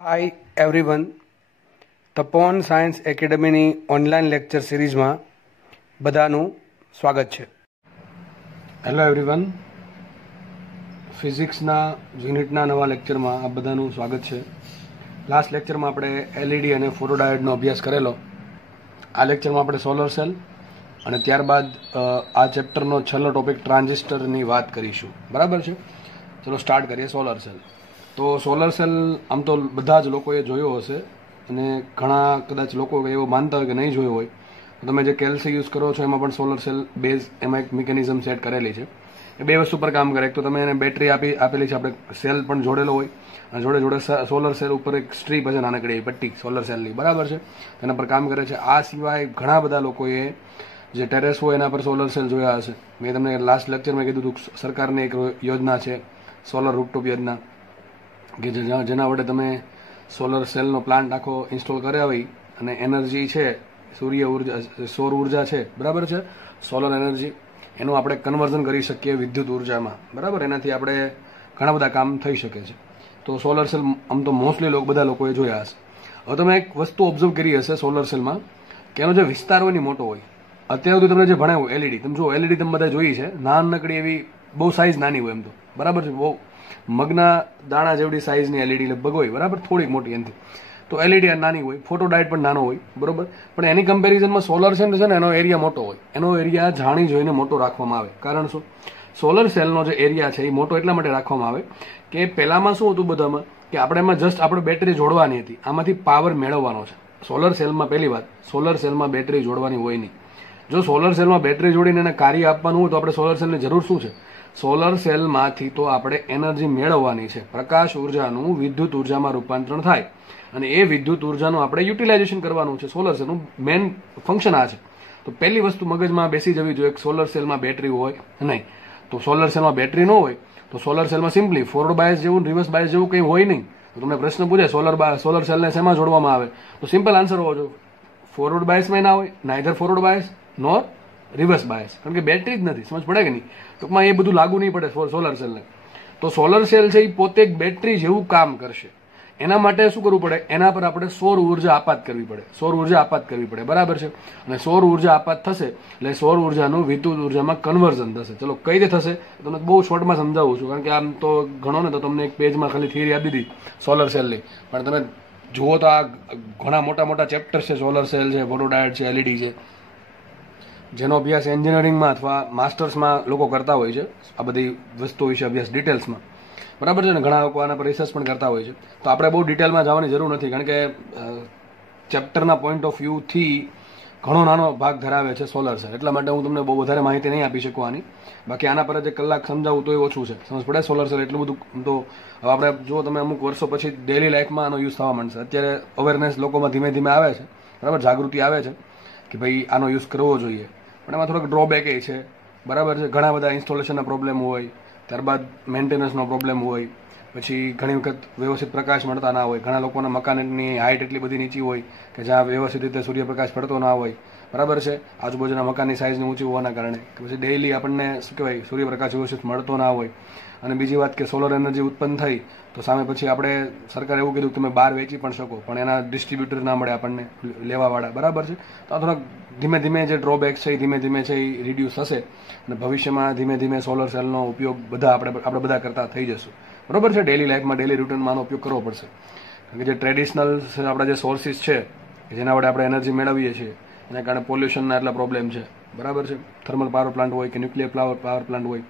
Hi everyone, તપોવન science એકેડમીની online lecture સિરીઝમાં બધાનું સ્વાગત છે. હેલો એવરીવન, ફિઝિક્સના યુનિટના નવા લેક્ચરમાં આ બધાનું સ્વાગત છે. લાસ્ટ લેક્ચરમાં આપણે એલઈડી અને ફોટોડાયોડનો અભ્યાસ કરેલો. આ લેક્ચરમાં આપણે સોલર સેલ અને ત્યારબાદ આ ચેપ્ટરનો છેલ્લો ટોપિક ટ્રાન્ઝિસ્ટરની વાત કરીશું. બરાબર છે? ચલો સ્ટાર્ટ કરીએ. Solar cell. તો સોલર સેલ આમ તો બધા જ લોકોએ જોયો હશે અને ઘણા કદાચ લોકો એવો માનતા હોય કે નહીં જોયો હોય તો તમે જે કેલ્સી યુઝ કરો છો એમાં પણ સોલર સેલ બેઝ એમાં એક મિકેનિઝમ સેટ કરેલી છે. એ બે વસ્તુ પર કામ કરે. એક તો તમે એને બેટરી આપેલી છે, આપણે સેલ પણ જોડેલો હોય અને જોડે જોડે સોલર સેલ ઉપર એક સ્ટ્રીપ હશે નાનકડી પટ્ટી સોલર સેલની. બરાબર છે? એના પર કામ કરે છે. આ સિવાય ઘણા બધા લોકોએ જે ટેરેસ હોય એના પર સોલર સેલ જોયા હશે. મેં તમને લાસ્ટ લેક્ચરમાં કીધું હતું સરકારની એક યોજના છે સોલર રૂફટોપ યોજના, કે જેના વડે તમે સોલર સેલનો પ્લાન્ટ આખો ઇન્સ્ટોલ કરાવી અને એનર્જી છે સૌર ઉર્જા છે, બરાબર છે, સોલર એનર્જી, એનું આપણે કન્વર્ઝન કરી શકીએ વિદ્યુત ઉર્જામાં. બરાબર? એનાથી આપણે ઘણા બધા કામ થઈ શકે છે. તો સોલર સેલ આમ તો મોસ્ટલી બધા લોકોએ જોયા હશે. હવે તમે એક વસ્તુ ઓબ્ઝર્વ કરી હશે સોલર સેલમાં કે એનો જે વિસ્તાર હોય ને મોટો હોય. અત્યાર સુધી તમને જે ભણાવ્યું એલઈડી, તમે જો એલઈડી તમે બધા જોઈ છે, નાનકડી એવી બહુ સાઇઝ નાની હોય એમ તો. બરાબર છે? બહુ મગના દાણા જેવડી સાઇઝની એલઈડી લગભગ હોય. બરાબર? થોડીક મોટી એનાથી. તો એલઈડી નાની હોય, ફોટોડાયોડ પણ નાનો હોય. બરોબર? પણ એની કમ્પેરિઝનમાં સોલર સેલ છે ને એનો એરિયા મોટો હોય. એનો એરિયા જાણી જોઈને મોટો રાખવામાં આવે. કારણ શું? સોલર સેલનો જે એરિયા છે એ મોટો એટલા માટે રાખવામાં આવે કે પહેલામાં શું હતું બધામાં કે આપણે એમાં જસ્ટ આપણે બેટરી જોડવાની હતી, આમાંથી પાવર મેળવવાનો છે. સોલર સેલમાં પહેલી વાત, સોલર સેલમાં બેટરી જોડવાની હોય નહીં. જો સોલર સેલમાં બેટરી જોડીને એને કાર્ય આપવાનું હોય તો આપણે સોલર સેલની જરૂર શું છે? સોલર સેલમાંથી તો આપણે એનર્જી મેળવવાની છે. પ્રકાશ ઉર્જાનું વિદ્યુત ઉર્જામાં રૂપાંતરણ થાય અને એ વિદ્યુત ઉર્જાનું આપણે યુટિલાઇઝેશન કરવાનું છે. સોલર સેલનું મેઇન ફંક્શન આ છે. તો પહેલી વસ્તુ મગજમાં બેસી જવી જોઈએ કે સોલર સેલમાં બેટરી હોય નહીં. તો સોલર સેલમાં બેટરી ન હોય તો સોલર સેલમાં સિમ્પલી ફોરવર્ડ બાયસ જેવું રિવર્સ બાયસ જેવું કંઈ હોય નહીં. તો તમને પ્રશ્ન પૂછે સોલર સેલને શેમાં જોડવામાં આવે, તો સિમ્પલ આન્સર હોવો જોઈએ ફોરવર્ડ બાયસમાં ના હોય, neither forward bias nor reverse bias, કારણ કે બેટરી જ નથી. સમજ પડે કે નહીં? ટૂંકમાં એ બધું લાગુ નહીં પડે સોલર સેલને. તો સોલર સેલ છે એ પોતે એક બેટરી જેવું કામ કરશે. એના માટે શું કરવું પડે? એના પર આપણે સૌર ઉર્જા આપાત કરવી પડે. સૌર ઉર્જા આપાત કરવી પડે. બરાબર છે? અને સૌર ઉર્જા આપાત થશે એટલે સૌર ઉર્જાનું વિદ્યુત ઉર્જામાં કન્વર્ઝન થશે. ચલો કઈ રીતે થશે તમને બહુ શોર્ટમાં સમજાવું છું, કારણ કે આમ તો ઘણો ને તો તમને એક પેજમાં ખાલી થિયરી આપી દીધી સોલર સેલની, પણ તમે જુઓ તો આ ઘણા મોટા મોટા ચેપ્ટર છે. સોલર સેલ છે, ફોટોડાયોડ છે, એલઈડી છે, જેનો અભ્યાસ એન્જિનિયરિંગમાં અથવા માસ્ટર્સમાં લોકો કરતા હોય છે. આ બધી વસ્તુઓ વિશે અભ્યાસ ડિટેલ્સમાં. બરાબર છે ને? ઘણા લોકો આના પર રિસર્ચ પણ કરતા હોય છે. તો આપણે બહુ ડિટેલમાં જવાની જરૂર નથી, કારણ કે ચેપ્ટરના પોઈન્ટ ઓફ વ્યૂથી ઘણો નાનો ભાગ ધરાવે છે સોલર સેલ. એટલા માટે હું તમને બહુ વધારે માહિતી નહીં આપી શકું આની. બાકી આના પર જ કલાક સમજાવું તો એ ઓછું છે. સમજ પડે? સોલર સેલ એટલું બધું તો હવે આપણે જો તમે અમુક વર્ષો પછી ડેલી લાઈફમાં આનો યુઝ થવા માંડશે. અત્યારે અવેરનેસ લોકોમાં ધીમે ધીમે આવે છે. બરાબર? જાગૃતિ આવે છે કે ભાઈ આનો યુઝ કરવો જોઈએ. પણ એમાં થોડોક ડ્રોબેક એ છે. બરાબર છે? ઘણા બધા ઇન્સ્ટોલેશનના પ્રોબ્લેમ હોય, ત્યારબાદ મેન્ટેનન્સનો પ્રોબ્લેમ હોય, પછી ઘણી વખત વ્યવસ્થિત પ્રકાશ મળતા ના હોય. ઘણા લોકોના મકાનની હાઇટ એટલી બધી નીચી હોય કે જ્યાં વ્યવસ્થિત રીતે સૂર્યપ્રકાશ પડતો ના હોય. બરાબર છે? આજુબાજુના મકાનની સાઇઝની ઊંચી હોવાના કારણે કે પછી ડેઇલી આપણને શું કહેવાય સૂર્યપ્રકાશ વ્યવસ્થિત મળતો ના હોય. અને બીજી વાત કે સોલર એનર્જી ઉત્પન્ન થઈ તો સામે પછી આપણે સરકારે એવું કીધું કે તમે બહાર વેચી પણ શકો, પણ એના ડિસ્ટ્રીબ્યુટર ના મળે આપણને લેવાવાળા. બરાબર છે? તો આ થોડાક ધીમે ધીમે જે ડ્રોબેક્સ છે ધીમે ધીમે છે એ રિડ્યુસ થશે અને ભવિષ્યમાં ધીમે ધીમે સોલર સેલનો ઉપયોગ આપણે બધા કરતા થઈ જશું. બરાબર છે? ડેલી લાઈફમાં ડેલી રૂટીનમાં આનો ઉપયોગ કરવો પડશે, કારણ કે જે ટ્રેડિશનલ આપણા જે સોર્સિસ છે જેના વડે આપણે એનર્જી મેળવીએ છીએ એના કારણે પોલ્યુશનના એટલા પ્રોબ્લેમ છે. બરાબર છે? થર્મલ પાવર પ્લાન્ટ હોય કે ન્યુક્લિયર પાવર પ્લાન્ટ હોય.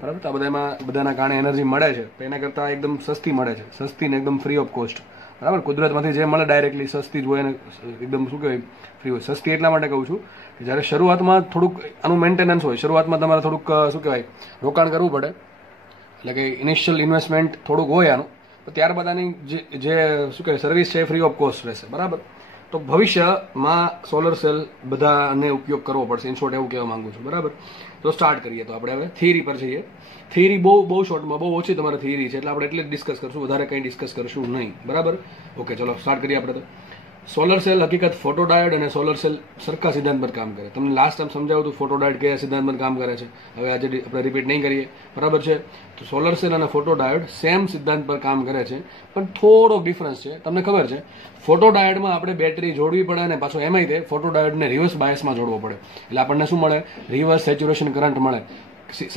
બરાબર? તો આ બધાના કારણે એનર્જી મળે છે તો એના કરતાં એકદમ સસ્તી મળે છે. સસ્તી ને એકદમ ફ્રી ઓફ કોસ્ટ. બરાબર? કુદરતમાંથી જે મળે ડાયરેક્ટલી સસ્તી જ હોય ને એકદમ શું કહેવાય ફ્રી હોય. સસ્તી એટલા માટે કહું છું કે જ્યારે શરૂઆતમાં થોડુંક આનું મેન્ટેનન્સ હોય, શરૂઆતમાં તમારે થોડુંક શું કહેવાય રોકાણ કરવું પડે, એટલે કે ઇનિશિયલ ઇન્વેસ્ટમેન્ટ થોડુંક હોય આનું. તો ત્યારબાદ આની જે શું કહેવાય સર્વિસ છે એ ફ્રી ઓફ કોસ્ટ રહેશે. બરાબર? તો ભવિષ્યમાં સોલર સેલ બધાને ઉપયોગ કરવો પડશે. ઇન શોર્ટ એવું કહેવા માંગુ છું. બરાબર? તો સ્ટાર્ટ કરીએ. તો આપણે હવે થિયરી પર જઈએ. થિયરી બહુ શોર્ટમાં બહુ ઓછી તમારે થિયરી છે એટલે આપણે એટલે જ ડિસ્કસ કરશું, વધારે કંઈ ડિસ્કસ કરશું નહીં. બરાબર? ઓકે, ચલો સ્ટાર્ટ કરીએ આપણે. સોલર સેલ હકીકત ફોટોડાયોડ અને સોલર સેલ સરખા સિદ્ધાંત પર કામ કરે. તમને લાસ્ટ ટાઈમ સમજાવ્યું હતું ફોટોડાયોડ કયા સિદ્ધાંત પર કામ કરે છે. હવે આજે આપણે રિપીટ નહીં કરીએ, બરાબર છે. તો સોલર સેલ અને ફોટોડાયોડ સેમ સિદ્ધાંત પર કામ કરે છે, પણ થોડોક ડિફરન્સ છે. તમને ખબર છે ફોટોડાયોડમાં આપણે બેટરી જોડવી પડે અને પાછો એમાંય તે ફોટોડાયોડને રિવર્સ બાયસમાં જોડવો પડે, એટલે આપણને શું મળે? રિવર્સ સેચ્યુરેશન કરંટ મળે.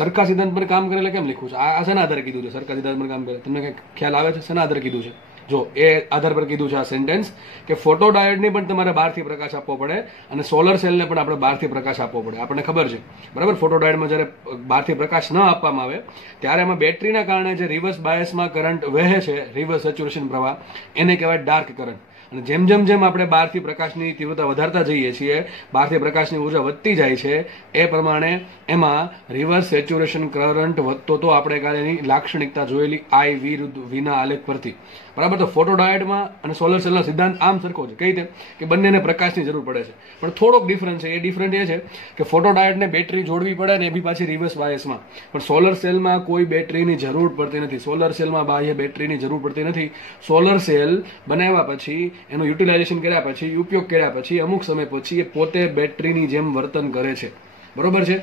સરખા સિદ્ધાંત પર કામ કરે એટલે કેમ લખ્યું છે? આ શેના આધારે કીધું છે સરખા સિદ્ધાંત પર કામ કરે? તમને કઈ ખ્યાલ આવે છે શેના આધારે કીધું છે? જો એ આધાર પર કીધું છે આ સેન્ટેન્સ કે ફોટોડાયોડને પણ તમારે બહારથી પ્રકાશ આપવો પડે અને સોલર સેલને પણ આપણે બહારથી પ્રકાશ આપવો પડે. આપણને ખબર છે, બરાબર. ફોટોડાયોડમાં જ્યારે બહારથી પ્રકાશ ન આપવામાં આવે ત્યારે એમાં બેટરીના કારણે જે રિવર્સ બાયસમાં કરંટ વહે છે, રિવર્સ સેચ્યુરેશન પ્રવાહ, એને કહેવાય ડાર્ક કરંટ. અને જેમ જેમ જેમ આપણે બહારથી પ્રકાશની તીવ્રતા વધારતા જઈએ છીએ, બહારથી પ્રકાશની ઉર્જા વધતી જાય છે, એ પ્રમાણે એમાં રિવર્સ સેચ્યુરેશન કરંટ વધતો તો આપણે કાલે એની લાક્ષણિકતા જોયેલી I વિરુદ્ધ V ના આલેખ પરથી, બરાબર. તો ફોટોડાયોડમાં અને સોલર સેલનો સિદ્ધાંત આમ સરખો છે. કઈ રીતે? કે બંનેને પ્રકાશની જરૂર પડે છે, પણ થોડોક ડિફરન્સ છે. એ ડિફરન્ટ એ છે કે ફોટોડાયોડને બેટરી જોડવી પડે ને એ બી પાછી રિવર્સ બાયસમાં, પણ સોલર સેલમાં કોઈ બેટરીની જરૂર પડતી નથી. સોલર સેલમાં બાહ્ય બેટરીની જરૂર પડતી નથી. સોલર સેલ બનાવ્યા પછી, એનું યુટિલાઇઝેશન કર્યા પછી, ઉપયોગ કર્યા પછી, અમુક સમય પછી એ પોતે બેટરીની જેમ વર્તન કરે છે, બરોબર છે.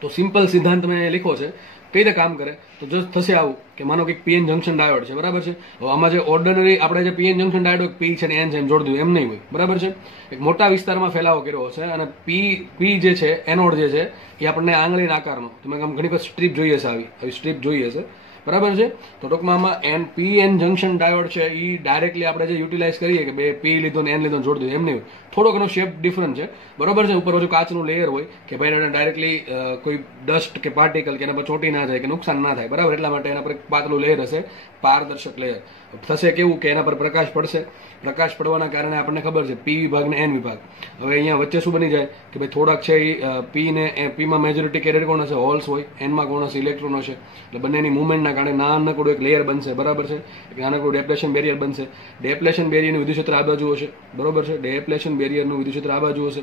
તો સિમ્પલ સિદ્ધાંત મેં લખ્યો છે. કઈ રીતે કામ કરે? તો જો થશે આવું કે માનો કે પીએન જંક્શન ડાયોડ છે, બરાબર છે. હવે આમાં જે ઓર્ડિનરી આપણે જે પીએન જંક્શન ડાયોડ પી છે ને એન છે એમ જોડી દઉં એમ નહીં હોય, બરાબર છે. એક મોટા વિસ્તારમાં ફેલાવો કર્યો હશે અને પી જે છે એનોડ જે છે એ આપણને આંગળીના આકારનો, તમે ઘણી વખત સ્ટ્રીપ જોઈએ છે, આવી સ્ટ્રીપ જોઈએ છે, બરાબર છે. તો ટૂંકમાં આમાં પીએન જંક્શન ડાયોડ છે એ ડાયરેક્ટલી આપણે જે યુટિલાઇઝ કરીએ કે બે પી લીધો ને એન લીધો જોડી દો એમ નહીં હોય. થોડોક એનો શેપ ડિફરન્ટ છે, બરોબર છે. ઉપર બાજુ કાચનું લેયર હોય કે ભાઈ ડાયરેક્ટલી કોઈ ડસ્ટ કે પાર્ટિકલ કે એના પર ચોટી ના જાય કે નુકસાન ના થાય, બરાબર. એટલા માટે એના પર પાતળું લેયર હશે, પારદર્શક લેયર. થશે કેવું કે એના પર પ્રકાશ પડશે. પ્રકાશ પડવાના કારણે આપણને ખબર છે પી વિભાગ ને એન વિભાગ. હવે અહીંયા વચ્ચે શું બની જાય કે ભાઈ થોડાક છે એ પી ને પીમાં મેજોરિટી કેરિયર કોણ હશે? હોલ્સ હોય. એનમાં કોણ હશે? ઇલેક્ટ્રોન હશે. એટલે બંનેની મુવમેન્ટના કારણે નાનકડું એક લેયર બનશે, બરાબર છે. એક નાનકડું ડેપ્લેશન બેરિયર બનશે. ડેપ્લેશન બેરિયરનું વિદ્યુત ક્ષેત્ર આ બાજુ હશે, બરોબર છે. ડેપ્લેશન બેરિયરનું વિદ્યુત ક્ષેત્ર આ બાજુ હશે.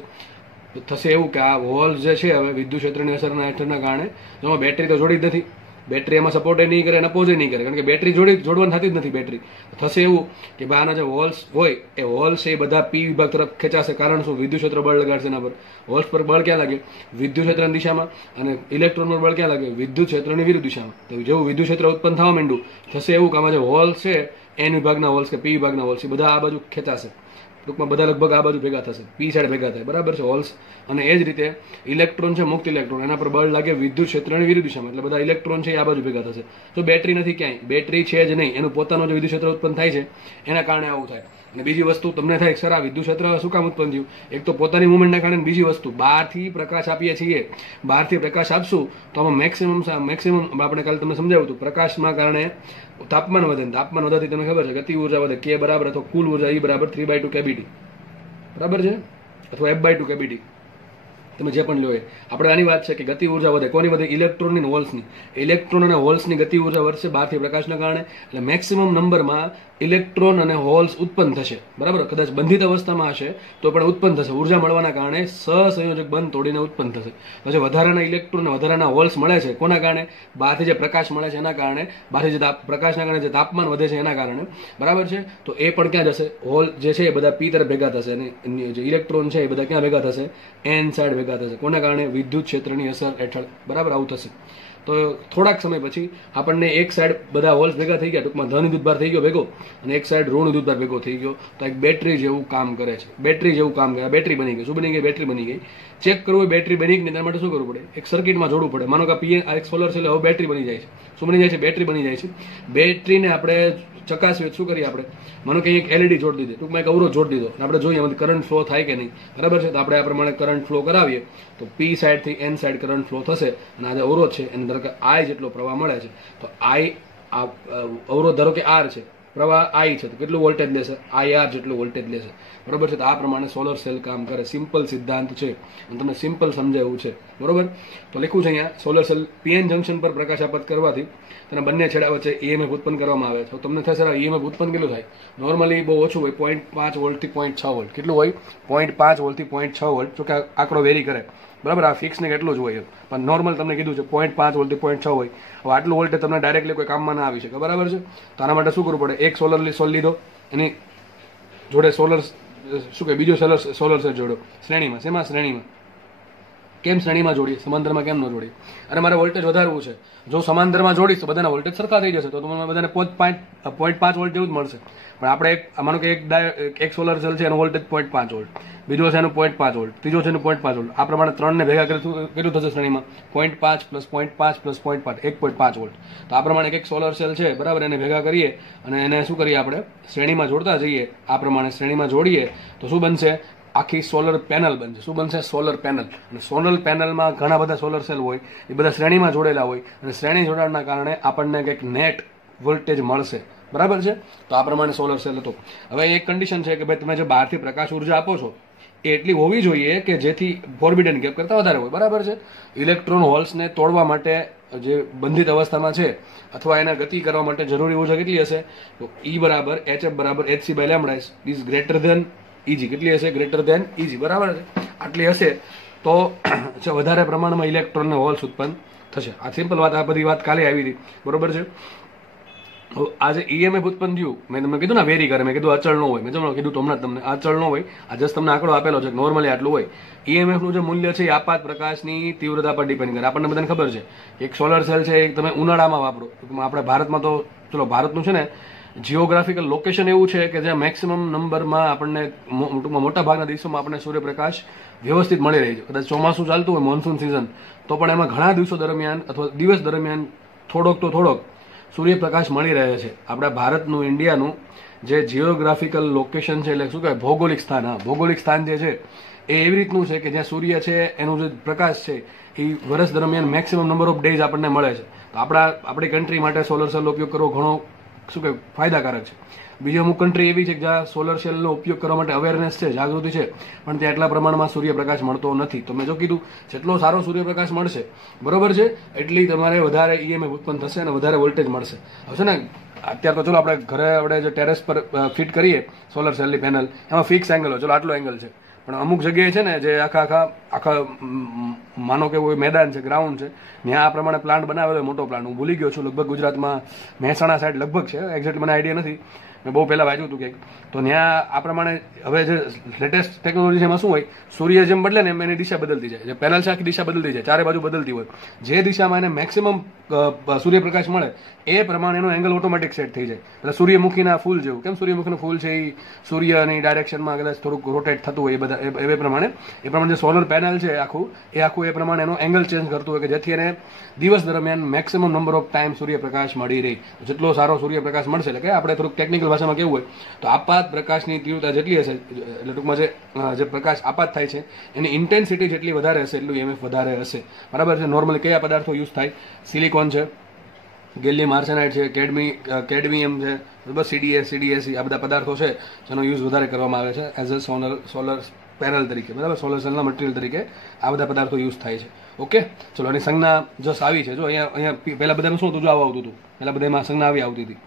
થશે એવું કે આ હોલ્સ જે છે હવે વિદ્યુત ક્ષેત્રની અસરના હેઠળના કારણે, જેમાં બેટરી તો જોડી જ નથી, બેટરી એમાં સપોર્ટ નહીં કરે અને અપોઝ નહીં કરે, કારણ કે બેટરી જોડવાની થતી જ નથી બેટરી. થશે એવું કે ભાઈ આના જે હોલ્સ હોય એ હોલ્સ એ બધા પી વિભાગ તરફ ખેંચાશે. કારણ શું? વિદ્યુત ક્ષેત્ર બળ લગાડશે એના પર. હોલ્સ પર બળ ક્યાં લાગે? વિદ્યુત ક્ષેત્રની દિશામાં. અને ઇલેક્ટ્રોન પર બળ ક્યાં લાગે? વિદ્યુત ક્ષેત્રની વિરુદ્ધ દિશામાં. તો જેવું વિદ્યુત ક્ષેત્ર ઉત્પન્ન થવા માંડ્યું, થશે એવું કે આમાં જે હોલ્સ છે, એન વિભાગના હોલ્સ કે પી વિભાગના હોલ્સ, એ બધા આ બાજુ ખેંચાશે. ટૂંકમાં બધા લગભગ આ બાજુ ભેગા થશે, પી સાઈડ ભેગા થાય, બરાબર છે, હોલ્સ. અને એ જ રીતે ઇલેક્ટ્રોન છે, મુક્ત ઇલેક્ટ્રોન, એના પર બળ લાગે વિદ્યુત ક્ષેત્રની વિરુદ્ધ દિશામાં, એટલે બધા ઇલેક્ટ્રોન છે એ આ બાજુ ભેગા થશે. તો બેટરી નથી ક્યાંય, બેટરી છે જ નહીં, એનું પોતાનું જે વિદ્યુત ક્ષેત્ર ઉત્પન્ન થાય છે એના કારણે આવું થાય. અને બીજી વસ્તુ તમને થાય સર આ વિદ્યુત ક્ષેત્ર શું કામ ઉત્પન્ન થયું? એક તો પોતાની મુવમેન્ટના કારણે, બીજી વસ્તુ બહારથી પ્રકાશ આપીએ છીએ, બહારથી પ્રકાશ આપશું તો આમાં મેક્સિમમ આપણે કાલે તમને સમજાવ્યું હતું, પ્રકાશના કારણે તાપમાન વધે. તાપમાન વધવાથી તમને ખબર છે ગતિ ઉર્જા વધે, કે બરાબર અથવા કુલ ઉર્જા E બરાબર 3/2 કેબીટી, બરાબર છે, અથવા F/2 કેબીટી, તમે જે પણ લો એ. આપણે આની વાત છે કે ગતિ ઉર્જા વધે. કોની વધે? ઇલેક્ટ્રોનની ને હોલ્સની. ઇલેક્ટ્રોન અને હોલ્સની ગતિ ઉર્જા વધશે બહારથી પ્રકાશના કારણે, એટલે મેક્સિમમ નંબરમાં ઇલેક્ટ્રોન અને હોલ્સ ઉત્પન્ન થશે, બરાબર. કદાચ બંધિત અવસ્થામાં હશે તો પણ ઉત્પન્ન થશે. ઉર્જા મળવાના કારણે સહસંયોજક બંધ તોડીને ઉત્પન્ન થશે. પછી વધારાના ઇલેક્ટ્રોન અને વધારાના હોલ્સ મળે છે કોના કારણે? બહારથી જે પ્રકાશ મળે છે એના કારણે, બહારથી જે પ્રકાશના કારણે જે તાપમાન વધે છે એના કારણે, બરાબર છે. તો એ પણ ક્યાં જશે? હોલ જે છે એ બધા પી તરફ ભેગા થશે અને જે ઇલેક્ટ્રોન છે એ બધા ક્યાં ભેગા થશે? એન સાઈડ ભેગા થશે. કોના કારણે? વિદ્યુત ક્ષેત્રની અસર હેઠળ, બરાબર. આવું થશે. તો થોડાક સમય પછી આપણને એક સાઈડ બધા હોલ્સ ભેગા થઈ ગયા, ટૂંકમાં ધન વિદ્યુતભાર થઈ ગયો ભેગો, અને એક સાઈડ ઋણ વિદ્યુતભાર ભેગો થઈ ગયો. તો એક બેટરી જેવું કામ કરે છે. બેટરી જેવું કામ કરે. બેટરી બની ગઈ. શું બની ગઈ? બેટરી બની ગઈ. ચેક કરવું બેટરી બની ગઈ, તેના માટે શું કરવું પડે? એક સર્કિટમાં જોડવું પડે. માનો કે પીએન એક સોલર સેલ હવે બેટરી બની જાય છે. શું બની જાય છે? બેટરી બની જાય છે. બેટરીને આપણે ચકાસવી શું કરીએ? આપણે માનો કે એક એલઈડી જોડી દીધી, ટૂંકમાં એક અવરોધ જોડી દીધો, આપણે જોઈએ એમાંથી કરંટ ફ્લો થાય કે નહીં, બરાબર છે. તો આપણે આ પ્રમાણે કરંટ ફ્લો કરાવીએ તો પી સાઈડથી એન સાઈડ કરંટ ફ્લો થશે, અને આ જે અવરોધ છે એને ધારો કે આઈ જેટલો પ્રવાહ મળે છે. તો આઈ આ અવરોધ ધારો કે આર છે, પ્રવાહ આઈ છે, તો કેટલું વોલ્ટેજ લેશે? IR જેટલું વોલ્ટેજ લેશે, બરોબર છે. તો આ પ્રમાણે સોલર સેલ કામ કરે. સિમ્પલ સિદ્ધાંત છે અને તમને સિમ્પલ સમજાવ્યું છે, બરોબર. તો લખ્યું છે અહીંયા સોલર સેલ પીએન જંક્શન પર પ્રકાશ આપાત કરવાથી તેના બંને છેડા વચ્ચે EMF ઉત્પન્ન કરવામાં આવે છે. તો તમને થશે EMF ઉત્પન્ન કેટલું થાય? નોર્મલી બહુ ઓછું હોય, 0.5 વોલ્ટથી 0.6 વોલ્ટ. કેટલું હોય? 0.5 વોલ્ટથી 0.6 વોલ્ટ. જો કે આંકડો વેરી કરે, બરાબર. આ ફિક્સ ને કેટલું જ હોય, પણ નોર્મલ તમને કીધું છે 0.5 વોલ્ટથી 0.6 હોય. હવે આટલું વોલ્ટેજ તમને ડાયરેક્ટલી કોઈ કામમાં ના આવી શકે, બરાબર છે. તો આના માટે શું કરવું પડે? એક સોલર સેલ લીધો, એની જોડે સોલર શું કે બીજો સોલર સેલ જોડો શ્રેણીમાં. શેમાં? શ્રેણીમાં. કેમ શ્રેણીમાં જોડીએ? સમાંતરમાં કેમ ન જોડીએ? અને મારે વોલ્ટેજ વધારવું છે, જો સમાંતરમાં જોડીશ તો બધાના વોલ્ટેજ સરખા થઈ જશે, તો તમને બધાને 0.5 વોલ્ટ જેવું જ મળશે. પણ આપણે માનો કે એક સોલર સેલ છે એનો વોલ્ટેજ 0.5 વોલ્ટ, બીજો છે એનું 0.5 વોલ્ટ, ત્રીજો છે એનું 0.5 વોલ્ટ. આ પ્રમાણે ત્રણને ભેગા કરી કેટલું થશે શ્રેણીમાં? 0.5 પ્લસ 0.5 પ્લસ 0.5 1.5 વોલ્ટ. તો આ પ્રમાણે એક સોલર સેલ છે બરાબર, એને ભેગા કરીએ અને એને શું કરીએ આપણે શ્રેણીમાં જોડતા જઈએ. આ પ્રમાણે શ્રેણીમાં જોડીએ તો શું બનશે? આખી સોલર પેનલ બનશે. શું બનશે? Solar panel. અને સોલર પેનલમાં ઘણા બધા સોલર સેલ હોય, એ બધા શ્રેણીમાં જોડેલા હોય, અને શ્રેણી જોડાણના કારણે આપણને કંઈક નેટ વોલ્ટેજ મળશે. બરાબર છે? તો આ પ્રમાણે સોલર સેલ હતો. હવે એક કન્ડિશન છે કે ભાઈ તમે જે બહારથી પ્રકાશ ઉર્જા આપો છો એ એટલી હોવી જોઈએ કે જેથી ફોરબિડન ગેપ કરતાં વધારે હોય. બરાબર છે? ઇલેક્ટ્રોન હોલ્સને તોડવા માટે જે બંધિત અવસ્થામાં છે અથવા એને ગતિ કરવા માટે જરૂરી ઉર્જા કેટલી હશે? તો E બરાબર HF બરાબર HC by lambda is greater than EG. કેટલી હશે? Greater than EG. બરાબર છે? આટલી હશે તો વધારે પ્રમાણમાં ઇલેક્ટ્રોન ને હોલ્સ ઉત્પન્ન થશે. આ સિમ્પલ વાત. આ બધી વાત કાલે આવી હતી. બરોબર છે? આજે EMF ઉત્પન્ન થયું, મેં તમને કીધું ને વેરી કરે, મેં કીધું અચળ ન હોય. મેં તમને કીધું તો હમણાં તમને અચળ ન હોય. આ જસ્ટ તમને આંકડો આપેલો છે નોર્મલી આટલું હોય. EMF નું જે મૂલ્ય છે એ આપાત પ્રકાશની તીવ્રતા પર ડિપેન્ડ કરે. આપણને બધાને ખબર છે એક સોલર સેલ છે એ તમે ઉનાળામાં વાપરો. આપણે ભારતમાં તો ચલો ભારતનું છે ને જીઓગ્રાફિકલ લોકેશન એવું છે કે જ્યાં મેક્સિમમ નંબરમાં આપણને મોટા ભાગના દિવસોમાં આપણને સૂર્યપ્રકાશ વ્યવસ્થિત મળી રહી છે. કદાચ ચોમાસું ચાલતું હોય, મોન્સૂન સિઝન, તો પણ એમાં ઘણા દિવસો દરમિયાન અથવા દિવસ દરમિયાન થોડોક સૂર્યપ્રકાશ મળી રહે છે. આપણા ભારતનું, ઇન્ડિયાનું જે જીઓગ્રાફિકલ લોકેશન છે એટલે શું કહેવાય ભૌગોલિક સ્થાન. હા, ભૌગોલિક સ્થાન જે છે એ એવી રીતનું છે કે જ્યાં સૂર્ય છે એનું જે પ્રકાશ છે એ વર્ષ દરમિયાન મેક્સિમમ નંબર ઓફ ડેઝ આપણને મળે છે. તો આપણી કન્ટ્રી માટે સોલર સેલનો ઉપયોગ કરવો ઘણો શું કે ફાયદાકારક છે. બીજી અમુક કન્ટ્રી એવી છે કે જ્યાં સોલર સેલનો ઉપયોગ કરવા માટે અવેરનેસ છે, જાગૃતિ છે, પણ ત્યાં એટલા પ્રમાણમાં સૂર્યપ્રકાશ મળતો નથી. તો મેં જો કીધું જેટલો સારો સૂર્યપ્રકાશ મળશે બરોબર છે એટલી તમારે વધારે EMF ઉત્પન્ન થશે અને વધારે વોલ્ટેજ મળશે. હવે છે ને અત્યારે તો ચલો આપણે ઘરે જે ટેરેસ પર ફિટ કરીએ સોલર સેલની પેનલ, એમાં ફિક્સ એંગલ હોય, ચલો આટલો એંગલ છે, પણ અમુક જગ્યાએ છે ને જે આખા માનો કે કોઈ મેદાન છે, ગ્રાઉન્ડ છે, ત્યાં આ પ્રમાણે પ્લાન્ટ બનાવેલો હોય, મોટો પ્લાન્ટ. હું ભૂલી ગયો છું, લગભગ ગુજરાતમાં મહેસાણા સાઈડ લગભગ છે, એક્ઝેક્ટ મને આઈડિયા નથી, મેં બહુ પહેલાં વાંચ્યું હતું કંઈક. તો ત્યાં આ પ્રમાણે હવે જે લેટેસ્ટ ટેકનોલોજી છે એમાં શું હોય, સૂર્ય જેમ બદલે ને એમ એની દિશા બદલતી જાય. જે પેનલ છે આખી દિશા બદલતી જાય, ચારે બાજુ બદલતી હોય. જે દિશામાં એને મેક્સિમમ સૂર્યપ્રકાશ મળે એ પ્રમાણે એનો એંગલ ઓટોમેટિક સેટ થઈ જાય. એટલે સૂર્યમુખીના ફૂલ જેવું. કેમ સૂર્યમુખીનું ફૂલ છે એ સૂર્યની ડાયરેક્શનમાં કદાચ થોડુંક રોટેટ થતું હોય એ પ્રમાણે જે સોલર પેનલ છે આખું એ પ્રમાણે એનો એંગલ ચેન્જ કરતું હોય કે જેથી એને દિવસ દરમિયાન મેક્સિમમ નંબર ઓફ ટાઈમ સૂર્યપ્રકાશ મળી રહી. જેટલો સારો સૂર્યપ્રકાશ મળશે, એટલે કે આપણે થોડુંક ટેકનિકલ ભાષામાં કેવું હોય તો આપાત પ્રકાશની તીવ્રતા જેટલી હશે, એટલે ટૂંકમાં જે પ્રકાશ આપાત થાય છે એની ઇન્ટેન્સિટી જેટલી વધારે હશે એટલું EMF વધારે હશે. બરાબર છે? નોર્મલી કયા પદાર્થો યુઝ થાય? સિલિકોન છે, ગેલિયમ આર્સેનાઇડ છે, કેડમિયમ છે, બસ CDS આ બધા પદાર્થો છે જેનો યુઝ વધારે કરવામાં આવે છે એઝ અ સોલર પેનલ તરીકે. બરાબર? સોલર સેલના મટીરિયલ તરીકે આ બધા પદાર્થો યુઝ થાય છે. ઓકે, ચલો એની સંજ્ઞા જસ આવી છે. જો અહીંયા પહેલા બધાનું શું હતું? જો આવું આવતું હતું, પહેલા બધામાં સંજ્ઞા આવતી હતી.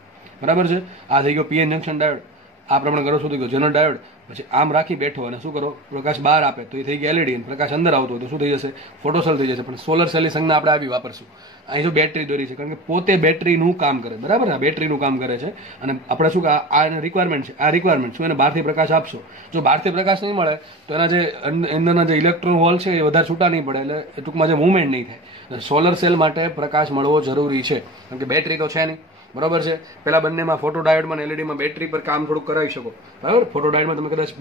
બરાબર છે? આ થઈ ગયો PN જંક્શન ડાયોડ. આ પ્રમાણે કરો શું થઈ ગયો? Zener diode. પછી આમ રાખી બેઠો અને શું કરો? પ્રકાશ બહાર આપે તો એ થઈ ગયા LED. પ્રકાશ અંદર આવતો હોય તો શું થઈ જશે? ફોટોસેલ થઈ જશે. પણ સોલર સેલની સંજ્ઞા આપણે આવી વાપરશું. અહીં જો બેટરી દોરી છે, કારણ કે પોતે બેટરીનું કામ કરે. બરાબર? આ બેટરીનું કામ કરે છે અને આપણે શું કે આ એને રિક્વાયરમેન્ટ છે. આ રિક્વાયરમેન્ટ શું? એને બહારથી પ્રકાશ આપશો. જો બહારથી પ્રકાશ નહીં મળે તો એના જે અંદરના જે ઇલેક્ટ્રોન હોલ છે એ વધારે છૂટા નહીં પડે, એટલે ટૂંકમાં જે મૂવમેન્ટ નહીં થાય. સોલર સેલ માટે પ્રકાશ મળવો જરૂરી છે, કારણ કે બેટરી તો છે નહીં. બરોબર છે? પેલા બંનેમાં ફોટો ડાયોડમાં LEDમાં બેટરી પર કામ થોડુંક કરાવી શકો. બરાબર? ફોટો ડાયોડમાં તમે કદાચ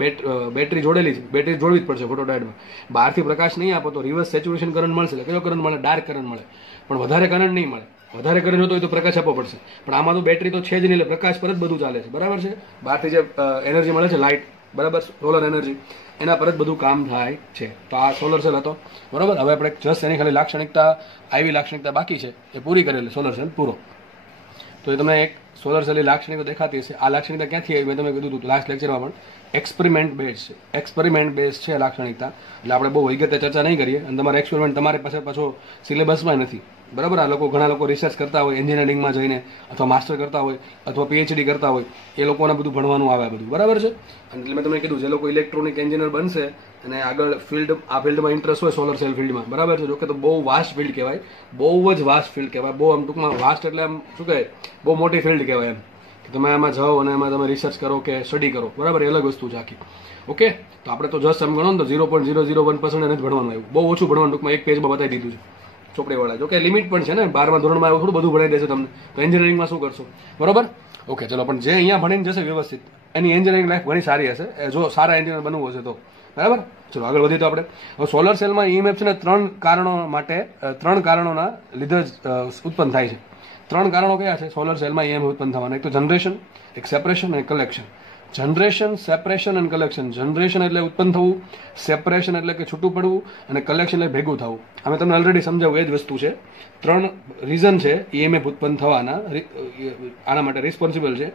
બેટરી જોડેલી છે, બેટરી જોડવી જ પડશે ફોટો ડાયોડમાં. બહારથી પ્રકાશ નહીં આપો તો રિવર્સ સેચ્યુરેશન કરંટ મળશે. કયો કરંટ મળે? ડાર્ક કરંટ મળે, પણ વધારે કરંટ નહીં મળે. વધારે કરંટ જોતો હોય તો પ્રકાશ આપવો પડશે, પણ આમાં તો બેટરી તો છે જ નહીં, એટલે પ્રકાશ પર જ બધું ચાલે છે. બરાબર છે? બહારથી જે એનર્જી મળે છે, લાઇટ, બરાબર, સોલર એનર્જી, એના પર જ બધું કામ થાય છે. તો આ સોલર સેલ હતો. બરાબર? હવે આપણે જસ્ટ એની ખાલી લાક્ષણિકતા, આવી લાક્ષણિકતા બાકી છે એ પૂરી કરેલી. સોલર સેલ પૂરો. તો એ તમને એક સોલર સેલની લાક્ષણિકતા દેખાતી હશે. આ લાક્ષણિકતા ક્યાંથી આવી? મેં તમે કીધું હતું લાસ્ટ લેક્ચરમાં પણ, એક્સપેરિમેન્ટ બેઝ છે. એક્સપેરિમેન્ટ બેઝ છે લાક્ષણિકતા, એટલે આપણે બહુ વિગતે ચર્ચા નહીં કરીએ. અને તમારે એક્સપેરિમેન્ટ તમારે પાસે પાછો સિલેબસમાં નથી. બરાબર? આ ઘણા લોકો રિસર્ચ કરતા હોય, એન્જિનિયરિંગમાં જઈને અથવા માસ્ટર કરતા હોય અથવા PhD કરતા હોય, એ લોકોને બધું ભણવાનું આવે બધું. બરાબર છે? એટલે મેં તમને કીધું જે લોકો ઇલેક્ટ્રોનિક એન્જિનિયર બનશે અને આગળ આ ફિલ્ડમાં ઇન્ટરેસ્ટ હોય સોલર સેલ ફિલ્ડમાં, બરાબર છે? જોકે તો બહુ વાસ્ટ ફિલ્ડ કહેવાય, બહુ જ વાસ્ટ ફિલ્ડ કહેવાય. બહુ આમ ટૂંકમાં વાસ્ટ એટલે આમ શું કહેવાય, બહુ મોટી ફિલ્ડ કહેવાય એમ. કે તમે આમાં જાઓ અને એમાં તમે રિસર્ચ કરો કે સ્ટડી કરો, બરાબર, એ અલગ વસ્તુ છે આખી. ઓકે, તો આપણે તો જસ્ટ એમ ગણો ને તો 0.001% જ ભણવાનું આવ્યું, બહુ ઓછું ભણવાનું, ટૂંકમાં એક પેજમાં બતાવી દીધું છે ચોપડીવાળા. જો કે લિમિટ પણ છે ને, 12મા ધોરણમાં એવું થોડું બધું ભણાવી દેશે તમને, તો એન્જિનિયરિંગમાં શું કરશો, બરાબર. ઓકે, ચલો, પણ જે અહીંયા ભણીને જશે વ્યવસ્થિત, એની એન્જિનિયરિંગ લાઈફ ઘણી સારી હશે, જો સારા એન્જિનિયર બનવું હશે તો, બરાબર. ચલો આગળ વધીએ તો આપણે હવે સોલર સેલમાં ઈએમએફ છે ને 3 કારણોના લીધે જ ઉત્પન્ન થાય છે. 3 કારણો કયા છે સોલર સેલમાં ઈએમએફ ઉત્પન્ન થવાના? એક તો જનરેશન, એક સેપરેશન અને કલેક્શન. જનરેશન, સેપરેશન અને કલેક્શન. જનરેશન એટલે ઉત્પન્ન થવું, સેપરેશન એટલે કે છૂટું પડવું, અને કલેક્શન એટલે ભેગું થવું. અમે તમને ઓલરેડી સમજાવું, એ જ વસ્તુ છે. 3 રીઝન છે ઈએમએફ ઉત્પન્ન થવાના, આના માટે રિસ્પોન્સિબલ છે.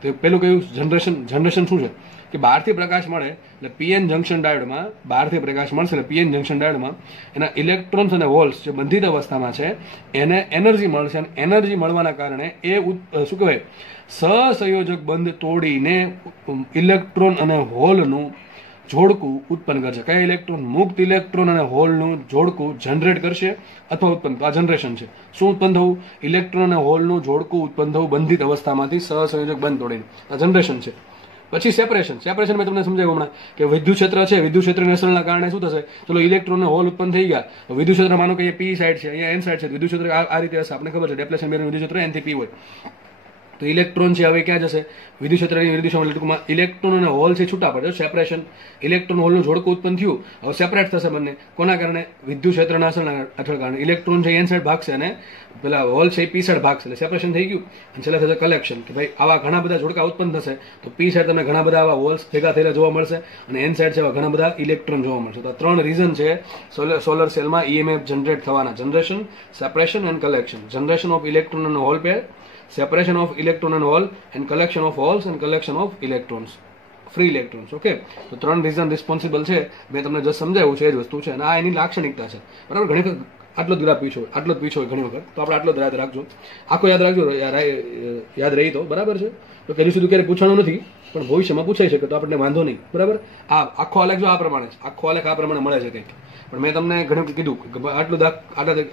તો પેલું કયું? જનરેશન. જનરેશન શું છે કે બહારથી પ્રકાશ મળે એટલે પીએન જંક્શન ડાયોડમાં બહારથી પ્રકાશ મળશે એટલે પીએન જંક્શન ડાયોડમાં એના ઇલેક્ટ્રોન્સ અને હોલ્સ જે બંધિત અવસ્થામાં છે એને એનર્જી મળશે, અને એનર્જી મળવાના કારણે એ શું કહેવાય, સહસંયોજક બંધ તોડીને ઇલેક્ટ્રોન અને હોલનું જોડકું ઉત્પન્ન કરશે. કયા ઇલેક્ટ્રોન? મુક્ત ઇલેક્ટ્રોન અને હોલનું જોડકું જનરેટ કરશે અથવા ઉત્પન્ન. આ જનરેશન છે. શું ઉત્પન્ન થવું? ઇલેક્ટ્રોન અને હોલનું જોડકું ઉત્પન્ન થવું બંધિત અવસ્થામાંથી સહસંયોજક બંધ તોડીને. આ જનરેશન છે. પછી સેપરેશન. સેપરેશન મેં તમને સમજાવ્યું હમણાં કે વિદ્યુત ક્ષેત્ર છે, વિદ્યુત ક્ષેત્રની અસરના કારણે શું થશે? ચલો ઇલેક્ટ્રોન અને હોલ ઉત્પન્ન થઈ ગયા, વિદ્યુત ક્ષેત્ર માનો કે પી સાઈડ છે, અહીંયા એન સાઈડ છે, વિદ્યુત ક્ષેત્ર આ રીતે હશે, આપણે ખબર છે ડેપ્લેશન બેરનું વિદ્યુત ક્ષેત્ર એન થી પી હોય. તો ઇલેક્ટ્રોન છે હવે ક્યાં જશે? વિદ્યુત ક્ષેત્રની વિરુદ્ધ દિશામાં. ટૂંકમાં ઇલેક્ટ્રોન અને હોલ છે છૂટા પડે. સેપરેશન, ઇલેક્ટ્રોન હોલનું જોડકું ઉત્પન્ન થયું, હવે સેપરેટ થશે બંને. કોના કારણે? વિદ્યુત ક્ષેત્રના અસરના કારણે. ઇલેક્ટ્રોન છે એન સાઈડ ભાગશે અને પેલા હોલ છે પી સાઈડ ભાગશે, એટલે સેપરેશન થઈ ગયું. અને છેલ્લે થશે કલેક્શન, કે ભાઈ આવા ઘણા બધા જોડકા ઉત્પન્ન થશે, તો પી સાઈડ તમને ઘણા બધા આવા હોલ્સ ભેગા થયેલા જોવા મળશે, અને એન સાઈડ છે એવા ઘણા બધા ઇલેક્ટ્રોન જોવા મળશે. તો આ 3 રીઝન છે સોલર સેલમાં ઈએમએફ જનરેટ થવાના: generation, separation and collection. Generation of electron અને hole pair, separation of electron and hole, and collection of holes and collection of electrons, free electrons. Okay, તો 3 રીઝન રિસ્પોન્સિબલ છે. મેં તમને just સમજાવ્યું છે, એ જ વસ્તુ છે, અને આ એની લાક્ષણિકતા છે, બરાબર. ઘણી વખત આટલો જ ગ્રાફ પૂછો ઘણી વખત, તો આપણે આટલો જ યાદ રાખજો, આખો યાદ રાખજો, યાદ રહી તો બરાબર છે. તો પહેલું સુધી ક્યારે પૂછવાનું નથી, પણ ભવિષ્યમાં પૂછાઈ શકે તો આપણને વાંધો નહીં, બરાબર. આ આખો આલેખ જો આ પ્રમાણે છે, આખો આલેખ આ પ્રમાણે મળે છે કંઈક, પણ મેં તમને ઘણી વખત કીધું કે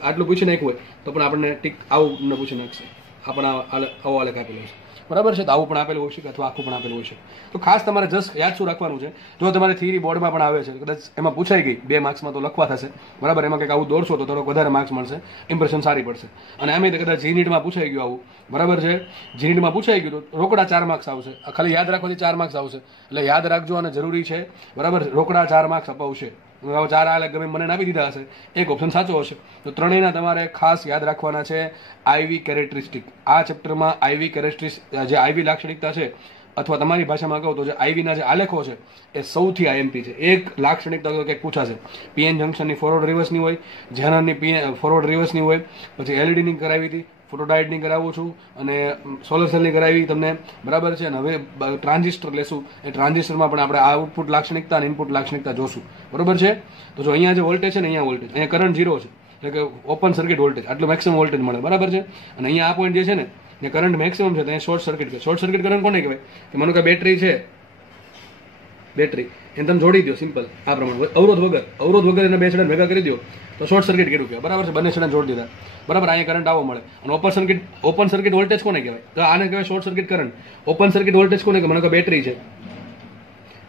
આટલું પૂછી નાખ્યું હોય તો પણ આપણને ટીક આવું પૂછી નાખશે, આપણા આવો આલેખ આપેલો છે, બરાબર છે. તો આવું પણ આપેલું હોય છે અથવા આખું પણ આપેલું હોય છે. તો ખાસ તમારે જસ્ટ યાદ શું રાખવાનું છે, જો તમારે થિયરી બોર્ડમાં પણ આવે છે, કદાચ એમાં પૂછાઈ ગઈ 2 માર્ક્સમાં તો લખવા થશે, બરાબર. એમાં કંઈક આવું દોરશો તો થોડોક વધારે માર્ક્સ મળશે, ઇમ્પ્રેશન સારી પડશે. અને એમ કદાચ જીનીટમાં પૂછાઈ ગયું આવું, બરાબર છે, જીનીટમાં પૂછાઈ ગયું તો રોકડા 4 માર્ક્સ આવશે. ખાલી યાદ રાખવાથી 4 માર્ક્સ આવશે, એટલે યાદ રાખજો, અને જરૂરી છે, બરાબર. રોકડા 4 માર્ક્સ અપાવશે. 4 આલેખ ગમે મને આપી દીધા હશે, એક ઓપ્શન સાચો હશે. તો ત્રણેયના તમારે ખાસ યાદ રાખવાના છે આઈવી કેરેક્ટરિસ્ટિક. આ ચેપ્ટરમાં આઈવી કેરેક્ટરિસ્ટિક, જે આઈવી લાક્ષણિકતા છે, અથવા તમારી ભાષામાં કહો તો જે આઈવીના જે આલેખો છે એ સૌથી આઈએમપી છે. એક લાક્ષણિકતા તો કંઈક પૂછાશે, પીએન જંક્શનની ફોરવર્ડ રિવર્સની હોય, ઝેનરની ફોરવર્ડ રિવર્સની હોય, પછી એલઈડીની કરાવી હતી, ફોટોડાયોડની કરાવું છું, અને સોલર સેલની કરાવી તમને, બરાબર છે. અને હવે ટ્રાન્ઝિસ્ટર લેશું, એ ટ્રાન્ઝિસ્ટરમાં પણ આપણે આઉટપુટ લાક્ષણિકતા અને ઇનપુટ લાક્ષણિકતા જોશું, બરાબર છે. તો જો અહીંયા જે વોલ્ટેજ છે ને, અહીંયા વોલ્ટેજ, અહીંયા કરંટ 0 છે, એટલે કે ઓપન સર્કિટ વોલ્ટેજ, આટલું મેક્સિમમ વોલ્ટેજ મળે, બરાબર છે. અને અહીંયા આ પોઈન્ટ જે છે ને, જે કરંટ મેક્સિમમ છે, ત્યાં short circuit. Short circuit current કોને કહેવાય? કે માનો કે બેટરી છે, બેટરી એને તમે જોડી દો સિમ્પલ આ પ્રમાણે, અવરોધ વગર એને 2 છેડા ભેગા કરી દો તો શોર્ટ સર્કિટ કર્યું કહેવાય, બરાબર છે. બંને છેડા જોડી દીધા, બરાબર. અહીંયા કરંટ આવો મળે. અને ઓપન સર્કિટ વોલ્ટેજ કોને કહેવાય? તો આને કહેવાય short circuit current. Open circuit voltage કોને કહેવાય? માનો કે બેટરી છે,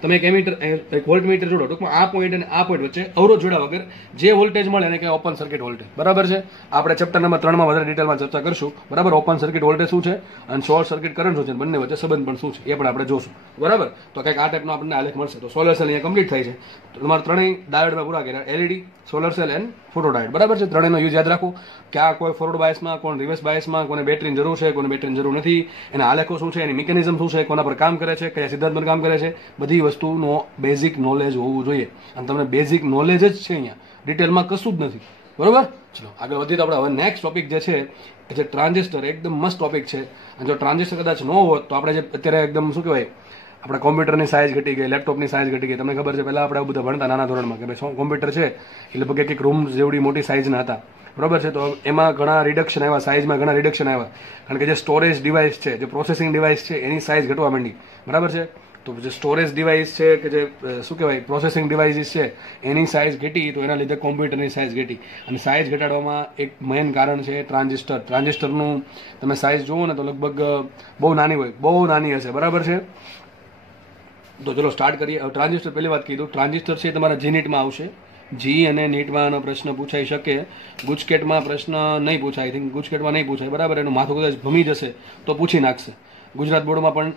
તમે એક એમીટર, એક વોલ્ટમીટર જોડો, ટૂંકમાં આ પોઈન્ટ અને આ પોઈન્ટ વચ્ચે અવરોધ જોડા વગર જે વોલ્ટેજ મળે એને કહેવાય ઓપન સર્કિટ વોલ્ટેજ, બરાબર છે. આપણે ચેપ્ટર નંબર 3માં વધારે ડિટેલમાં ચર્ચા કરશું, બરાબર. ઓપન સર્કિટ વોલ્ટેજ શું છે અને શોર્ટ સર્કિટ કરંટ શું છે, બંને વચ્ચે સંબંધ પણ શું છે એ પણ આપણે જોશું, બરાબર. તો કંઈક આ ટાઈપનો આપણને આલેખ મળશે. તો સોલર સેલ અહીંયા કમ્પ્લીટ થાય છે. તો તમારે ત્રણેય ડાયોડમાં પૂરા કર્યા, LED, solar cell and photodiode, બરાબર છે. ત્રણેયનો યુઝ યાદ રાખો કે આ કોઈ ફોરવર્ડ બાયસમાં, કોણ રિવર્સ બાયસમાં, કોને બેટરીની જરૂર છે, કોને બેટરીની જરૂર નથી, એના આલેખો શું છે, એની મિકેનિઝમ શું છે, કોના પર કામ કરે છે, કયા સિદ્ધાંત પર કામ કરે છે, બધી વસ્તુનો બેઝિક નોલેજ હોવું જોઈએ. અને તમને બેઝિક નોલેજ જ છે અહીંયા, ડિટેલમાં કશું જ નથી, બરોબર. ચલો આગળ વધીએ તો આપણે હવે નેક્સ્ટ ટોપિક જે છે એ છે ટ્રાન્ઝિસ્ટર. એકદમ મસ્ત ટોપિક છે. અને જો ટ્રાન્ઝિસ્ટર કદાચ ન હોત તો આપણે જે અત્યારે એકદમ શું કહેવાય, આપણા કોમ્પ્યુટરની સાઇઝ ઘટી ગઈ, લેપટોપની સાઇઝ ઘટી ગઈ. તમને ખબર છે પહેલા આપણે બધા ભણતા નાના ધોરણમાં કે ભાઈ કોમ્પ્યુટર છે એ લગભગ એક રૂમ જેવડી મોટી સાઇઝના હતા, બરોબર છે. તો એમાં ઘણા રિડક્શન આવ્યા, સાઇઝમાં ઘણા રિડક્શન આવ્યા, કારણ કે જે સ્ટોરેજ ડિવાઇસ છે, જે પ્રોસેસિંગ ડિવાઇસ છે એની સાઇઝ ઘટવા માંડી, બરાબર છે. તો જે સ્ટોરેજ ડિવાઇસ છે કે જે શું કહેવાય પ્રોસેસિંગ ડિવાઇસીસ છે એની સાઇઝ ઘટી તો એના લીધે કોમ્પ્યુટરની સાઇઝ ઘટી. અને સાઇઝ ઘટાડવામાં એક મેઇન કારણ છે ટ્રાન્ઝિસ્ટર. ટ્રાન્ઝિસ્ટરનું તમે સાઇઝ જુઓ ને તો લગભગ બહુ નાની હોય, બહુ નાની હશે, બરાબર છે. તો ચલો સ્ટાર્ટ કરીએ. ટ્રાન્ઝિસ્ટર પહેલી વાત કીધું, ટ્રાન્ઝિસ્ટર છે તમારા જીનીટમાં આવશે. જી અને નીટમાં પ્રશ્ન પૂછાઈ શકે. ગુજકેટમાં પ્રશ્ન નહીં પૂછાય, આઈ થિંક ગુજકેટમાં નહીં પૂછાય, બરાબર. એનું માથું કદાચ ભમી જશે તો પૂછી નાખશે. ગુજરાત બોર્ડમાં પણ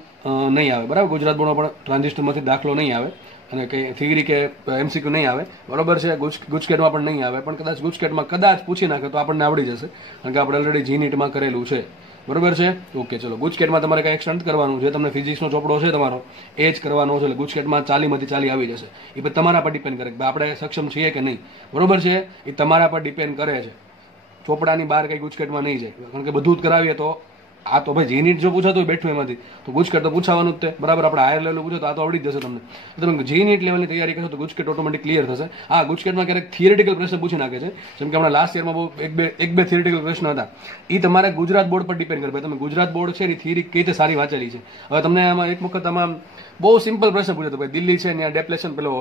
નહીં આવે, બરાબર. ગુજરાત બોર્ડમાં પણ ટ્રાન્ઝિસ્ટરમાંથી દાખલો નહીં આવે અને કંઈ થિયરી કે એમસીક્યુ નહીં આવે, બરાબર છે. ગુજકેટમાં પણ નહીં આવે, પણ કદાચ ગુજકેટમાં કદાચ પૂછી નાખે તો આપણને આવડી જશે, કારણ કે આપણે ઓલરેડી જી નીટમાં કરેલું છે, બરોબર છે. ઓકે, ચલો. ગુજકેટમાં તમારે કંઈ એક્સ્ટ્રા નથી કરવાનું, જે તમને ફિઝિક્સનો ચોપડો છે તમારો એ જ કરવાનો છે. એટલે ગુજકેટમાં 40માંથી 40 આવી જશે. એ પછી તમારા પર ડિપેન્ડ કરે કે આપણે સક્ષમ છીએ કે નહીં, બરોબર છે. એ તમારા પર ડિપેન્ડ કરે છે. ચોપડાની બહાર કંઈ ગુજકેટમાં નહીં જાય, કારણ કે બધું જ કરાવીએ તો આ તો ભાઈ જી નીટ જો પૂછાતું હોય બેઠું એમાંથી તો ગુજકેટ તો પૂછવાનું જ તે, બરાબર. આપણે હાયર લેવલ પૂછો તો આ તો આવડી જ જશે તમને. તમે જી નીટ લેવલની તૈયારી કરશો તો ગુજકેટ ઓટોમેટિક ક્લિયર થશે. હા, ગુજકેટમાં ક્યારેક થિયરિટિકલ પ્રશ્ન પૂછી નાખે છે, જેમ કે હમણાં લાસ્ટ યરમાં બહુ એક બે થિયરિટિકલ પ્રશ્ન હતા. એ તમારે ગુજરાત બોર્ડ પર ડિપેન્ડ કરે. ભાઈ તમે ગુજરાત બોર્ડ છે એની થિયરી કઈ રીતે સારી વાંચેલી છે. હવે તમને આમાં એક વખત આમાં બહુ સિમ્પલ પ્રશ્ન પૂછ્યો હતો, ભાઈ દિલ્હી છે ત્યાં ડેપ્લેશન પેલો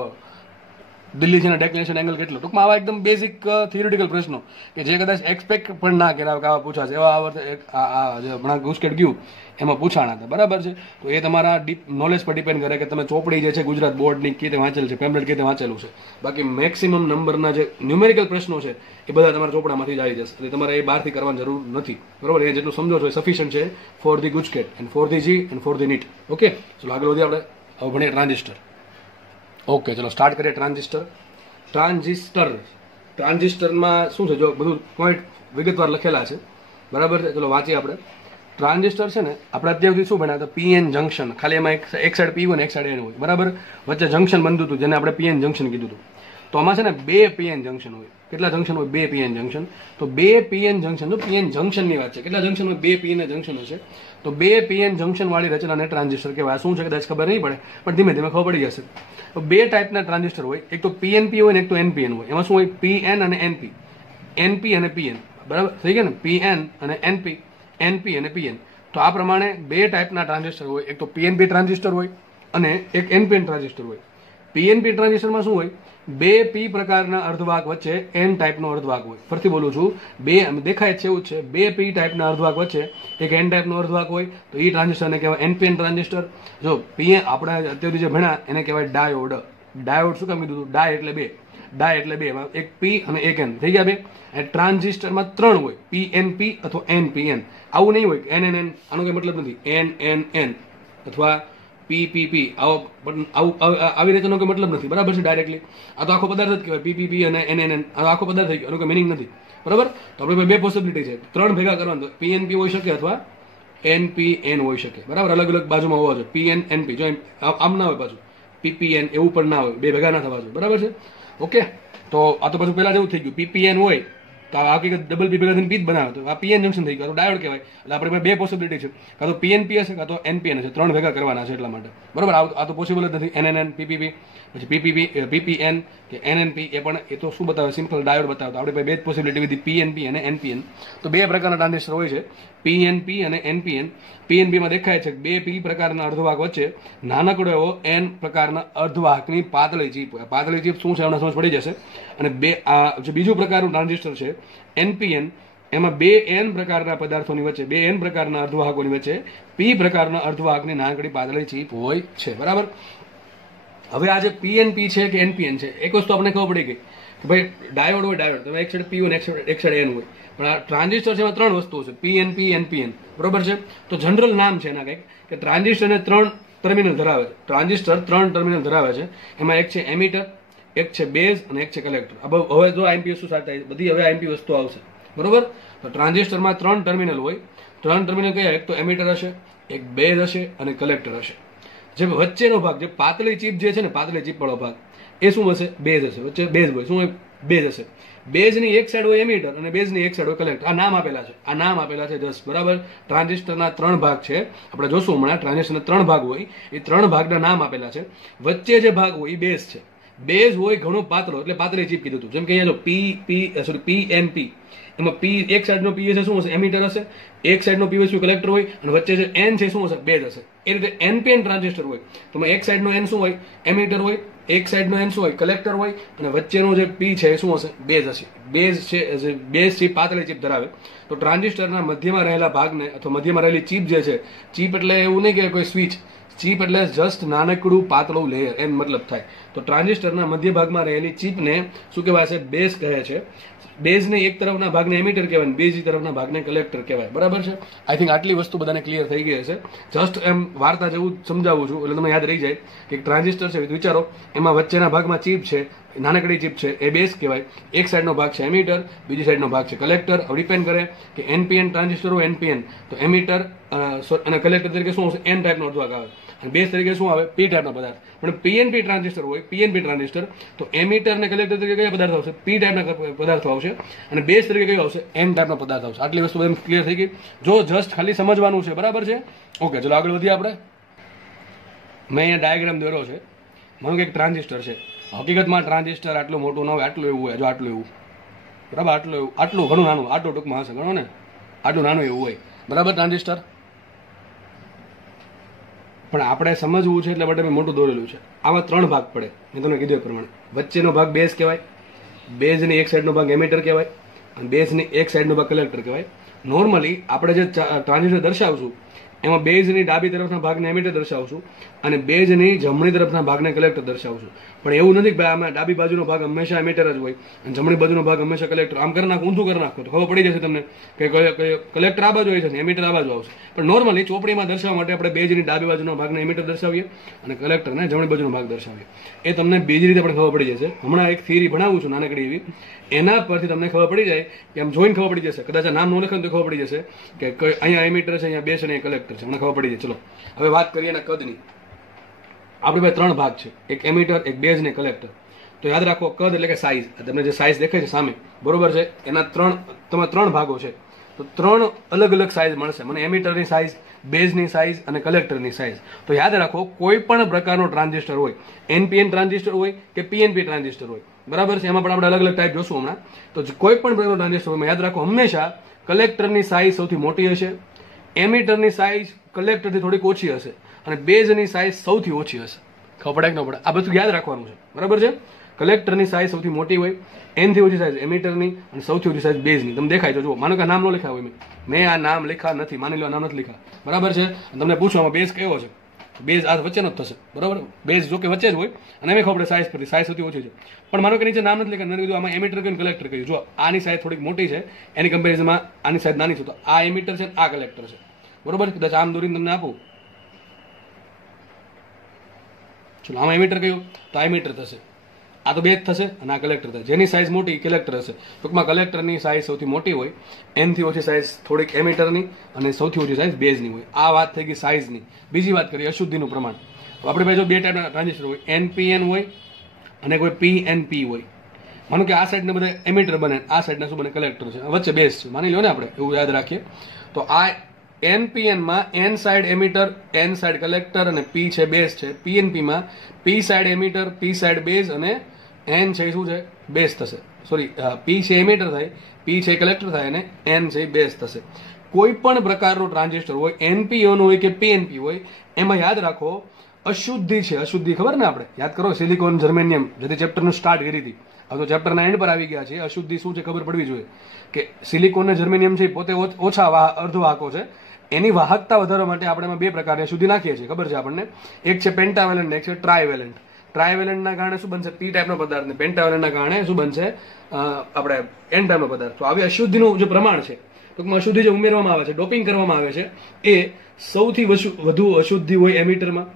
દિલ્હી છે ડેક્લેશન એંગલ કેટલો. ટૂંકમાં આવા એકદમ બેઝિક થિયોરિટિકલ પ્રશ્નો કે જે કદાચ એક્સપેક્ટ પણ ના કર્યા કે આવા પૂછાશે, એવા આ જે હમણાં ગુજકેટ ગયું એમાં પૂછાણા હતા, બરાબર છે. તો એ તમારા ડીપ નોલેજ પર ડિપેન્ડ કરે કે તમે ચોપડી જે છે ગુજરાત બોર્ડની કીતે વાંચેલ છે, પેમ્પલેટ કીતે વાંચેલું છે. બાકી મેક્સિમમ નંબરના જે ન્યુમેરિકલ પ્રશ્નો છે એ બધા તમારા ચોપડામાંથી જ આવી જશે, એટલે તમારે એ બહારથી કરવાની જરૂર નથી, બરાબર. એ જેટલું સમજો છો એ સફિશિયન્ટ છે for the GUJCET and for the JEE and for the NEET. Okay, ચલો આગળ વધીએ. આપણે હવે ભણીએ ટ્રાન્ઝિસ્ટર. ઓકે, ચલો સ્ટાર્ટ કરીએ. ટ્રાન્ઝિસ્ટરમાં શું છે, જો બધું પોઈન્ટ વિગતવાર લખેલા છે, બરાબર છે. ચલો વાંચીએ આપણે. ટ્રાન્ઝિસ્ટર છે ને આપણે અત્યાર સુધી શું ભણ્યા હતા, પીએન જંક્શન. ખાલી એમાં એક સાઈડ પી હોય ને એક સાઈડ એન હોય, બરાબર. વચ્ચે જંક્શન બનતું હતું જેને આપણે પીએન જંક્શન કીધું હતું. તો આમાં છે ને 2 પીએન જંક્શન હોય. કેટલા જંક્શન હોય? 2 પીએન જંક્શન. તો 2 પીએન જંક્શન, તો પીએન જંક્શનની વાત છે. કેટલા જંક્શન હોય? 2 પીએન જંક્શન હશે. તો 2 પીએન જંક્શન વાળી રચનાને ટ્રાન્ઝિસ્ટર કહેવાય. શું છે કદાચ ખબર નહીં પડે, પણ ધીમે ધીમે ખબર પડી જશે. તો 2 ટાઈપના ટ્રાન્ઝિસ્ટર હોય, એક તો પીએનપી હોય ને એક તો એનપીએન હોય. એમાં શું હોય? પીએન અને એનપી, એનપી અને પીએન, બરાબર થઈ ગયા ને. પીએન અને એનપી, એનપી અને પીએન. તો આ પ્રમાણે 2 ટાઈપના ટ્રાન્ઝિસ્ટર હોય. એક તો પીએનપી ટ્રાન્ઝિસ્ટર હોય અને એક એનપીએન ટ્રાન્ઝિસ્ટર હોય. પીએનપી ટ્રાન્ઝિસ્ટરમાં શું હોય? 2 પી પ્રકારના અર્ધવાહક વચ્ચે એન ટાઈપનો અર્ધવાહક હોય. ફરીથી બોલું છું, 2 દેખાય છે એવું જ છે, 2 પી ટાઈપના અર્ધવાહક વચ્ચે એક એન ટાઈપનો અર્ધવાહક હોય. તો એ ટ્રાન્ઝિસ્ટરને કહેવાય એનપીએન ટ્રાન્ઝિસ્ટર. જો પીએન આપણે અત્યારે જે ભણ્યા એને કહેવાય ડાયોડ. ડાયોડ શું કામ કીધું? ડાય એટલે 2, ડાય એટલે 2, એક પી અને એક એન થઈ ગયા 2. અને ટ્રાન્ઝિસ્ટરમાં 3 હોય, પીએનપી અથવા એનપીએન. આવું નહીં હોય એન એન એન, આનો કઈ મતલબ નથી. એન એન એન અથવા પીપીપી આવી રીતેનો કોઈ મતલબ નથી, બરાબર છે. ડાયરેક્ટલી આ તો આખો પદાર્થ જ કહેવાય. પીપીપી અને એનએનએન આ આખો પદાર્થ થઈ ગયો, એનો કોઈ મિનિંગ નથી, બરાબર. તો આપણે 2 પોસિબિલિટી છે, 3 ભેગા કરવાનું. પીએનપી હોઈ શકે અથવા એનપીએન હોઈ શકે, બરાબર. અલગ અલગ બાજુમાં હોવા જોઈએ. પીએન એનપી, જો આમ ના હોય પાછું પીપીએન એવું પણ ના હોય, 2 ભેગા ના થવા જોઈએ, બરાબર છે. ઓકે, તો આ તો પાછું પહેલા જેવું થઈ ગયું. પીપીએન હોય તો આ હકીકત ડબલ પી ભેગા થઈને પી જ બનાવે, તો આ પીએન જંક્શન થઈ ગયું, તો ડાયોડ કહેવાય. એટલે આપણે 2 પોસિબિલિટી છે, કાં તો પીએનપી હશે કાં તો એનપીએન હશે. 3 ભેગા કરવાના છે એટલા માટે, બરાબર. આ તો પોસિબલ જ નથી. એનએનએન, પીપીપી, પછી પીપીએન કે એનએનપી, એ પણ એ તો શું બતાવે? સિમ્પલ ડાયોડ બતાવે. તો આપણે 2 જ પોસિબિલિટી વિધી પીએનપી અને એનપીએન. તો 2 પ્રકારના ટ્રાન્ઝિસ્ટર હોય છે, પીએનપી અને એનપીએન. પીએનપીમાં દેખાય છે કે 2 પી પ્રકારના અર્ધવાહક વચ્ચે નાનકડો એવો એન પ્રકારના અર્ધવાહકની પાતળી ચીપ હોય. પાતળી ચીપ શું છે એમને સમજ પડી જશે. અને આ જે બીજું પ્રકારનું ટ્રાન્ઝિસ્ટર છે એનપીએન, એમાં 2 એન પ્રકારના પદાર્થોની વચ્ચે, 2 એન પ્રકારના અર્ધવાહકોની વચ્ચે પી પ્રકારના અર્ધવાહકની નાનકડી પાતળી ચીપ હોય છે, બરાબર. હવે આ જે પીએનપી છે કે એનપીએન છે, એક વસ્તુ આપણે ખબર પડી ગઈ કે ભાઈ ડાયોડ હોય, ડાયોડ તમે એક સાઈડ પી હોય ને એક સાઈડ એન હોય. પણ આ ટ્રાન્ઝિસ્ટર છે એમાં 3 વસ્તુઓ છે, પીએનપી, એનપીએન, બરોબર છે. તો જનરલ નામ છે એના કંઈક કે ટ્રાન્ઝિસ્ટરને 3 ટર્મિનલ ધરાવે છે. ટ્રાન્ઝિસ્ટર 3 ટર્મિનલ ધરાવે છે. એમાં એક છે એમીટર, એક છે બેઝ અને એક છે કલેક્ટર. હવે જો આઈએમપી વસ્તુ સાથે બધી હવે આઈએમપી વસ્તુ આવશે, બરોબર. તો ટ્રાન્ઝિસ્ટરમાં 3 ટર્મિનલ હોય. 3 ટર્મિનલ કયા? એક તો એમીટર હશે, એક બેઝ હશે અને કલેક્ટર હશે. જે વચ્ચેનો ભાગ, જે પાતળી ચીપ જે છે ને, પાતળી ચીપ વાળો ભાગ, એ શું હશે? બેઝ હશે. વચ્ચે બેઝ હોય, શું હોય? બેઝ હશે. બેઝની એક સાઈડ હોય એમીટર અને બેઝની એક સાઈડ હોય કલેક્ટર. આ નામ આપેલા છે, આ નામ આપેલા છે 10, બરાબર. ટ્રાન્ઝિસ્ટરના 3 ભાગ છે, આપણે જોશું હમણાં. ટ્રાન્ઝિસ્ટરના 3 ભાગ હોય, એ 3 ભાગના નામ આપેલા છે. વચ્ચે જે ભાગ હોય એ બેઝ છે. બેઝ હોય ઘણો પાતળો, એટલે પાતળી ચીપ કીધું હતું. જેમ કે અહીંયા જો પીએનપી, એમાં પી એક સાઈડનો પી હશે શું હશે? એમીટર હશે. એક સાઈડનો પી હશે કલેક્ટર હોય અને વચ્ચે જે એન છે શું હશે? બેઝ હશે. એ રીતે એનપીએન ટ્રાન્ઝિસ્ટર હોય તો એક સાઈડનો એન શું હોય? એમીટર હોય. એક સાઈડનો એન શું હોય? કલેક્ટર હોય. અને વચ્ચેનો જે પી છે એ શું હશે? બેઝ હશે. બેઝ છે, બેઝ ચીપ પાતળી ચીપ ધરાવે. તો ટ્રાન્ઝિસ્ટરના મધ્યમાં રહેલા ભાગને અથવા મધ્યમાં રહેલી ચીપ જે છે, ચીપ એટલે એવું નહીં કે કોઈ સ્વિચ, ચીપ એટલે જસ્ટ નાનકડું પાતળું લેયર એમ મતલબ થાય. તો ટ્રાન્ઝિસ્ટરના મધ્ય ભાગમાં રહેલી ચીપને શું કહેવાય છે? બેઝ કહે છે. બેઝને એક તરફના ભાગને એમીટર કહેવાય, બીજી તરફના ભાગને કલેક્ટર કહેવાય. બરાબર છે? આઈ થિંક આટલી વસ્તુ બધાને ક્લિયર થઈ ગઈ હશે. જસ્ટ એમ વાર્તા જેવું સમજાવું છું એટલે તમને યાદ રહી જાય કે ટ્રાન્ઝિસ્ટર છે વિચારો, એમાં વચ્ચેના ભાગમાં ચીપ છે, નાનકડી ચીપ છે, એ બેઝ કહેવાય. એક સાઈડનો ભાગ છે એમીટર, બીજી સાઈડનો ભાગ છે કલેક્ટર. ડિપેન્ડ કરે કે એનપીએન ટ્રાન્ઝિસ્ટર હોય, એનપીએન તો એમીટર અને કલેક્ટર તરીકે શું આવશે? એન ટાઈપનો અર્ધવાહક આવે. અને બેઝ તરીકે શું આવે? પી ટાઈપનો પદાર્થ. પણ પીએનપી ટ્રાન્ઝિસ્ટર હોય, પીએનપી ટ્રાન્ઝિસ્ટર તો એમીટર અને કલેક્ટર તરીકે કયા પદાર્થ આવશે? પી ટાઈપના પદાર્થો આવશે. અને બેઝ તરીકે કયો આવશે? એન ટાઈપનો પદાર્થ આવશે. આટલી વસ્તુ એમ ક્લિયર થઈ ગઈ. જો જસ્ટ ખાલી સમજવાનું છે. બરાબર છે? ઓકે, ચલો આગળ વધીએ આપણે. મેં અહીંયા ડાયાગ્રામ દોર્યો છે. માનું કે એક ટ્રાન્ઝિસ્ટર છે. હકીકતમાં ટ્રાન્ઝિસ્ટર આટલું મોટું ન હોય, આટલું એવું હોય. જો આટલું એવું, બરાબર, આટલું એવું, આટલું ઘણું નાનું, આટલું ટૂંકમાં હશે, ઘણો ને, આટલું નાનું એવું હોય. બરાબર, ટ્રાન્ઝિસ્ટર. પણ આપણે સમજવું છે એટલે માટે મેં મોટું દોરેલું છે. આમાં 3 ભાગ પડે. મેં તમને કીધું એ પ્રમાણે. વચ્ચેનો ભાગ બેઝ કહેવાય, બેઝની એક સાઈડનો ભાગ એમીટર કહેવાય, અને બેઝની એક સાઈડનો ભાગ કલેક્ટર કહેવાય. નોર્મલી આપણે જે ટ્રાન્ઝિસ્ટર દર્શાવશું એમાં બેઝની ડાબી તરફના ભાગને એમીટર દર્શાવશું અને બેઝની જમણી તરફના ભાગને કલેક્ટર દર્શાવશું. પણ એવું નથી કે ભાઈ આમાં ડાબી બાજુનો ભાગ હંમેશા એમીટર જ હોય અને જમણી બાજુનો ભાગ હંમેશા કલેક્ટર. આમ કરી નાખો, ઊંધું કરી નાખો તો ખબર પડી જશે તમને કે કલેક્ટર આ બાજુ હોય છે ને એમીટર આ બાજુ આવશે. પણ નોર્મલી ચોપડીમાં દર્શાવવા માટે આપણે બેઝની ડાબી બાજુના ભાગને એમીટર દર્શાવીએ અને કલેક્ટરને જમણી બાજુનો ભાગ દર્શાવીએ. એ તમને બીજી રીતે પણ ખબર પડી જશે. હમણાં એક થિયરી ભણાવું છું નાનકડી એવી, એના પરથી તમને ખબર પડી જાય કે આમ જોઈને ખબર પડી જશે. કદાચ નામ ન લખે તો ખબર પડી જશે કે અહીંયા એમીટર છે, અહીંયા બેઝ છે, અહીંયા કલેક્ટર છે. મને ખબર પડી જાય. ચલો હવે વાત કરીએ એના કદની. આપણી પાસે 3 ભાગ છે, એક એમીટર, એક બેઝ ને કલેક્ટર. તો યાદ રાખો કદ એટલે કે સાઇઝ. તમને જે સાઇઝ દેખાય છે સામે, બરોબર છે, એના 3 ભાગો છે. તો 3 અલગ અલગ સાઇઝ મળશે મને. એમીટરની સાઇઝ, બેઝની સાઇઝ અને કલેક્ટરની સાઇઝ. તો યાદ રાખો કોઈ પણ પ્રકારનો ટ્રાન્ઝિસ્ટર હોય, એનપીએન ટ્રાન્ઝિસ્ટર હોય કે પીએનપી ટ્રાન્ઝિસ્ટર હોય, બરાબર છે, એમાં પણ આપણે અલગ અલગ ટાઈપ જોશું હમણાં. તો કોઈ પણ પ્રકારનો ટ્રાન્ઝિસ્ટર હોય યાદ રાખો હંમેશા કલેક્ટરની સાઇઝ સૌથી મોટી હશે, એમીટરની સાઇઝ કલેક્ટરથી થોડીક ઓછી હશે અને બેઝની સાઇઝ સૌથી ઓછી હશે. ખબર પડે કે ન પડે? આ બધું યાદ રાખવાનું છે. બરાબર છે? કલેક્ટરની સાઇઝ સૌથી મોટી હોય, એનથી ઓછી સાઇઝ એમીટરની અને સૌથી ઓછી સાઇઝ બેઝની. તમે દેખાય તો જુઓ. માનો કે નામ ન લખ્યા હોય, મેં આ નામ લખ્યા નથી, માની લો નામ નથી લખ્યા, બરાબર છે. તમને પૂછો આમાં બેઝ કયો છે? બેઝ આ વચ્ચેનો જ થશે, બરાબર. બેઝ જો કે વચ્ચે જ હોય અને એમ ખબર પડે સાઇઝ પરથી સાઇઝ સૌથી ઓછી છે. પણ માનો કે નીચે નામ નથી લખ્યા, મેં કીધું આમાં એમીટર કયું કલેક્ટર કયું. જો આની સાઇઝ થોડીક મોટી છે, એની કમ્પેરિઝનમાં આની સાઇઝ નાની છે. તો આ એમીટર છે, આ કલેક્ટર છે, બરોબર. કદાચ આમ દોરીને તમને આપું, ચલો આમાં એમીટર કયું? તો આ એમીટર થશે, આ તો બેઝ થશે અને આ કલેક્ટર થશે. જેની સાઇઝ મોટી કલેક્ટર હશે. ટૂંકમાં કલેક્ટરની સાઇઝ સૌથી મોટી હોય, એનથી ઓછી સાઇઝ થોડીક એમીટરની અને સૌથી ઓછી સાઇઝ બેઝની હોય. આ વાત થઈ ગઈ સાઇઝની. બીજી વાત કરીએ અશુદ્ધિનું પ્રમાણ. આપણી પાસે જો 2 ટાઈપના ટ્રાન્ઝિસ્ટર હોય, એનપીએન હોય અને કોઈ પીએનપી હોય. માનો કે આ સાઈડને બધા એમીટર બને, આ સાઈડના શું બને? કલેક્ટર છે, વચ્ચે બેઝ છે, માની લો ને આપણે એવું યાદ રાખીએ. તો આ એનપીએનમાં N side emitter, N side collector અને પી છે બેઝ છે. પીએનપીમાં P side emitter, P side base અને એન છે શું છે? બેઝ થશે. સોરી, પી છે એમીટર થાય, પી છે કલેક્ટર થાય અને એન છે બેઝ થશે. કોઈ પણ પ્રકારનું ટ્રાન્ઝિસ્ટર હોય, એનપીઓનું હોય કે પીએનપી હોય, એમાં યાદ રાખો અશુદ્ધિ છે. અશુદ્ધિ ખબર ને? આપણે યાદ કરો સિલિકોન જર્મેનિયમ જેથી ચેપ્ટરનું સ્ટાર્ટ કરી હતી. હવે તો ચેપ્ટરના એન્ડ પર આવી ગયા છે. અશુદ્ધિ શું છે ખબર પડવી જોઈએ કે સિલિકોન અને જર્મેનિયમ છે પોતે ઓછા અર્ધવાહકો છે. એની વાહકતા વધારવા માટે આપણે એમાં 2 પ્રકારની અશુદ્ધિ નાખીએ છીએ. ખબર છે આપણને? એક છે પેન્ટાવેલન્ટ, એક છે ટ્રાયવેલન્ટ. ટ્રાયવેલન્ટના કારણે શું બનશે? પી ટાઈપનો પદાર્થ ને પેન્ટાવેલન્ટના કારણે શું બનશે? આપણે એન ટાઈપનો પદાર્થ. તો આવી અશુદ્ધિનું જે પ્રમાણ છે, ટૂંકમાં અશુદ્ધિ જે ઉમેરવામાં આવે છે, ડોપિંગ કરવામાં આવે છે, એ સૌથી વધુ અશુદ્ધિ હોય એમીટરમાં,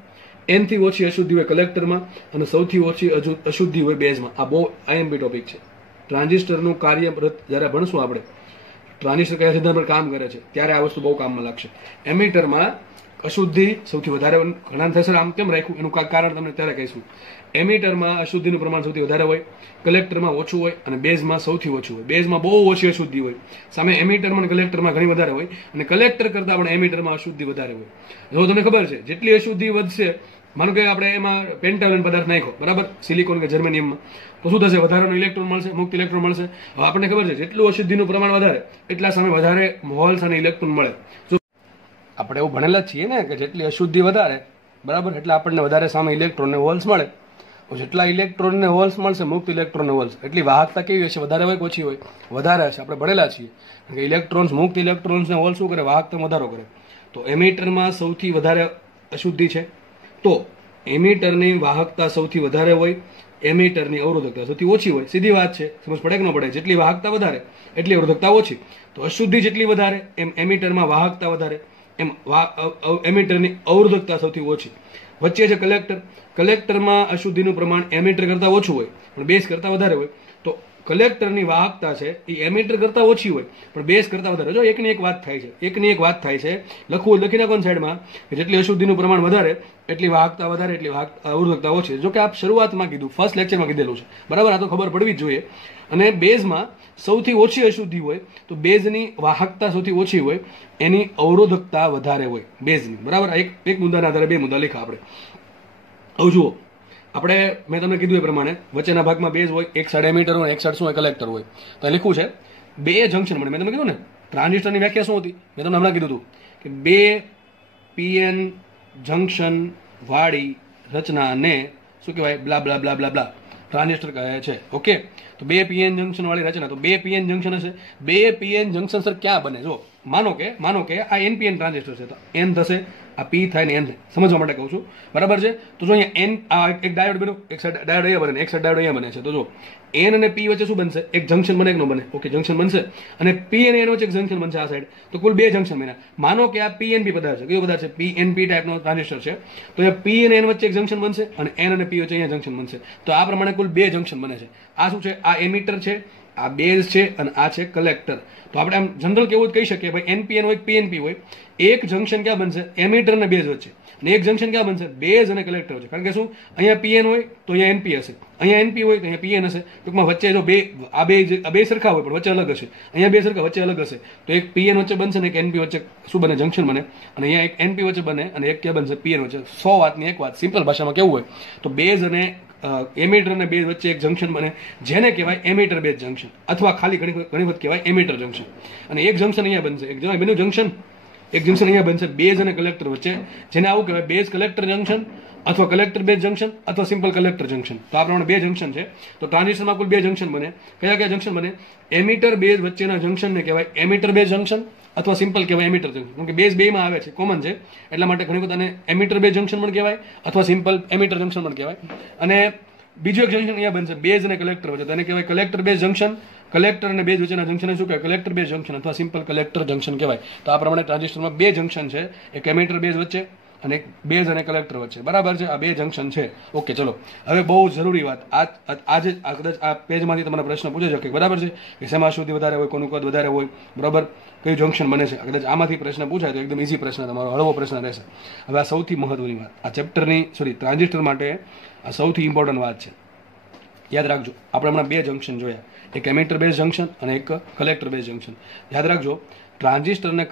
એનથી ઓછી અશુદ્ધિ હોય કલેક્ટરમાં અને સૌથી ઓછી અશુદ્ધિ હોય બેઝમાં. આ બહુ આઈએમપી ટોપિક છે. ટ્રાન્ઝિસ્ટરનું કાર્ય જ્યારે ભણશું આપણે, ટ્રાન્ઝિસ્ટર કયા સિદ્ધાંત પર કામ કરે છે, ત્યારે આ વસ્તુ બહુ કામમાં લાગશે. એમીટરમાં અશુદ્ધિ સૌથી વધારે ઘણા થશે. આમ કેમ રાખ્યું એનું કારણ તમને ત્યારે કહીશું. એમીટરમાં અશુદ્ધિનું પ્રમાણ સૌથી વધારે હોય, કલેક્ટરમાં ઓછું હોય અને બેઝમાં સૌથી ઓછું હોય. બેઝમાં બહુ ઓછી અશુદ્ધિ હોય, સામે એમીટરમાં અને કલેક્ટરમાં ઘણી વધારે હોય અને કલેક્ટર કરતાં પણ એમીટરમાં અશુદ્ધિ વધારે હોય. જો તમને ખબર છે જેટલી અશુદ્ધિ વધશે, માનો કે આપણે એમાં પેન્ટાવેલન્ટ પદાર્થ નાખ્યો, બરાબર, સિલિકોન કે જર્મેનિયમમાં, તો શું થશે? વધારાનો ઇલેક્ટ્રોન મળશે, મુક્ત ઇલેક્ટ્રોન મળશે. હવે આપણને ખબર છે જેટલું અશુદ્ધિનું પ્રમાણ વધારે એટલા સામે વધારે મોલ્સ અને ઇલેક્ટ્રોન મળે. આપણે એવું ભણેલા જ છીએ ને કે જેટલી અશુદ્ધિ વધારે, બરાબર, એટલે આપણને વધારે સામે ઇલેક્ટ્રોન ને હોલ્સ મળે. જેટલા ઇલેક્ટ્રોન ને હોલ્સ મળશે, મુક્ત ઇલેક્ટ્રોન ને હોલ્સ, એટલી વાહકતા કેવી હશે? વધારે હોય કે ઓછી હોય? વધારે હશે. આપણે ભણેલા છીએ કે ઇલેક્ટ્રોન્સ, મુક્ત ઇલેક્ટ્રોન્સ ને હોલ્સ શું કરે? વાહકતા વધારો કરે. તો એમિટરમાં સૌથી વધારે અશુદ્ધિ છે, તો એમિટરની વાહકતા સૌથી વધારે હોય, એમિટરની અવરોધકતા સૌથી ઓછી હોય. સીધી વાત છે, સમજ પડે કે ન પડે? જેટલી વાહકતા વધારે એટલી અવરોધકતા ઓછી. તો અશુદ્ધિ જેટલી વધારે એમ એમિટરમાં વાહકતા વધારે, એમ એમિટરની અવરોધકતા સૌથી ઓછી. વચ્ચે છે કલેક્ટર. કલેક્ટરમાં અશુદ્ધિનું પ્રમાણ એમિટર કરતા ઓછું હોય પણ બેઝ કરતા વધારે હોય. તો કલેક્ટરની વાહકતા છે એ એમિટર કરતા ઓછી હોય પણ બેઝ કરતા વધારે. જો એકની એક વાત થાય છે, એકની એક વાત થાય છે. લખી નાખો સાઈડમાં કે જેટલી અશુદ્ધિનું પ્રમાણ વધારે એટલી વાહકતા વધારે, એટલી અવરોધકતા ઓછી. જો કે આપ શરૂઆતમાં કીધું, ફર્સ્ટ લેક્ચરમાં કીધેલું છે, બરાબર. આ તો ખબર પડવી જ જોઈએ. અને બેઝમાં સૌથી ઓછી અશુદ્ધિ હોય તો બેઝની વાહકતા સૌથી ઓછી હોય, એની અવરોધકતા વધારે હોય બેઝની, બરાબર. એક મુદ્દાના આધારે બે મુદ્દા લખ્યા આપણે. હવે જુઓ, આપણે મેં તમને કીધું એ પ્રમાણે વચ્ચેના ભાગમાં બેઝ હોય, એક સાઈડ એમિટર હોય, એક સાઈડ શું હોય? કલેક્ટર હોય. તો લખ્યું છે બે જંક્શન મળે. મેં તમને કીધું ને ટ્રાન્ઝિસ્ટરની વ્યાખ્યા શું હતી? મેં તમને હમણાં કીધું હતું કે બે પીએન જંક્શન વાળી રચનાને શું કહેવાય? બ્લા બ્લા બ્લા બ્લા બ્લા ટ્રાન્ઝિસ્ટર કહે છે. ઓકે, તો બે પીએન જંક્શન વાળી રચના. તો બે પીએન જંક્શન હશે. બે પીએન જંક્શન સર ક્યાં બને? જો માનો કે આ એનપીએન ટ્રાન્ઝિસ્ટર છે, તો એન થશે, આ પી થાય ને એન થાય. સમજવા માટે કહું છું, બરાબર છે. તો જો અહીંયા એન, આ એક ડાયોડ બન્યો, એક સાઈડ ડાયોડ અહીંયા બને, એક સાઈડ ડાયોડ અહીંયા બને છે. તો જો એન અને પી વચ્ચે શું બનશે? એક જંક્શન બને કે ન બને? ઓકે, જંક્શન બનશે. અને પી અને એન વચ્ચે એક જંક્શન બનશે આ સાઈડ. તો કુલ બે જંક્શન બન્યા. માનો કે આ પીએનપી પદાર્થ છે. કયો પદાર્થ છે? પીએનપી ટાઈપનો ટ્રાન્ઝિસ્ટર છે. તો અહીંયા પી અને એન વચ્ચે એક જંક્શન બનશે અને એન અને પી વચ્ચે અહીંયા જંક્શન બનશે. તો આ પ્રમાણે કુલ બે જંક્શન બને છે. આ શું છે? આ એમિટર છે, આ બેઝ છે અને આ છે કલેક્ટર. તો આપણે આમ જનરલ કેવું કહી શકીએ, ભાઈ એનપીએન હોય, પીએનપી હોય, એક જંક્શન ક્યાં બનશે? એમિટર અને બેઝ વચ્ચે. અને એક જંક્શન ક્યાં બનશે? બેઝ અને કલેક્ટર વચ્ચે. કારણ કે શું? અહીંયા પીએન હોય તો અહીંયા એનપી હશે, અહીંયા એનપી હોય તો અહીંયા પીએન હશે. ટૂંકમાં વચ્ચે જો બે સરખા હોય પણ વચ્ચે અલગ હશે, અહીંયા બે સરખા વચ્ચે અલગ હશે, તો એક પીએન વચ્ચે બનશે ને એક એનપી વચ્ચે શું બને? જંક્શન બને. અને અહીંયા એક એનપી વચ્ચે બને અને એક ક્યાં બનશે? પીએન વચ્ચે. 100 વાતની એક વાત. સિમ્પલ ભાષામાં કેવું હોય તો બેઝ અને એમિટર અને બેઝ વચ્ચે એક જંક્શન બને, જેને કહેવાય એમિટર બેઝ જંક્શન, અથવા ખાલી ઘણી વખત કહેવાય એમિટર જંક્શન. અને એક જંક્શન અહીંયા બનશે, એક બેનું જંક્શન, એક જંક્શન અહીંયા બનશે બેઝ અને કલેક્ટર વચ્ચે, જેને આવું કહેવાય બેઝ કલેક્ટર જંક્શન, અથવા કલેક્ટર બેઝ જંક્શન, અથવા સિમ્પલ કલેક્ટર જંક્શન. તો આ પ્રમાણે બે જંક્શન છે. તો ટ્રાન્ઝિસ્ટરમાં કુલ બે જંક્શન બને. કયા કયા જંક્શન બને? એમિટર બેઝ વચ્ચેના જંક્શનને કહેવાય એમિટર બેઝ જંક્શન, અથવા સિમ્પલ કહેવાય એમિટર જંક્શન. કેમ કે બેઝ બેમાં આવે છે, કોમન છે, એટલા માટે ઘણી વખત આને એમિટર બેઝ જંક્શન પણ કહેવાય અથવા સિમ્પલ એમિટર જંક્શન પણ કહેવાય. અને બીજું એક જંક્શન અહીંયા બનશે બેઝ અને કલેક્ટર વચ્ચે, તેને કહેવાય કલેક્ટર બેઝ જંક્શન. કલેક્ટર અને બેઝ વચ્ચેના જંક્શન શું કહેવાય? કલેક્ટર બેઝ જંક્શન અથવા સિમ્પલ કલેક્ટર જંક્શન કહેવાય. તો આ પ્રમાણે ટ્રાન્ઝિસ્ટરમાં બે જંક્શન છે, એક એમિટર બેઝ વચ્ચે અને એક બેઝ અને કલેક્ટર વચ્ચે, બરાબર છે. આ બે જંક્શન છે. ઓકે, ચલો હવે બહુ જરૂરી વાત, આજે કદાચ આ પેજમાંથી તમારા પ્રશ્ન પૂછે છે કે બરાબર છે કે શેમાં અશુદ્ધિ વધારે હોય, કોનું કદ વધારે હોય, બરાબર, કયું જંક્શન બને છે? કદાચ આમાંથી પ્રશ્ન પૂછાય તો એકદમ ઇઝી પ્રશ્ન, તમારો હળવો પ્રશ્ન રહેશે. હવે આ સૌથી મહત્વની વાત, આ ચેપ્ટરની ટ્રાન્ઝિસ્ટર માટે આ સૌથી ઇમ્પોર્ટન્ટ વાત છે. યાદ રાખજો, આપણે હમણાં બે જંક્શન જોયા, એક એમિટર બેઝ જંક્શન અને એક કલેક્ટર બેઝ જંક્શન. યાદ રાખજો, ટ્રાન્ઝિસ્ટરને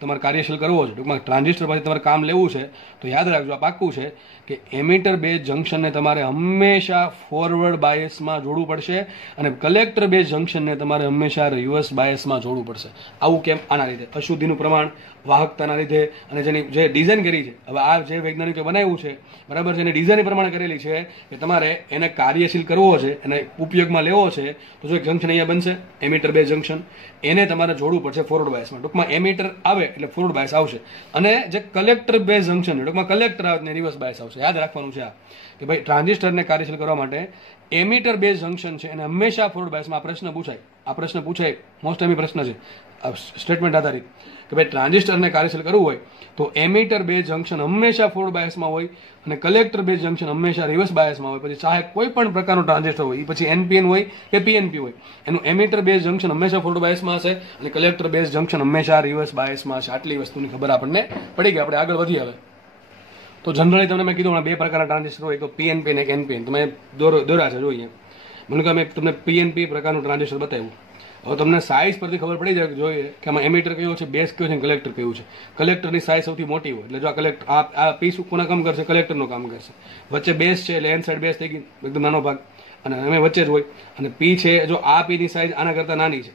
તમારે કાર્યશીલ કરવો છે, ટૂંકમાં ટ્રાન્ઝિસ્ટર પછી તમારે કામ લેવું છે, તો યાદ રાખજો આ પાક્કું છે કે એમિટર બેઝ જંક્શનને તમારે હંમેશા ફોરવર્ડ બાયસમાં જોડવું પડશે અને કલેક્ટર બેઝ જંક્શનને તમારે હંમેશા રિવર્સ બાયસમાં જોડવું પડશે. આવું કેમ? આના લીધે અશુદ્ધિનું પ્રમાણ, વાહકતાના લીધે, અને જે ડિઝાઇન કરી છે, હવે આ જે વૈજ્ઞાનિકે બનાવ્યું છે, બરાબર છે, એની ડિઝાઇન પ્રમાણે કરેલી છે કે તમારે એને કાર્યશીલ કરવો છે, એને ઉપયોગમાં લેવો છે, તો જો એક જંક્શન અહીંયા બનશે એમિટર બેઝ જંક્શન, એને તમારે જોડવું પડશે ફોરવર્ડ બાયસમાં. ટૂંકમાં એમિટર આવે એટલે ફોરવર્ડ બાયસ આવશે, અને જે કલેક્ટર બેઝ જંક્શન ટૂંકમાં કલેક્ટર આવે ને રિવર્સ બાયસ આવશે. યાદ રાખવાનું છે આ કે ભાઈ ટ્રાન્ઝિસ્ટરને કાર્યશીલ કરવા માટે એમિટર બેઝ જંક્શન છે એને હંમેશા ફોરવર્ડ બાયસમાં. આ પ્રશ્ન પૂછાય મોસ્ટ ટાઈમ પ્રશ્ન છે સ્ટેટમેન્ટ આધારિત કે ભાઈ ટ્રાન્ઝિસ્ટરને કાર્યશીલ કરવું હોય તો એમિટર બેઝ જંક્શન હંમેશા ફોરવર્ડ બાયસમાં હોય અને કલેક્ટર બેઝ જંક્શન હંમેશા રિવર્સ બાયસમાં હોય. પછી ચાહે કોઈ પણ પ્રકારનું ટ્રાન્ઝિસ્ટર હોય, એ પછી એનપીએન હોય કે પીએનપી હોય, એનું એમિટર બેઝ જંક્શન હંમેશા ફોરવર્ડ બાયસમાં હશે અને કલેક્ટર બેઝ જંક્શન હંમેશા રિવર્સ બાયસમાં હશે. આટલી વસ્તુની ખબર આપણને પડી ગઈ. આપણે આગળ વધીએ હવે. તો જનરલી તમને મેં કીધું બે પ્રકારના ટ્રાન્ઝિસ્ટર હોય, તો પીએનપી અને એક એનપીએન. તમે દોરા છે જોઈએ, મને કહે મેં તમને પીએનપી પ્રકારનું ટ્રાન્ઝિસ્ટર બતાવ્યું. હવે તમને સાઇઝ પરથી ખબર પડી જાય જોઈએ કે આમાં એમિટર કયો છે, બેઝ કયો છે, કલેક્ટર કયું છે. કલેક્ટરની સાઇઝ સૌથી મોટી હોય, એટલે જો આ કલેક્ટર આ પી કોના કામ કરશે? કલેક્ટરનું કામ કરશે. વચ્ચે બેઝ છે એટલે એન સાઈડ બેઝ થઈ ગઈ, એકદમ નાનો ભાગ, અને અમે વચ્ચે જ હોય. અને પી છે, જો આ પીની સાઇઝ આના કરતાં નાની છે,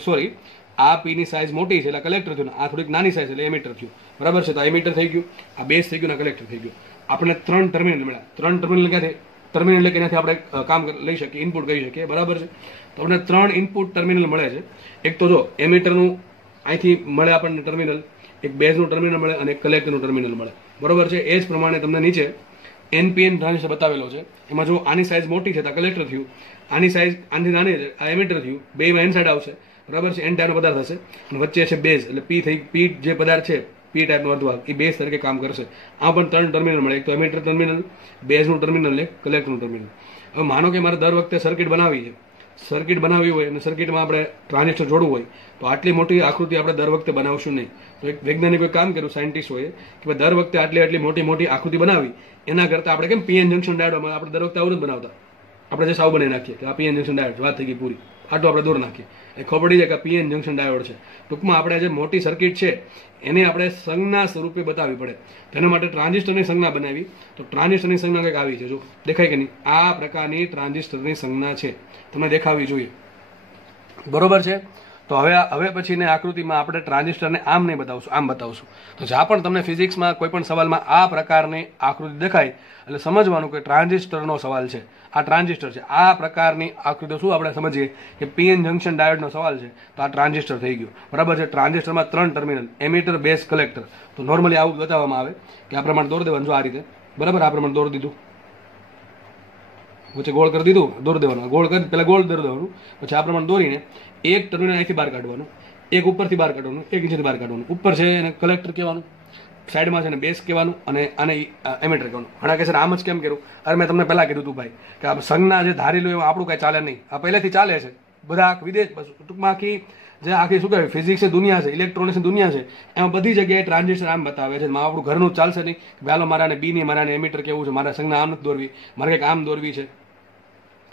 સોરી આ પી ની સાઇઝ મોટી છે એટલે કલેક્ટર થયું, આ થોડીક નાની સાઇઝ એટલે એમીટર થયું, બરાબર છે. તો આ એમીટર થઈ ગયું, આ બેઝ થઈ ગયું ને કલેક્ટર થઈ ગયું. આપણે 3 ટર્મિનલ મળ્યા. 3 ટર્મિનલ ક્યાંથી? ટર્મિનલ એટલે કે એનાથી આપણે કામ લઈ શકીએ, ઇનપુટ કરી શકીએ, બરાબર છે. તો આપણે 3 ઇનપુટ ટર્મિનલ મળે છે. એક તો જો એમીટરનું અહીંથી મળે આપણને ટર્મિનલ, એક બેઝનું ટર્મિનલ મળે અને એક કલેક્ટરનું ટર્મિનલ મળે, બરોબર છે. એ જ પ્રમાણે તમને નીચે એનપીએન ટ્રાન્ઝિસ્ટર બતાવેલો છે. એમાં જો આની સાઇઝ મોટી છે તો કલેક્ટર થયું, આની સાઇઝ આની નાની છે આ એમીટર થયું. બેમાં એન સાઇડ આવશે, બરાબર છે. એન ટાઈપનો પદાર્થ હશે અને વચ્ચે છે બેઝ, એટલે પી થઈ, પી જે પદાર્થ છે પી ટાઈપનો અર્ધવાહક, એ બેઝ તરીકે કામ કરશે. આ પણ 3 ટર્મિનલ મળે, એક તો એમીટર ટર્મિનલ, બેઝનું ટર્મિનલ ને કલેક્ટરનું ટર્મિનલ. હવે માનો કે મારે દર વખતે સર્કિટ બનાવવી છે, સર્કિટ બનાવવી હોય અને સર્કિટમાં આપણે ટ્રાન્ઝિસ્ટર જોડવું હોય તો આટલી મોટી આકૃતિ આપણે દર વખતે બનાવશું નહીં. તો એક વૈજ્ઞાનિકોએ કામ કર્યું, સાયન્ટિસ્ટોએ, કે દર વખતે આટલી મોટી મોટી આકૃતિ બનાવી એના કરતાં આપણે કેમ પીએન જંક્શન ડાયોડ આપણે દર વખતે આવું જ બનાવતા, આપણે જે સાવ બનાવી નાખીએ કે આ પીએન જંક્શન ડાયોડ, વાત થઈ ગઈ પૂરી, આટલું આપણે દૂર નાખીએ, એ ખબર પડી જાય કે પીએન જંક્શન ડાયોડ છે. ટૂંકમાં આપણે જે મોટી સર્કિટ છે એને આપણે સંજ્ઞા સ્વરૂપે બતાવવી પડે. તેના માટે ટ્રાન્ઝિસ્ટરની સંજ્ઞા બનાવી. તો ટ્રાન્ઝિસ્ટરની સંજ્ઞા કંઈક આવી છે, જો દેખાય કે નહીં, આ પ્રકારની ટ્રાન્ઝિસ્ટરની સંજ્ઞા છે, તમને દેખાવી જોઈએ, બરોબર છે. તો હવે પછીની આકૃતિમાં આપણે ટ્રાન્ઝિસ્ટરને આમ નહીં બતાવશું, આમ બતાવશું. તો જ્યાં પણ તમને ફિઝિક્સમાં કોઈ પણ સવાલમાં આ પ્રકારની આકૃતિ દેખાય એટલે સમજવાનું કે ટ્રાન્ઝિસ્ટરનો સવાલ છે, આ ટ્રાન્ઝિસ્ટર છે. આ પ્રકારની આકૃતિ શું આપણે સમજીએ કે પીએન જંક્શન ડાયોડનો સવાલ છે તો આ ટ્રાન્ઝિસ્ટર થઈ ગયું, બરાબર છે. ટ્રાન્ઝિસ્ટરમાં 3 ટર્મિનલ, એમીટર, બેઝ, કલેક્ટર. તો નોર્મલી આવું બતાવવામાં આવે કે આ પ્રમાણે દોરી દેવાનું, જો આ રીતે, બરાબર, આ પ્રમાણે દોરી દીધું, વચ્ચે ગોળ કરી દીધું, દોરી દેવાનું, ગોળ કરી પહેલા ગોળ દોરી દેવાનું, પછી આ પ્રમાણે દોરીને એક ટર્મિનલ અહીંથી બહાર કાઢવાનું, એક ઉપરથી બહાર કાઢવાનું, એક નીચેથી બહાર કાઢવાનું. ઉપર છે એને કલેક્ટર કહેવાનું, સાઈડમાં છે ને બેઝ કહેવાનું અને આને એમીટર કહેવાનું. ઘણા કહે છે આમ જ કેમ કર્યું? અરે મેં તમને પહેલા કીધું હતું ભાઈ કે આ સંજ્ઞા જે ધારેલું એમાં આપણું કાંઈ ચાલે નહીં, આ પહેલેથી ચાલે છે. બધા વિદેશ ટૂંકમાં આખી શું કહેવાય ફિઝિક્સની દુનિયા છે, ઇલેક્ટ્રોનિક્સની દુનિયા છે, એમાં બધી જગ્યાએ ટ્રાન્ઝિસ્ટર આમ બતાવે છે. આપણું ઘરનું ચાલશે નહીં, પહેલો મારાને બી ની મારાને એમીટર કેવું છે, મારે સંજ્ઞા આમ નથી દોરવી, મારે કંઈક આમ દોરવી છે,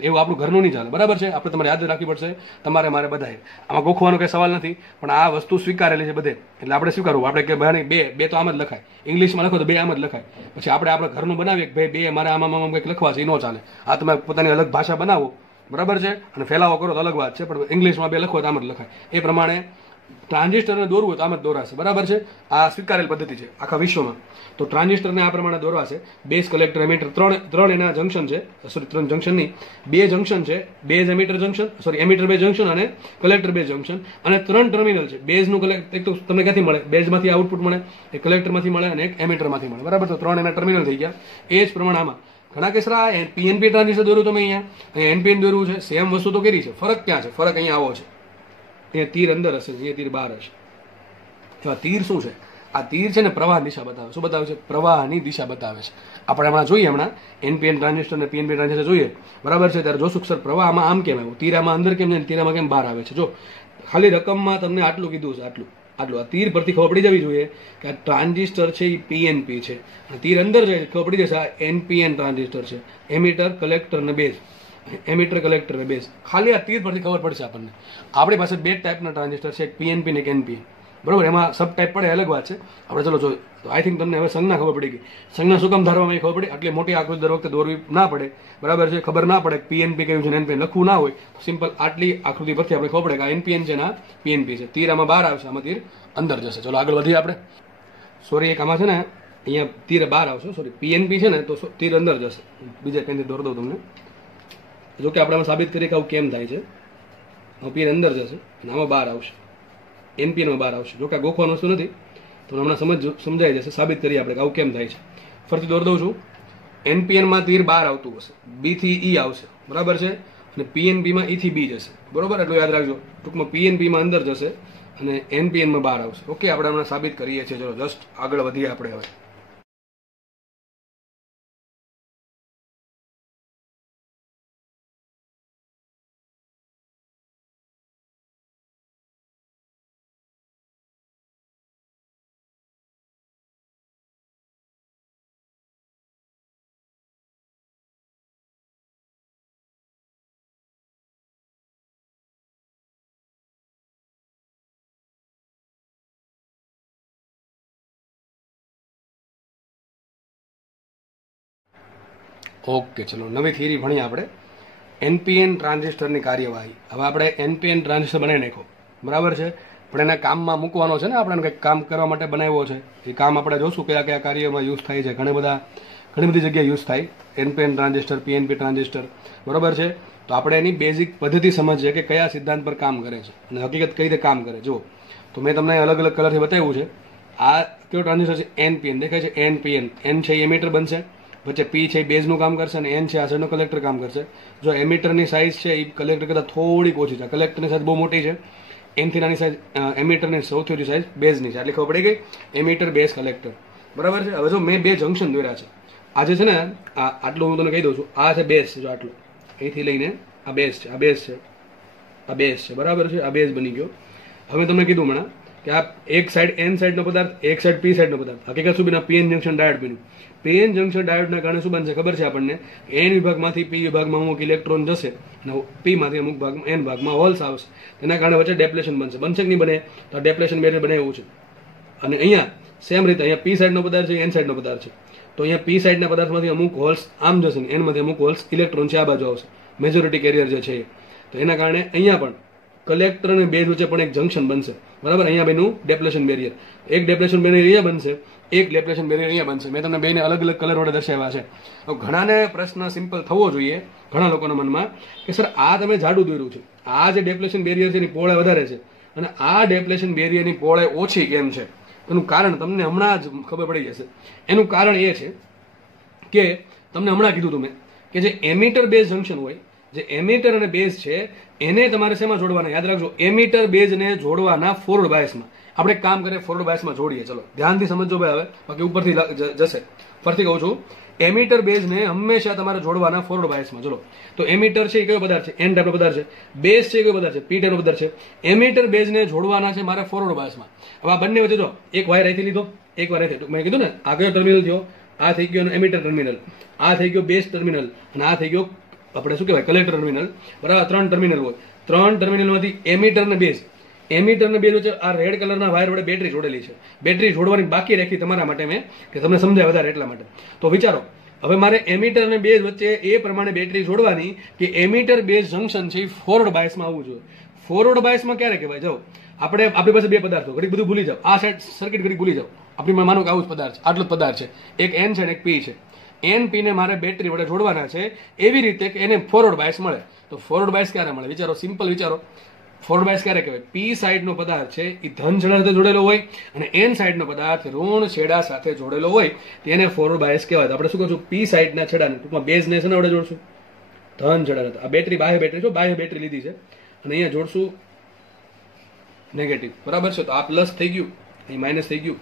એવું આપણું ઘરનું નહીં ચાલે, બરાબર છે. આપણે તમારે યાદ રાખવી પડશે, તમારે મારે બધાએ. આમાં ગોખવાનો કઈ સવાલ નથી, પણ આ વસ્તુ સ્વીકારેલી છે બધે, એટલે આપણે સ્વીકારવું. આપણે કે ભાઈ બે તો આમ જ લખાય, ઇંગ્લિશમાં લખો તો બે આમ જ લખાય. પછી આપણે ઘરનું બનાવીએ કે ભાઈ બે મારે આમાં કંઈક લખવા છે, એ ન ચાલે. આ તમે પોતાની અલગ ભાષા બનાવો, બરાબર છે, અને ફેલાવો કરો તો અલગ વાત છે, પણ ઇંગ્લિશમાં બે લખો તો આમ જ લખાય. એ પ્રમાણે ટ્રાન્ઝિસ્ટરને દોરવું હોય તો આમ જ દોરાશે, બરાબર છે. આ સ્વીકારેલ પદ્ધતિ છે આખા વિશ્વમાં. તો ટ્રાન્ઝિસ્ટરને આ પ્રમાણે દોરવાશે. બેઝ, કલેક્ટર, એમીટર, ત્રણ એના જંક્શન છે, સોરી 3 જંક્શન નહીં, 2 જંક્શન છે, base emitter junction, sorry emitter base junction અને કલેક્ટર બેઝ જંક્શન, અને 3 ટર્મિનલ છે. બેઝનું કલેક્ટર એક તો તમને ક્યાંથી મળે, બેઝમાંથી આઉટપુટ મળે, એક કલેક્ટરમાંથી મળે અને એક એમીટરમાંથી મળે, બરાબર. તો 3 એના ટર્મિનલ થઈ ગયા. એ જ પ્રમાણે આમાં ઘણા કેસરા પીએનપી ટ્રાન્ઝિસ્ટર દોર્યું તમે અહીંયા એનપીએન દોરવું છે, સેમ વસ્તુ તો કરી છે. ફરક ક્યાં છે? ફરક અહીંયા આવો છે, અહીંયા તીર અંદર હશે, અહીંયા તીર બહાર હશે. આ તીર શું છે? આ તીર છે ને પ્રવાહ દિશા બતાવે. શું બતાવે છે? પ્રવાહની દિશા બતાવે છે. આપણે હમણાં જોઈએ, હમણાં એનપીએન ટ્રાન્ઝિસ્ટર અને પીએનપી ટ્રાન્ઝિસ્ટર જોઈએ, બરાબર છે. ત્યારે જોશું સર પ્રવાહમાં આમ કેમ આવ્યું, તીરામાં અંદર કેમ ને તીરામાં કેમ બહાર આવે છે. જો ખાલી રકમમાં તમને આટલું કીધું છે, આટલું આ તીર પરથી ખબર પડી જવી જોઈએ કે આ ટ્રાન્ઝિસ્ટર છે એ પીએનપી છે, અને તીર અંદર જાય ખબર પડી જશે આ એનપીએન ટ્રાન્ઝિસ્ટર છે. એમીટર, કલેક્ટર ને બેઝ, એમીટર, કલેક્ટર ને બેઝ. ખાલી આ તીર પરથી ખબર પડશે આપણને. આપણી પાસે 2 ટાઈપના ટ્રાન્ઝિસ્ટર છે, એક પીએનપી ને એક એનપીએન, બરોબર. એમાં સબ ટાઈપ પડે અલગ વાત છે, આપણે ચલો જોઈએ. તો આઈ થિંક તમને હવે સંજ્ઞા ખબર પડી ગઈ. સંજ્ઞા શું કામ ધારવામાં ખબર પડી, આટલી મોટી આકૃતિ દર વખતે દોરવી ના પડે, બરાબર છે. ખબર ના પડે પીએનપી કયું છે ને એનપીએન લખવું ના હોય, સિમ્પલ આટલી આકૃતિ પરથી આપણે ખબર પડે કે આ એનપીએન છે ને આ પીએનપી છે. તીર આમાં બહાર આવશે, આમાં તીર અંદર જશે. ચલો આગળ વધીએ આપણે. સોરી, એક આમાં છે ને અહીંયા તીર બહાર આવશે, સોરી પીએનપી છે ને તો તીર અંદર જશે. બીજા પેનથી દોર દઉં તમને. જો કે આપણે સાબિત કરીએ કે આવું કેમ થાય છે. તીર અંદર જશે અને આમાં બહાર આવશે, એનપીએનમાં બહાર આવશે. જો કે ગોખવાનું વસ્તુ નથી, તો હમણાં સમજાઈ જશે. સાબિત કરીએ આપણે કે આવું કેમ થાય છે. ફરીથી દોર દઉં છું. એનપીએનમાં તીર બહાર આવતું હશે, બી થી ઈ આવશે, બરાબર છે, અને પીએનપીમાં ઈ થી બી જશે, બરોબર. એટલું યાદ રાખજો. ટૂંકમાં પીએનપીમાં અંદર જશે અને એનપીએનમાં બહાર આવશે. ઓકે, આપણે હમણાં સાબિત કરીએ છીએ. ચલો જસ્ટ આગળ વધીએ આપણે હવે. ઓકે, ચલો નવી થિયરી ભણીએ આપણે. એનપીએન ટ્રાન્ઝિસ્ટરની કાર્યવાહી. હવે આપણે એનપીએન ટ્રાન્ઝિસ્ટર બનાવી નાખો, બરાબર છે. પણ એને કામમાં મૂકવાનો છે ને, આપણે કંઈક કામ કરવા માટે બનાવ્યો છે. એ કામ આપણે જોશું કયા કયા કાર્યમાં યુઝ થાય છે. ઘણી બધી જગ્યાએ યુઝ થાય. એનપીએન ટ્રાન્ઝિસ્ટર, પીએનપી ટ્રાન્ઝિસ્ટર, બરોબર છે. તો આપણે એની બેઝિક પદ્ધતિ સમજીએ કે કયા સિદ્ધાંત પર કામ કરે છે અને હકીકત કઈ રીતે કામ કરે. જુઓ, તો મેં તમને અલગ અલગ કલરથી બતાવ્યું છે. આ કયો ટ્રાન્ઝિસ્ટર છે? એનપીએન દેખાય છે. એનપીએન, એન છે એમીટર બનશે, વચ્ચે પી છે બેઝનું કામ કરશે અને એન છે આ સાઈડનો કલેક્ટર કામ કરશે. જો એમીટરની સાઇઝ છે એ કલેક્ટર કરતાં થોડીક ઓછી છે, કલેક્ટરની સાઇઝ બહુ મોટી છે. એનથી નાની સાઇઝ એમીટરની સૌથી ઓછી સાઇઝ બેઝની છે. આટલી ખબર પડી ગઈ? એમીટર, બેઝ, કલેક્ટર, બરાબર છે. હવે જો મેં બે જંકશન દોર્યા છે. આજે છે ને આટલું હું તમને કહી દઉં છું. આ છે બેઝ, જો આટલું અહીંથી લઈને આ બેઝ છે, આ બેઝ છે, આ બેઝ છે, બરાબર છે. આ બેઝ બની ગયો. હવે તમને કીધું હમણાં કે આ એક સાઈડ એન સાઈડનો પદાર્થ, એક સાઈડ પી સાઈડનો પદાર્થ. હકીકત શું બન્યું? પીએન જંકશન ડાયોડ બન્યું. પીએન જંકશન ડાયોડના કારણે શું બનશે ખબર છે આપણને? એન વિભાગમાંથી પી વિભાગમાં અમુક ઇલેક્ટ્રોન જશે અને પી માંથી અમુક ભાગમાં એન ભાગમાં હોલ્સ આવશે. તેના કારણે વચ્ચે ડેપ્લેશન બનશે. બનશે કે નહીં બને? તો ડેપ્લેશન બેરિયર બને એવું છે. અને અહીંયા સેમ રીતે અહીંયા પી સાઈડનો પદાર્થ છે, એન સાઈડનો પદાર્થ છે. તો અહીંયા પી સાઈડના પદાર્થમાંથી અમુક હોલ્સ આમ જશે ને એનમાંથી અમુક હોલ્સ ઇલેક્ટ્રોન છે આ બાજુ આવશે. મેજોરિટી કેરિયર જે છે. તો એના કારણે અહીંયા પણ કલેક્ટર અને બેઝ વચ્ચે પણ એક જંકશન બનશે, બરાબર. અહીંયા બેનું ડેપ્લેશન બેરિયર, એક ડેપ્લેશન બેરિયર અહીંયા બનશે, એક ડેપ્લેશન બેરિયર અહીંયા બનશે. મેં તમને બેને અલગ અલગ કલર વડે દર્શાવ્યા છે. હવે ઘણાને પ્રશ્ન સિમ્પલ થવો જોઈએ ઘણા લોકોના મનમાં કે સર આ તમે જાડું દોર્યું છે, આ જે ડેપ્લેશન બેરિયર છે એની પહોળાઈ વધારે છે અને આ ડેપ્લેશન બેરિયરની પહોળાઈ ઓછી કેમ છે? એનું કારણ તમને હમણાં જ ખબર પડી જશે. એનું કારણ એ છે કે તમને હમણાં કીધું તમે કે જે એમીટર બેઝ જંકશન હોય, જે એમીટર અને બેઝ છે એને તમારે શેમાં જોડવાના? યાદ રાખજો, એમીટર બેઝને જોડવાના ફોરવર્ડ બાયસમાં. આપણે કામ કરીએ ફોરવર્ડ બાયસમાં જોડીએ. ચલો ધ્યાનથી સમજો ભાઈ. હવે બાકી ઉપરથી જશે. ફરીથી કહું છું, એમીટર બેઝને હંમેશા તમારે જોડવાના ફોરવર્ડ બાયસમાં. ચલો, તો એમીટર છે એ કયો પદાર્થ છે? એન ટાઈપનો પદાર્થ છે. બેઝ છે એ કયો પદાર્થ છે? પી ટાઈપનો પદાર્થ છે. એમીટર બેઝને જોડવાના છે મારે ફોરવર્ડ બાયસમાં. હવે આ બંને વચ્ચે જો એક વાયર અહીંથી લીધો, એક વાયર અહીંથી. મેં કીધું ને આ કયો ટર્મિનલ થયો? આ થઈ ગયો એમીટર ટર્મિનલ, આ થઈ ગયો બેઝ ટર્મિનલ અને આ થઈ ગયો આપણે શું કહેવાય કલેક્ટર ટર્મિનલ, બરાબર. 3 ટર્મિનલ હોય. 3 ટર્મિનલમાંથી એમીટર ને બેઝ, એમીટર ને બેઝ વચ્ચે આ રેડ કલરના વાયર વડે બેટરી જોડેલી છે. બેટરી જોડવાની બાકી રાખી તમારા માટે મેં કે તમને સમજાય વધારે એટલા માટે. તો વિચારો હવે મારે એમીટર અને બેઝ વચ્ચે એ પ્રમાણે બેટરી જોડવાની કે એમીટર બેઝ જંકશન છે ફોરવર્ડ બાયસમાં આવવું જોઈએ. ફોરવર્ડ બાયસમાં ક્યારે કહેવાય? જાઓ આપણી પાસે બે પદાર્થો, ઘડી બધું ભૂલી જાઓ. આ સાઈડ સર્કિટ ઘડી ભૂલી જાઓ. આપણી માનો કે આવું જ પદાર્થ છે, આટલો જ પદાર્થ છે. એક એન છે અને એક પી છે. એન પી ને મારે બેટરી વડે જોડવાના છે એવી રીતે કે એને ફોરવર્ડ બાયસ મળે. તો ફોરવર્ડ બાયસ ક્યારે મળે? વિચારો, સિમ્પલ વિચારો. ફોરવર્ડ બાયસ ક્યારે કહેવાય? પી સાઈડનો પદાર્થ છે એ ધન છેડા સાથે જોડેલો હોય અને એન સાઈડનો પદાર્થ ઋણ છેડા સાથે જોડેલો હોય તેને ફોરવર્ડ બાયસ કહેવાય. તો આપણે શું કરશું? પી સાઈડના છેડાને ટૂંકમાં બેઝને છે ને વડે જોડશું ધન છેડા સાથે. આ બેટરી બાહ્ય બેટરી છે, બાહ્ય બેટરી લીધી છે અને અહીંયા જોડશું નેગેટિવ, બરાબર છે. તો આ પ્લસ થઈ ગયું, અહીં માઇનસ થઈ ગયું.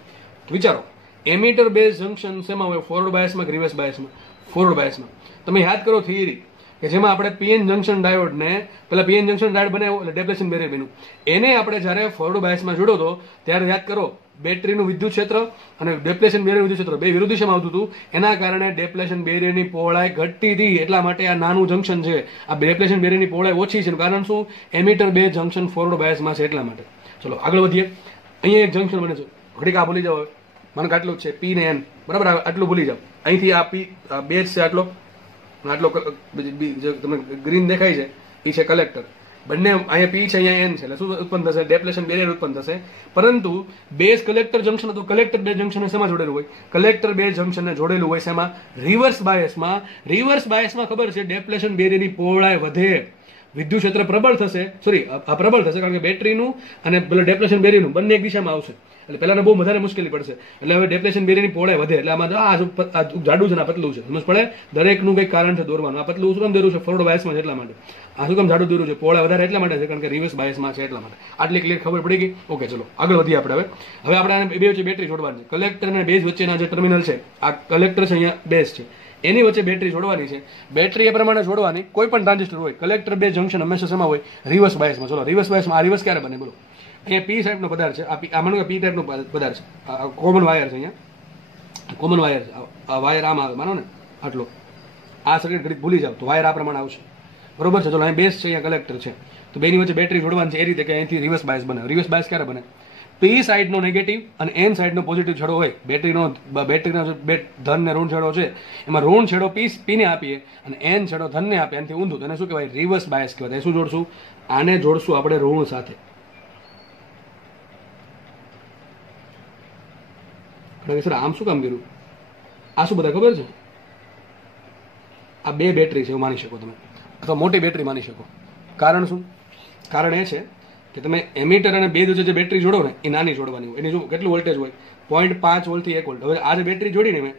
તો વિચારો, એમીટર બેઝ જંકશન શેમાં હોય? ફોરવર્ડ બાયસમાં કે રિવર્સ બાયસમાં? ફોરવર્ડ બાયસમાં. તમે યાદ કરો થિયરી કે જેમાં આપણે પીએન જંકશન ડાયોડને પેલા પીએન જંકશન ડાયોડ બનાવ્યો એટલે ડેપ્લેશન બેરિયર બન્યું. એને આપણે જ્યારે ફોરવર્ડ બાયસમાં જોડો તો ત્યારે યાદ કરો બેટરીનું વિદ્યુત ક્ષેત્ર અને ડેપ્લેશન બેરિયર વિદ્યુત ક્ષેત્ર બે વિરુદ્ધ દિશામાં આવતું હતું. એના કારણે ડેપ્લેશન બેરિયરની પહોળાઈ ઘટતી હતી. એટલા માટે આ નાનું જંકશન છે. આ ડેપ્લેશન બેરિયરની પહોળાઈ ઓછી છે. કારણ શું? એમીટર બેઝ જંકશન ફોરવર્ડ બાયસમાં છે એટલા માટે. ચલો આગળ વધીએ. અહીંયા એક જંકશન બને છે. ઘડીક આ ભૂલી જાઓ. મને આટલું જ છે પી ને એન, બરાબર. આટલું ભૂલી જાઓ. અહીંથી આ પી બેઝ છે આટલો, તમે ગ્રીન દેખાય છે એ છે કલેક્ટર. બંને અહીંયા પી છે અહીંયા એન છે એટલે શું ઉત્પન્ન થશે? ડેપ્લેશન બેરિયર ઉત્પન્ન થશે. પરંતુ બેઝ કલેક્ટર જંકશન હતું. કલેક્ટર બેઝ જંકશન શેમાં જોડેલું હોય? કલેક્ટર બેઝ જંકશનને જોડેલું હોય શેમાં? રિવર્સ બાયસમાં. રિવર્સ બાયસમાં ખબર છે ડેપ્લેશન બેરિયરની પહોળાઈ વધે, વિદ્યુત ક્ષેત્ર પ્રબળ થશે. સોરી, આ પ્રબળ થશે કારણ કે બેટરીનું અને ડેપ્લેશન બેરિયરનું બંને એક દિશામાં આવશે એટલે પહેલાને બહુ વધારે મુશ્કેલી પડશે. એટલે હવે ડેપ્લેશન બેરિયરની પહોળાઈ વધે એટલે આમાં આ જાડું છે ને આ પતલું છે. સમજ પડે? દરેકનું કંઈક કારણ છે દોરવાનું. આ પતલું શું કામ દોર્યું છે? ફોરવર્ડ બાયસમાં છે એટલા માટે. આ શું કામ જાડું દોર્યું છે? પહોળાઈ વધારે એટલા માટે છે કારણ કે રિવર્સ બાયસમાં છે એટલા માટે. આટલી ક્લિયર ખબર પડી ગઈ? ઓકે, ચલો આગળ વધીએ આપણે. હવે આપણે બે વચ્ચે બેટરી જોડવાની છે. કલેક્ટર અને બેઝ વચ્ચેના જે ટર્મિનલ છે, આ કલેક્ટર છે, અહીંયા બેઝ છે, એની વચ્ચે બેટરી જોડવાની છે. બેટરી એ પ્રમાણે જોડવાની. કોઈ પણ ટ્રાન્ઝિસ્ટર હોય કલેક્ટર બેઝ જંકશન હંમેશા શેમાં હોય? રિવર્સ બાયસમાં. ચલો રિવર્સ બાયસમાં. આ રિવર્સ ક્યારે બને બોલો? અહીંયા પી ટાઈપનો પદાર્થ છે. આ માનો કે પી ટાઈપનો પદાર્થ છે. આ કોમન વાયર છે. અહીંયા કોમન વાયર છે. આ વાયર આમ આવે માનો ને આટલો. આ સર્કિટ ઘડી ભૂલી જાવ તો વાયર આ પ્રમાણે આવશે, બરોબર છે. ચલો અહીં બેઝ છે, અહીંયા કલેક્ટર છે. તો બેની વચ્ચે બેટરી જોડવાની છે એ રીતે કે અહીંથી રિવર્સ બાયસ બને. રિવર્સ બાયસ ક્યારે બને? પી સાઈડનો નેગેટિવ અને એન સાઈડનો પોઝિટિવ છેડો હોય. બેટરીનો ધન ને ઋણ છેડો છે એમાં ઋણ છેડો પીને આપીએ અને એન છેડો ધનને આપે. એનાથી ઊંધું તેને શું કહેવાય? રિવર્સ બાયસ કહેવાય. શું જોડશું? આને જોડશું આપણે ઋણ સાથે. સર આમ શું કામ કર્યું? આ શું બધા ખબર છે? આ 2 બેટરી છે એવું માની શકો તમે, અથવા મોટી બેટરી માની શકો. કારણ શું? કારણ એ છે કે તમે એમીટર અને બેઝ વચ્ચે જે બેટરી જોડો ને એ નાની જોડવાની હોય. એની જો કેટલું વોલ્ટેજ હોય, 0.5 વોલ્ટથી 1 વોલ્ટ. હવે આ જે બેટરી જોડીને મેં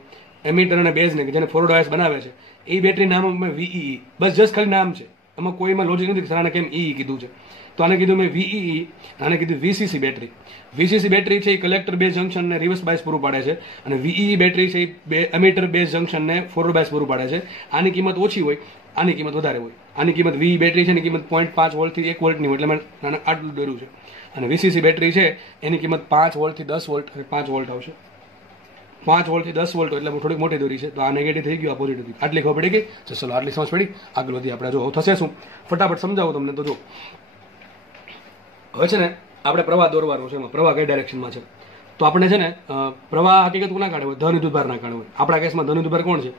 એમીટર અને બેઝ ને, જેને ફોરવર્ડ બાયસ બનાવે છે, એ બેટરી નામ મેં VEE, બસ જસ્ટ ખાલી નામ છે, એમાં કોઈમાં લોજિક નથી કે આને કેમ EE કીધું છે. તો આને કીધું મેં VEE, આને કીધું VCC બેટરી. VCC બેટરી છે એ કલેક્ટર બેઝ જંક્શન ને રિવર્સ બાયસ પૂરું પાડે છે, અને VEE બેટરી છે એ એમીટર બેઝ જંક્શન ને ફોરવર્ડ બાયસ પૂરું પાડે છે. આની કિંમત ઓછી હોય, આની કિંમત વધારે હોય. આની કિંમત VE બેટરી છે એની કિંમત 0.5 વોલ્ટથી 1 વોલ્ટની હોય, એટલે મેં આટલું દોર્યું છે. અને VCC બેટરી છે એની કિંમત 5 વોલ્ટથી 10 વોલ્ટ, 5 વોલ્ટ આવશે. 5 વોલ્ટથી 10 વોલ્ટ એટલે થોડીક મોટી દોરી છે. તો આ નેગેટિવ થઈ ગયું, આ પોઝિટિવ થઈ ગયું. આટલી ખબર પડી ગઈ? ચલો આટલી સમજ પડી. આગળ વધી આપણે જો થશે શું, ફટાફટ સમજાવું તમને. તો જો હવે છે ને આપણે પ્રવાહ દોરવાનો છે. એમાં પ્રવાહ કઈ ડાયરેક્શનમાં છે? તો આપણે છે ને પ્રવાહ હકીકત કોના કારણે હોય? ધન વિદ્યુતભાર ના કારણે હોય. આપણા કેસમાં ધન વિદ્યુતભાર કોણ છે?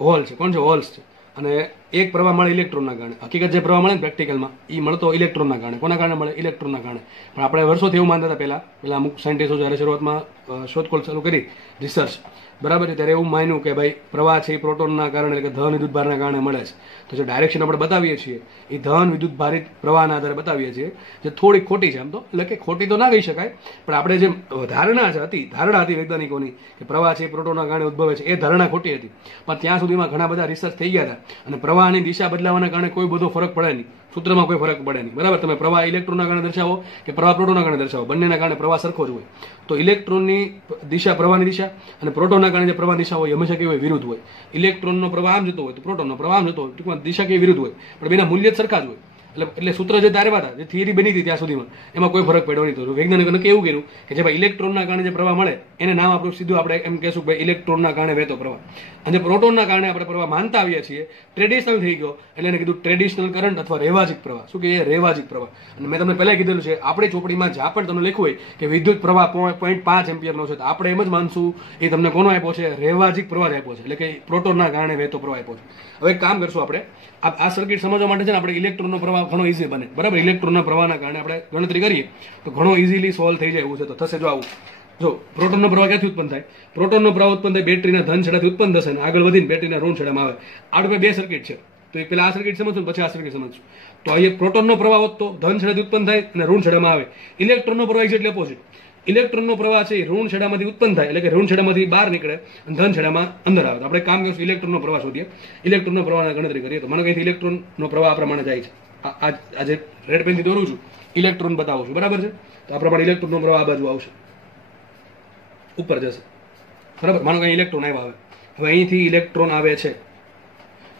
હોલ છે. કોણ છે? હોલ્સ છે. અને એક પ્રવાહ મળે ઇલેક્ટ્રોનના કારણે. હકીકત જે પ્રવાહ મળે ને પ્રેક્ટિકલમાં, એ મળતો ઇલેક્ટ્રોનના કારણે. કોના કારણે મળે? ઇલેક્ટ્રોનના કારણે. પણ આપણે વર્ષોથી એવું માનતા હતા પહેલા અમુક સાયન્ટિસ્ટો જ્યારે શરૂઆતમાં શોધખોળ ચાલુ કરી, રિસર્ચ, બરાબર છે, ત્યારે એવું માન્યું કે ભાઈ પ્રવાહ છે એ પ્રોટોનના કારણે, એટલે કે ધન વિદ્યુતભારના કારણે મળે છે. તો જે ડાયરેક્શન આપણે બતાવીએ છીએ એ ધન વિદ્યુતભારિત પ્રવાહના આધારે બતાવીએ છીએ, જે થોડી ખોટી છે. એમ તો એટલે કે ખોટી તો ના કહી શકાય, પણ આપણે જે ધારણા હતી વૈજ્ઞાનિકોની કે પ્રવાહ છે એ પ્રોટોનના કારણે ઉદ્ભવે છે, એ ધારણા ખોટી હતી. પણ ત્યાં સુધીમાં ઘણા બધા રિસર્ચ થઈ ગયા હતા, અને પ્રવાહની દિશા બદલાવાના કારણે કોઈ બધો ફરક પડે નહીં, સૂત્રમાં કોઈ ફરક પડે નહીં. બરાબર, તમે પ્રવાહ ઇલેક્ટ્રોનના કારણે દર્શાવો કે પ્રવાહ પ્રોટોનના કારણે દર્શાવો, બંનેના કારણે પ્રવાહ સરખો જ હોય. તો ઇલેક્ટ્રોનની દિશા, પ્રવાહની દિશા, અને પ્રોટોનના કારણે જે પ્રવાહ દિશા હોય હંમેશા કેવી હોય? વિરુદ્ધ હોય. ઇલેક્ટ્રોનનો પ્રવાહ આમ જતો હોય તો પ્રોટોનનો પ્રવાહ આમ જતો હોય, ટૂંકમાં દિશા કેવી વિરુદ્ધ હોય, પણ બેના મૂલ્ય જ સરખા જ હોય. એટલે સૂત્ર જે તારવા હતા, જે થિયરી બની હતી ત્યાં સુધીમાં, એમાં કોઈ ફરક પડ્યો નહીં. તો વૈજ્ઞાનિકોને કેવું કર્યું કે જે ભાઈ ઇલેક્ટ્રોનના કારણે જે પ્રવાહ મળે એને નામ આપણું સીધું આપણે એમ કહેશું કે ભાઈ ઇલેક્ટ્રોનના કારણે વહેતો પ્રવાહ. અને પ્રોટોનના કારણે આપણે પ્રવાહ માનતા આવીએ છીએ, ટ્રેડિશનલ થઈ ગયો, એટલે એને કીધું ટ્રેડિશનલ કરંટ અથવા રેવાજિક પ્રવાહ. શું કે રેવાજિક પ્રવાહ? અને મેં તમને પહેલા કીધેલું છે, આપણી ચોપડીમાં જ્યાં પણ તમને લખ્યું હોય કે વિદ્યુત પ્રવાહ 0.5 એમ્પિયરનો છે, તો આપણે એમ જ માનશું એ તમને કોનો આપ્યો છે? રેવાજિક પ્રવાહ આપ્યો છે, એટલે કે પ્રોટોનના કારણે વહેતો પ્રવાહ આપ્યો છે. હવે એક કામ કરશું આપણે, આ સર્કિટ સમજવા માટે છે ને આપણે ઇલેક્ટ્રોનનો પ્રવાહ ઘણો ઈઝી બને. બરાબર, ઇલેક્ટ્રોનના પ્રવાહના કારણે આપણે ગણતરી કરીએ તો ઘણો ઇઝીલી સોલ્વ થઈ જાય એવું છે. તો થશે જો આવું, જો પ્રોટોનનો પ્રવાહ ક્યાંથી ઉત્પન્ન થાય? પ્રોટોનનો પ્રવાહ ઉત્પન્ન થાય બેટરીના ધન છેડાથી ઉત્પન્ન થશે, અને આગળ વધીને બેટરીના ઋણ છેડામાં આવે. આપણે 2 સર્કિટ છે, તો એક પેલા આ સર્કિટ સમજશું, પછી આ સર્કિટ સમજશું. તો અહીંયા પ્રોટોનનો પ્રવાહ હોત તો ધન છેડાથી ઉત્પન્ન થાય અને ઋણ છેડામાં આવે. ઇલેક્ટ્રોનનો પ્રવાહ એટલે ઓપોઝિટ. ઇલેક્ટ્રોનનો પ્રવાહ છે એ ઋણ છેડામાંથી ઉત્પન્ન થાય, એટલે કે ઋણ છેડામાંથી બહાર નીકળે અને ધન છેડામાં અંદર આવે. તો આપણે કામ કરીશું, ઇલેક્ટ્રોનનો પ્રવાહ શોધીએ, ઇલેક્ટ્રોનનો પ્રવાહની ગણતરી કરીએ. તો મને કઈથી ઇલેક્ટ્રોનનો પ્રવાહ આ પ્રમાણે જાય છે. આ જે રેડ પેનથી દોરું છું, ઇલેક્ટ્રોન બતાવું છું, બરાબર છે. તો આ પ્રમાણે ઇલેક્ટ્રોનનો પ્રવાહ આ બાજુ આવશે, ઉપર જશે. બરાબર, માનો કે ઇલેક્ટ્રોન આવ્યા. હવે અહીંથી ઇલેક્ટ્રોન આવે છે.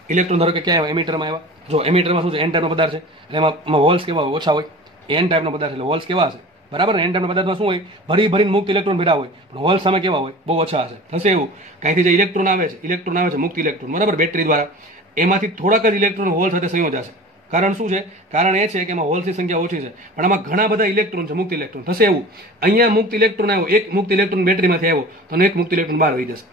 ઇલેક્ટ્રોન ધારો કે ક્યાં આવ્યા? એમીટરમાં આવ્યા. જો એમીટરમાં શું છે? એન ટાઈપનો પદાર્થ છે, એટલે એમાં હોલ્સ કેવા હોય? ઓછા હોય. એન ટાઈપનો પદાર્થ એટલે હોલ્સ કેવા હશે? બરાબર, એન ટાઈપના પદાર્થમાં શું હોય? ભરીને મુક્ત ઇલેક્ટ્રોન ભેળા હોય, પણ હોલ્સ સામે કેવા હોય? બહુ ઓછા હશે. થશે એવું, કાંઈથી જે ઇલેક્ટ્રોન આવે છે મુક્ત ઇલેક્ટ્રોન, બરાબર, બેટરી દ્વારા, એમાંથી થોડાક જ ઇલેક્ટ્રોન હોલ સાથે સંયોજાશે. કારણ શું છે? કારણ એ છે કે એમાં હોલ્સની સંખ્યા ઓછી છે, પણ આમાં ઘણા બધા ઇલેક્ટ્રોન છે, મુક્ત ઇલેક્ટ્રોન. થશે એવું, અહીંયા મુક્ત ઇલેક્ટ્રોન આવ્યો, એક મુક્ત ઇલેક્ટ્રોન બેટરીમાંથી આવ્યો, તો એક મુક્ત ઇલેક્ટ્રોન બહાર વહી જશે.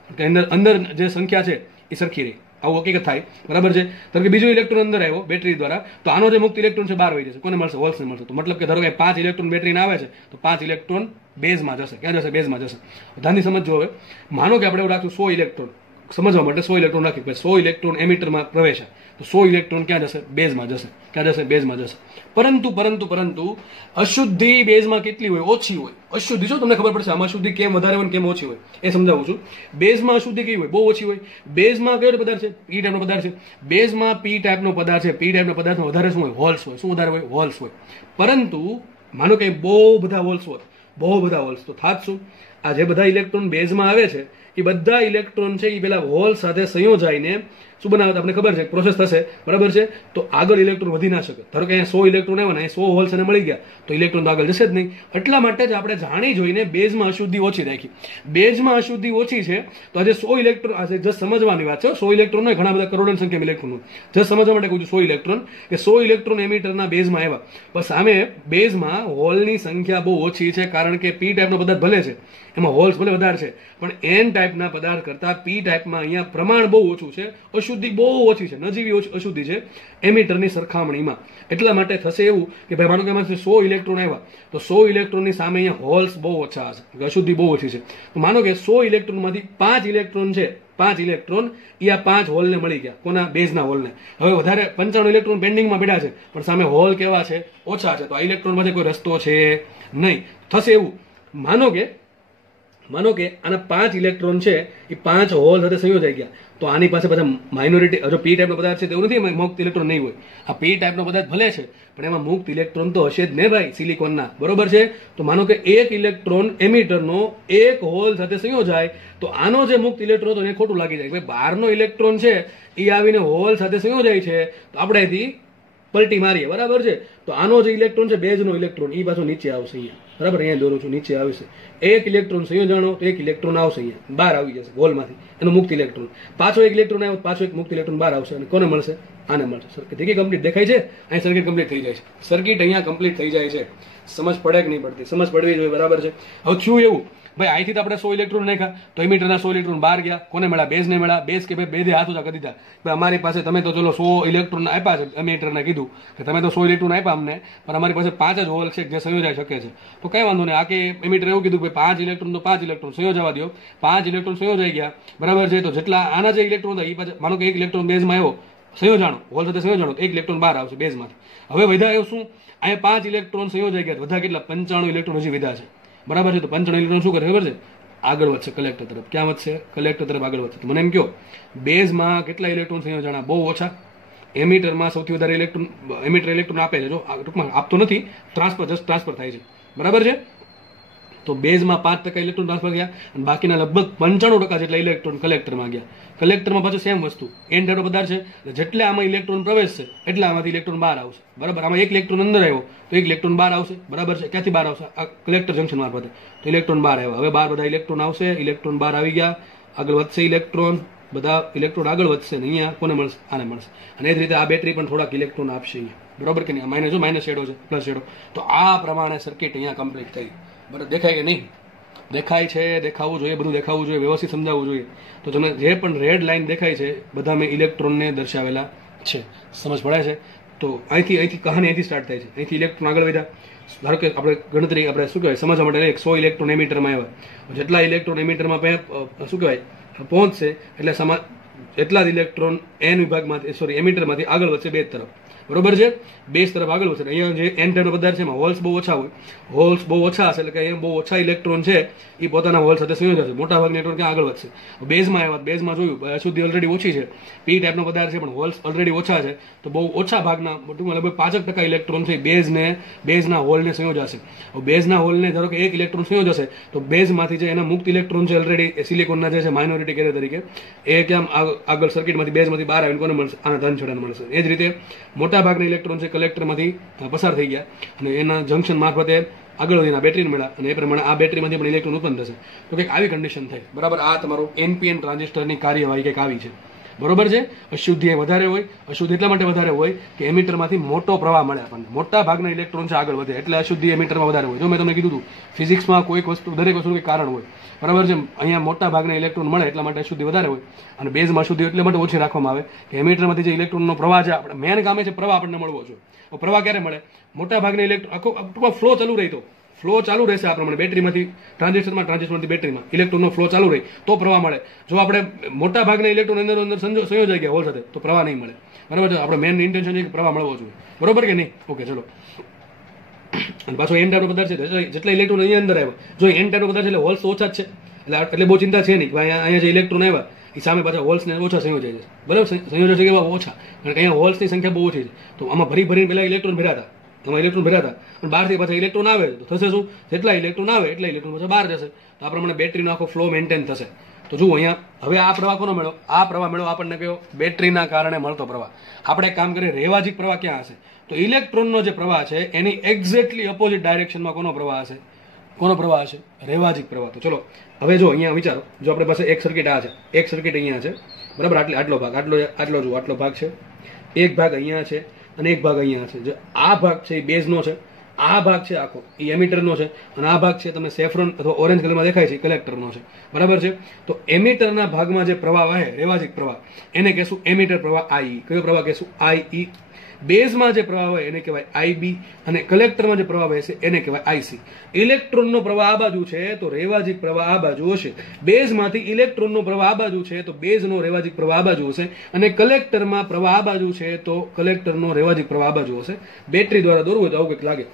અંદર જે સંખ્યા છે એ સરખી રહી. આવું હકીકત થાય, બરાબર છે. ધારો કે બીજો ઇલેક્ટ્રોન અંદર આવ્યો બેટરી દ્વારા, તો આનો જે મુક્ત ઇલેક્ટ્રોન છે બહાર વહી જશે. કોને મળશે? હોલ્સને મળશે. તો મતલબ કે ધારો કે 5 ઇલેક્ટ્રોન બેટરીને આવે છે, તો 5 ઇલેક્ટ્રોન બેઝમાં જશે. ક્યાં જશે? બેઝમાં જશે. ધ્યાનથી સમજો. હવે માનો કે આપણે એવું રાખશું 100 ઇલેક્ટ્રોન, સમજવા માટે 100 ઇલેક્ટ્રોન રાખી, 100 ઇલેક્ટ્રોન એમીટરમાં પ્રવેશે, તો 100 ઇલેક્ટ્રોન ક્યાં જશે? બેઝમાં જશે. ક્યાં જશે? બેઝમાં જશે. પરંતુ અશુદ્ધિ બેઝમાં કેટલી હોય? ઓછી હોય. અશુદ્ધિ, જો તમને ખબર પડશે આમાં અશુદ્ધિ કેમ વધારે હોય કેમ ઓછી હોય એ સમજાવું છું. બેઝમાં અશુદ્ધિ કેવી હોય? બહુ ઓછી હોય. બેઝમાં કયો પદાર્થ છે? પી ટાઈપનો પદાર્થ છે. બેઝમાં પી ટાઈપનો પદાર્થ છે. પી ટાઈપનો પદાર્થમાં વધારે શું હોય? હોલ્સ હોય. શું વધારે હોય? હોલ્સ હોય. પરંતુ માનો કે બહુ બધા હોલ્સ હોય, બહુ બધા હોલ્સ, તો થાત શું? આ જે બધા ઇલેક્ટ્રોન બેઝમાં આવે છે એ બધા ઇલેક્ટ્રોન છે એ પેલા હોલ સાથે સંયોજાઈને શું બનાવે? તમને ખબર છે પ્રોસેસ થશે, બરાબર છે. તો આગળ ઇલેક્ટ્રોન વધી ના શકે. ધારો કે અહીંયા 100 ઇલેક્ટ્રોન આવ્યા ને 100 હોલ્સ એને મળી ગયા, તો ઇલેક્ટ્રોન તો આગળ જશે જ નહીં. એટલા માટે જ આપણે જાણી જોઈને બેઝમાં અશુદ્ધિ ઓછી રાખી. બેઝમાં અશુદ્ધિ ઓછી છે તો આજે 100 ઇલેક્ટ્રોન, આજે જસ્ટ સમજવાની વાત છે. 100 ઇલેક્ટ્રોન ઘણા બધા કરોડોની સંખ્યામાં ઇલેક્ટ્રોન, જસ્ટ સમજવા માટે કહું છું. 100 ઇલેક્ટ્રોન કે 100 ઇલેક્ટ્રોન એમીટરના બેઝમાં આવ્યા, પણ સામે બેઝમાં હોલની સંખ્યા બહુ ઓછી છે, કારણ કે પી ટાઈપનો પદાર્થ ભલે છે, એમાં હોલ્સ ભલે વધારે છે, પણ એન ટાઈપના પદાર્થ કરતા પી ટાઈપમાં અહીંયા પ્રમાણ બહુ ઓછું છે, અશુદ્ધિ બહુ ઓછી છે, નજીવી અશુદ્ધિ છે એમિટરની સરખામણીમાં. એટલા માટે થશે એવું કે ભાઈ માનો કે એમાં 100 ઇલેક્ટ્રોન આવ્યા તો 100 ઇલેક્ટ્રોનની સામે અહીંયા હોલ્સ બહુ ઓછા હશે, અશુદ્ધિ બહુ ઓછી છે. તો માનો કે 100 ઇલેક્ટ્રોનમાંથી 5 ઇલેક્ટ્રોન છે, 5 ઇલેક્ટ્રોન એ આ 5 હોલને મળી ગયા. કોના? બેઝના હોલને. હવે વધારે 95 ઇલેક્ટ્રોન પેન્ડિંગમાં પડ્યા છે પણ સામે હોલ કેવા છે? ઓછા છે. તો આ ઇલેક્ટ્રોનમાંથી કોઈ રસ્તો છે નહીં. થશે એવું માનો કે આના 5 ઇલેક્ટ્રોન છે એ 5 હોલ સાથે સંયોજાઈ ગયા તો આની પાસે પાછા માઇનોરિટી, જો પી ટાઈપનો પદાર્થ છે તેવું નથી મુક્ત ઇલેક્ટ્રોન નહીં હોય. આ પી ટાઈપનો પદાર્થ ભલે છે પણ એમાં મુક્ત ઇલેક્ટ્રોન તો હશે જ ને ભાઈ, સિલિકોનના. બરોબર છે? તો માનો કે એક ઇલેક્ટ્રોન એમિટરનો એક હોલ સાથે સંયોજાય તો આનો જે મુક્ત ઇલેક્ટ્રોન હતો એને ખોટું લાગી જાય. ભાઈ બહારનો ઇલેક્ટ્રોન છે એ આવીને હોલ સાથે સંયોજાય છે તો આપણે અહીંથી પલટી મારીએ. બરાબર છે? તો આનો જે ઇલેક્ટ્રોન છે બેઝનો ઇલેક્ટ્રોન એ પાછો નીચે આવશે અહીંયા. બરાબર? અહીંયા દોરું છું, નીચે આવશે. એક ઇલેક્ટ્રોન સંયોજાણો તો એક ઇલેક્ટ્રોન આવશે અહીંયા, બહાર આવી જશે હોલમાંથી, એનો મુક્ત ઇલેક્ટ્રોન. પાછો એક ઇલેક્ટ્રોન આવ્યો, પાછો એક મુક્ત ઇલેક્ટ્રોન બહાર આવશે અને કોને મળશે? આને મળશે. સર્કિટ કમ્પ્લીટ દેખાય છે? અહીં સર્કિટ કમ્પ્લીટ થઈ જાય છે. સર્કિટ અહીંયા કમ્પ્લીટ થઈ જાય છે. સમજ પડે કે નહીં પડતી? સમજ પડવી જોઈએ. બરાબર છે? હવે થયું એવું ભાઈ અહીંથી તો આપણે 100 ઇલેક્ટ્રોન નાખ્યા તો એમિટરના 100 ઇલેક્ટ્રોન બહાર ગયા. કોને મળ્યા? બેઝને મળ્યા. બેઝ કે ભાઈ બેદે હાથ ઊંચા કરી દીધા. ભાઈ અમારી પાસે તમે તો ચલો 100 ઇલેક્ટ્રોન આપ્યા છે, એમિટરને કીધું કે તમે તો 100 ઇલેક્ટ્રોન આપ્યા અમને, પણ અમારી પાસે 5 જ હોલ છે જે સંયોજાઈ શકે છે. તો કઈ વાંધો નહીં. આ કે એમિટર એવું કીધું કે 5 ઇલેક્ટ્રોન તો 5 ઇલેક્ટ્રોન સંયોજવા દો. 5 ઇલેક્ટ્રોન સંયોજાઈ ગયા. બરાબર છે? તો જેટલા આના જે ઇલેક્ટ્રોન હતા એ પાછા માનો કે એક ઇલેક્ટ્રોન બેઝમાં આવ્યો, સંયોજાણો હોલ સાથે સંયોજાણો, એક ઇલેક્ટ્રોન બહાર આવશે બેઝમાંથી. હવે વધ્યા એવું શું? અહીંયા 5 ઇલેક્ટ્રોન સંયોજાઈ ગયા, વધ્યા કેટલા? 95 ઇલેક્ટ્રોન હજી વધ્યા છે. બરાબર છે? તો 95 ઇલેક્ટ્રોન શું કરે ખબર છે? આગળ વધશે કલેક્ટર તરફ. ક્યાં વધશે? કલેક્ટર તરફ આગળ વધશે. તો મને એમ કહો બેઝમાં કેટલા ઇલેક્ટ્રોન સંયોજણા? બહુ ઓછા. એમિટરમાં સૌથી વધારે ઇલેક્ટ્રોન એમિટર ઇલેક્ટ્રોન આપે છે. જો ટૂંકમાં આપતો નથી, ટ્રાન્સફર થાય છે. બરાબર છે? તો બેઝમાં 5% ઇલેક્ટ્રોન ટ્રાન્સફર ગયા અને બાકીના લગભગ 95% જેટલા ઇલેક્ટ્રોન કલેક્ટરમાં ગયા. કલેક્ટરમાં પાછું સેમ વસ્તુ, એન ટાઈપનો પદાર્થ છે, જેટલા આમાં ઇલેક્ટ્રોન પ્રવેશશે એટલા આમાંથી ઇલેક્ટ્રોન બહાર આવશે. બરાબર? આમાં એક ઇલેક્ટ્રોન અંદર આવ્યો તો એક ઇલેક્ટ્રોન બહાર આવશે. બરાબર છે? ક્યાંથી બહાર આવશે? આ કલેક્ટર જંકશન મારફતે. તો ઇલેક્ટ્રોન બહાર આવ્યા. હવે બહાર બધા ઇલેક્ટ્રોન આવશે, ઇલેક્ટ્રોન બહાર આવી ગયા, આગળ વધશે ઇલેક્ટ્રોન, બધા ઇલેક્ટ્રોન આગળ વધશે ને અહીંયા કોને મળશે? આને મળશે. અને એ જ રીતે આ બેટરી પણ થોડાક ઇલેક્ટ્રોન આપશે અહીંયા. બરોબર કે નહીં? માઇનસ શેડો છે, પ્લસ શેડો. તો આ પ્રમાણે સર્કિટ અહીંયા કમ્પ્લીટ થઈ. બરાબર દેખાય કે નહીં? દેખાય છે, દેખાવું જોઈએ, બધું દેખાવું જોઈએ, વ્યવસ્થિત સમજાવવું જોઈએ. તો તમને જે પણ રેડ લાઇન દેખાય છે બધા મેં ઇલેક્ટ્રોનને દર્શાવેલા છે. સમજ પડે છે? તો અહીંથી કહાની અહીંથી સ્ટાર્ટ થાય છે. અહીંથી ઇલેક્ટ્રોન આગળ વધ્યા. ધારો કે આપણે ગણતરી આપણે શું કહેવાય સમજવા માટે 100 ઇલેક્ટ્રોન એમિટરમાં આવ્યા, જેટલા ઇલેક્ટ્રોન એમિટરમાં શું કહેવાય પહોંચશે એટલે એટલા જ ઇલેક્ટ્રોન એન વિભાગમાંથી એમિટરમાંથી આગળ વધશે બેઝ તરફ. બરોબર છે? બેઝ તરફ આગળ વધશે. અહીંયા જે એન ટાઈપનો પદાર્થ છે એમાં હોલ્સ બહુ ઓછા હોય. હોલ્સ બહુ ઓછા હશે એટલે કે અહીંયા બહુ ઓછા ઇલેક્ટ્રોન છે એ પોતાના હોલ સાથે સંયોજાશે. મોટા ભાગના ઇલેક્ટ્રોન ક્યાં આગળ વધશે? બેઝમાં આવ્યા, બેઝમાં જોયું અશુદ્ધિ ઓલરેડી ઓછી છે, પી ટાઈપનો પદાર્થ છે પણ હોલ્સ ઓલરેડી ઓછા છે. તો બહુ ઓછા ભાગના ટૂંકમાં લગભગ 5% ઇલેક્ટ્રોન છે બેઝના હોલને સંયોજાશે. બેઝના હોલને ધારો કે એક ઇલેક્ટ્રોન સંયોજાશે તો બેઝમાંથી જે એના મુક્ત ઇલેક્ટ્રોન છે ઓલરેડી સિલિકોનના જે છે માઇનોરિટી કેરિયર તરીકે એ કેમ આગળ સર્કિટમાંથી બેઝમાંથી બહાર આવીને કોને મળશે? આના ધન છેડાને મળશે. એ જ રીતે મોટા ભાગના ઇલેક્ટ્રોન છે કલેક્ટરમાંથી પસાર થઈ ગયા અને એના જંકશન મારફતે આગળ વધીને બેટરીને મળ્યા અને એ પ્રમાણે આ બેટરીમાંથી પણ ઇલેક્ટ્રોન ઉત્પન્ન થશે. તો કંઈક આવી કન્ડિશન થાય. બરાબર? આ તમારું એનપીએન ટ્રાન્ઝિસ્ટરની કાર્યવાહી કંઈક આવી છે. બરોબર છે? અશુદ્ધિ વધારે હોય. અશુદ્ધિ એટલા માટે વધારે હોય કે એમિટરમાંથી મોટો પ્રવાહ મળે આપણને, મોટા ભાગના ઇલેક્ટ્રોન છે આગળ વધે એટલે અશુદ્ધિ એમિટરમાં વધારે હોય. જો મેં તમને કીધું હતું ફિઝિક્સમાં કોઈક વસ્તુ દરેક વસ્તુનું કંઈક કારણ હોય. બરાબર છે? અહીંયા મોટા ભાગના ઇલેક્ટ્રોન મળે એટલા માટે અશુદ્ધિ વધારે હોય અને બેઝમાં અશુદ્ધિ એટલા માટે ઓછી રાખવામાં આવે કે એમિટરમાંથી જે ઇલેક્ટ્રોનનો પ્રવાહ છે આપણે મેન કામે છે પ્રવાહ આપણને મળવો જોઈએ. પ્રવાહ ક્યારે મળે? મોટા ભાગના ઇલેક્ટ્રોન આખો ફ્લો ચાલુ રહી તો ફ્લો ચાલુ રહેશે આ પ્રમાણે બેટરીમાંથી ટ્રાન્ઝિસ્ટરમાંથી બેટરીમાં ઇલેક્ટ્રોનનો ફ્લો ચાલુ રહે તો પ્રવાહ મળે. જો આપણે મોટા ભાગના ઇલેક્ટ્રોન અંદર સંયોજાઈ ગયા હોલ સાથે તો પ્રવાહ નહીં મળે. બરાબર છે? આપણે મેન ઇન્ટેન્શન છે કે પ્રવાહ મળવો જોઈએ. બરોબર કે નહીં? ઓકે ચલો. અને પાછો એન ટાઈપનો પદાર્થ છે, જેટલા ઇલેક્ટ્રોન અહીંયા અંદર આવ્યા, જો એન ટાઈપનો પદાર્થ એટલે હોલ્સ ઓછા જ છે એટલે બહુ ચિંતા છે નહીં કે અહીંયા જે ઇલેક્ટ્રોન આવ્યા એ સામે પાછા હોલ્સને ઓછા સંયોજાય છે. બરાબર? સંયોજન છે કે ઓછા, કારણ કે અહીંયા હોલ્સની સંખ્યા બહુ ઓછી છે. તો આમાં ભરીને પહેલા ઇલેક્ટ્રોન ભર્યા હતા, એમાં ઇલેક્ટ્રોન ભર્યા હતા અને બહારથી પાછા ઇલેક્ટ્રોન આવે તો થશે શું? જેટલા ઇલેક્ટ્રોન આવે એટલા ઇલેક્ટ્રોન પાછા બહાર જશે. તો આ પ્રમાણે બેટરીનો આખો ફ્લો મેન્ટેન થશે. તો જુઓ અહીંયા હવે આ પ્રવાહ કોનો મળ્યો? આ પ્રવાહ મળ્યો આપણને કયો? બેટરીના કારણે મળતો પ્રવાહ. આપણે એક કામ કરીએ, રેવાજીક પ્રવાહ ક્યાં હશે? તો ઇલેક્ટ્રોનનો જે પ્રવાહ છે એની એક્ઝેક્ટલી ઓપોઝિટ ડાયરેક્શનમાં કોનો પ્રવાહ હશે? કોનો પ્રવાહ હશે? રેવાજીક પ્રવાહ. તો ચલો હવે જો અહીંયા વિચારો, જો આપણી પાસે એક સર્કિટ આ છે, એક સર્કિટ અહીંયા છે, બરાબર? આટલો ભાગ આટલો ભાગ છે, એક ભાગ અહીંયા છે અને એક ભાગ અહીંયા છે. જો આ ભાગ છે એ બેઝનો છે આ ભાગ છે આખો એ એમિટરનો છે અને આ ભાગ છે તમે સેફ્રોન અથવા ઓરેન્જ કલરમાં દેખાય છે કલેક્ટરનો છે, બરાબર છે. તો એમિટરના ભાગમાં જે પ્રવાહ વહે રેવાજિક પ્રવાહ એને કહેશું એમિટર પ્રવાહ આઈ. કયો પ્રવાહ કહેશું? આઈ. બેઝમાં જે પ્રવાહ હોય એને કહેવાય આઈબી અને કલેક્ટરમાં જે પ્રવાહ વહે છે એને કહેવાય આઈસી. ઇલેક્ટ્રોનનો પ્રવાહ આ બાજુ છે તો રેવાજિક પ્રવાહ આ બાજુ હશે. બેઝમાંથી ઇલેક્ટ્રોનનો પ્રવાહ આ બાજુ છે તો બેઝનો રેવાજિક પ્રવાહ આ બાજુ હશે અને કલેક્ટરમાં પ્રવાહ આ બાજુ છે તો કલેક્ટરનો રેવાજિક પ્રવાહ આ બાજુ હશે. બેટરી દ્વારા દોરવું તો આવું કંઈક લાગે,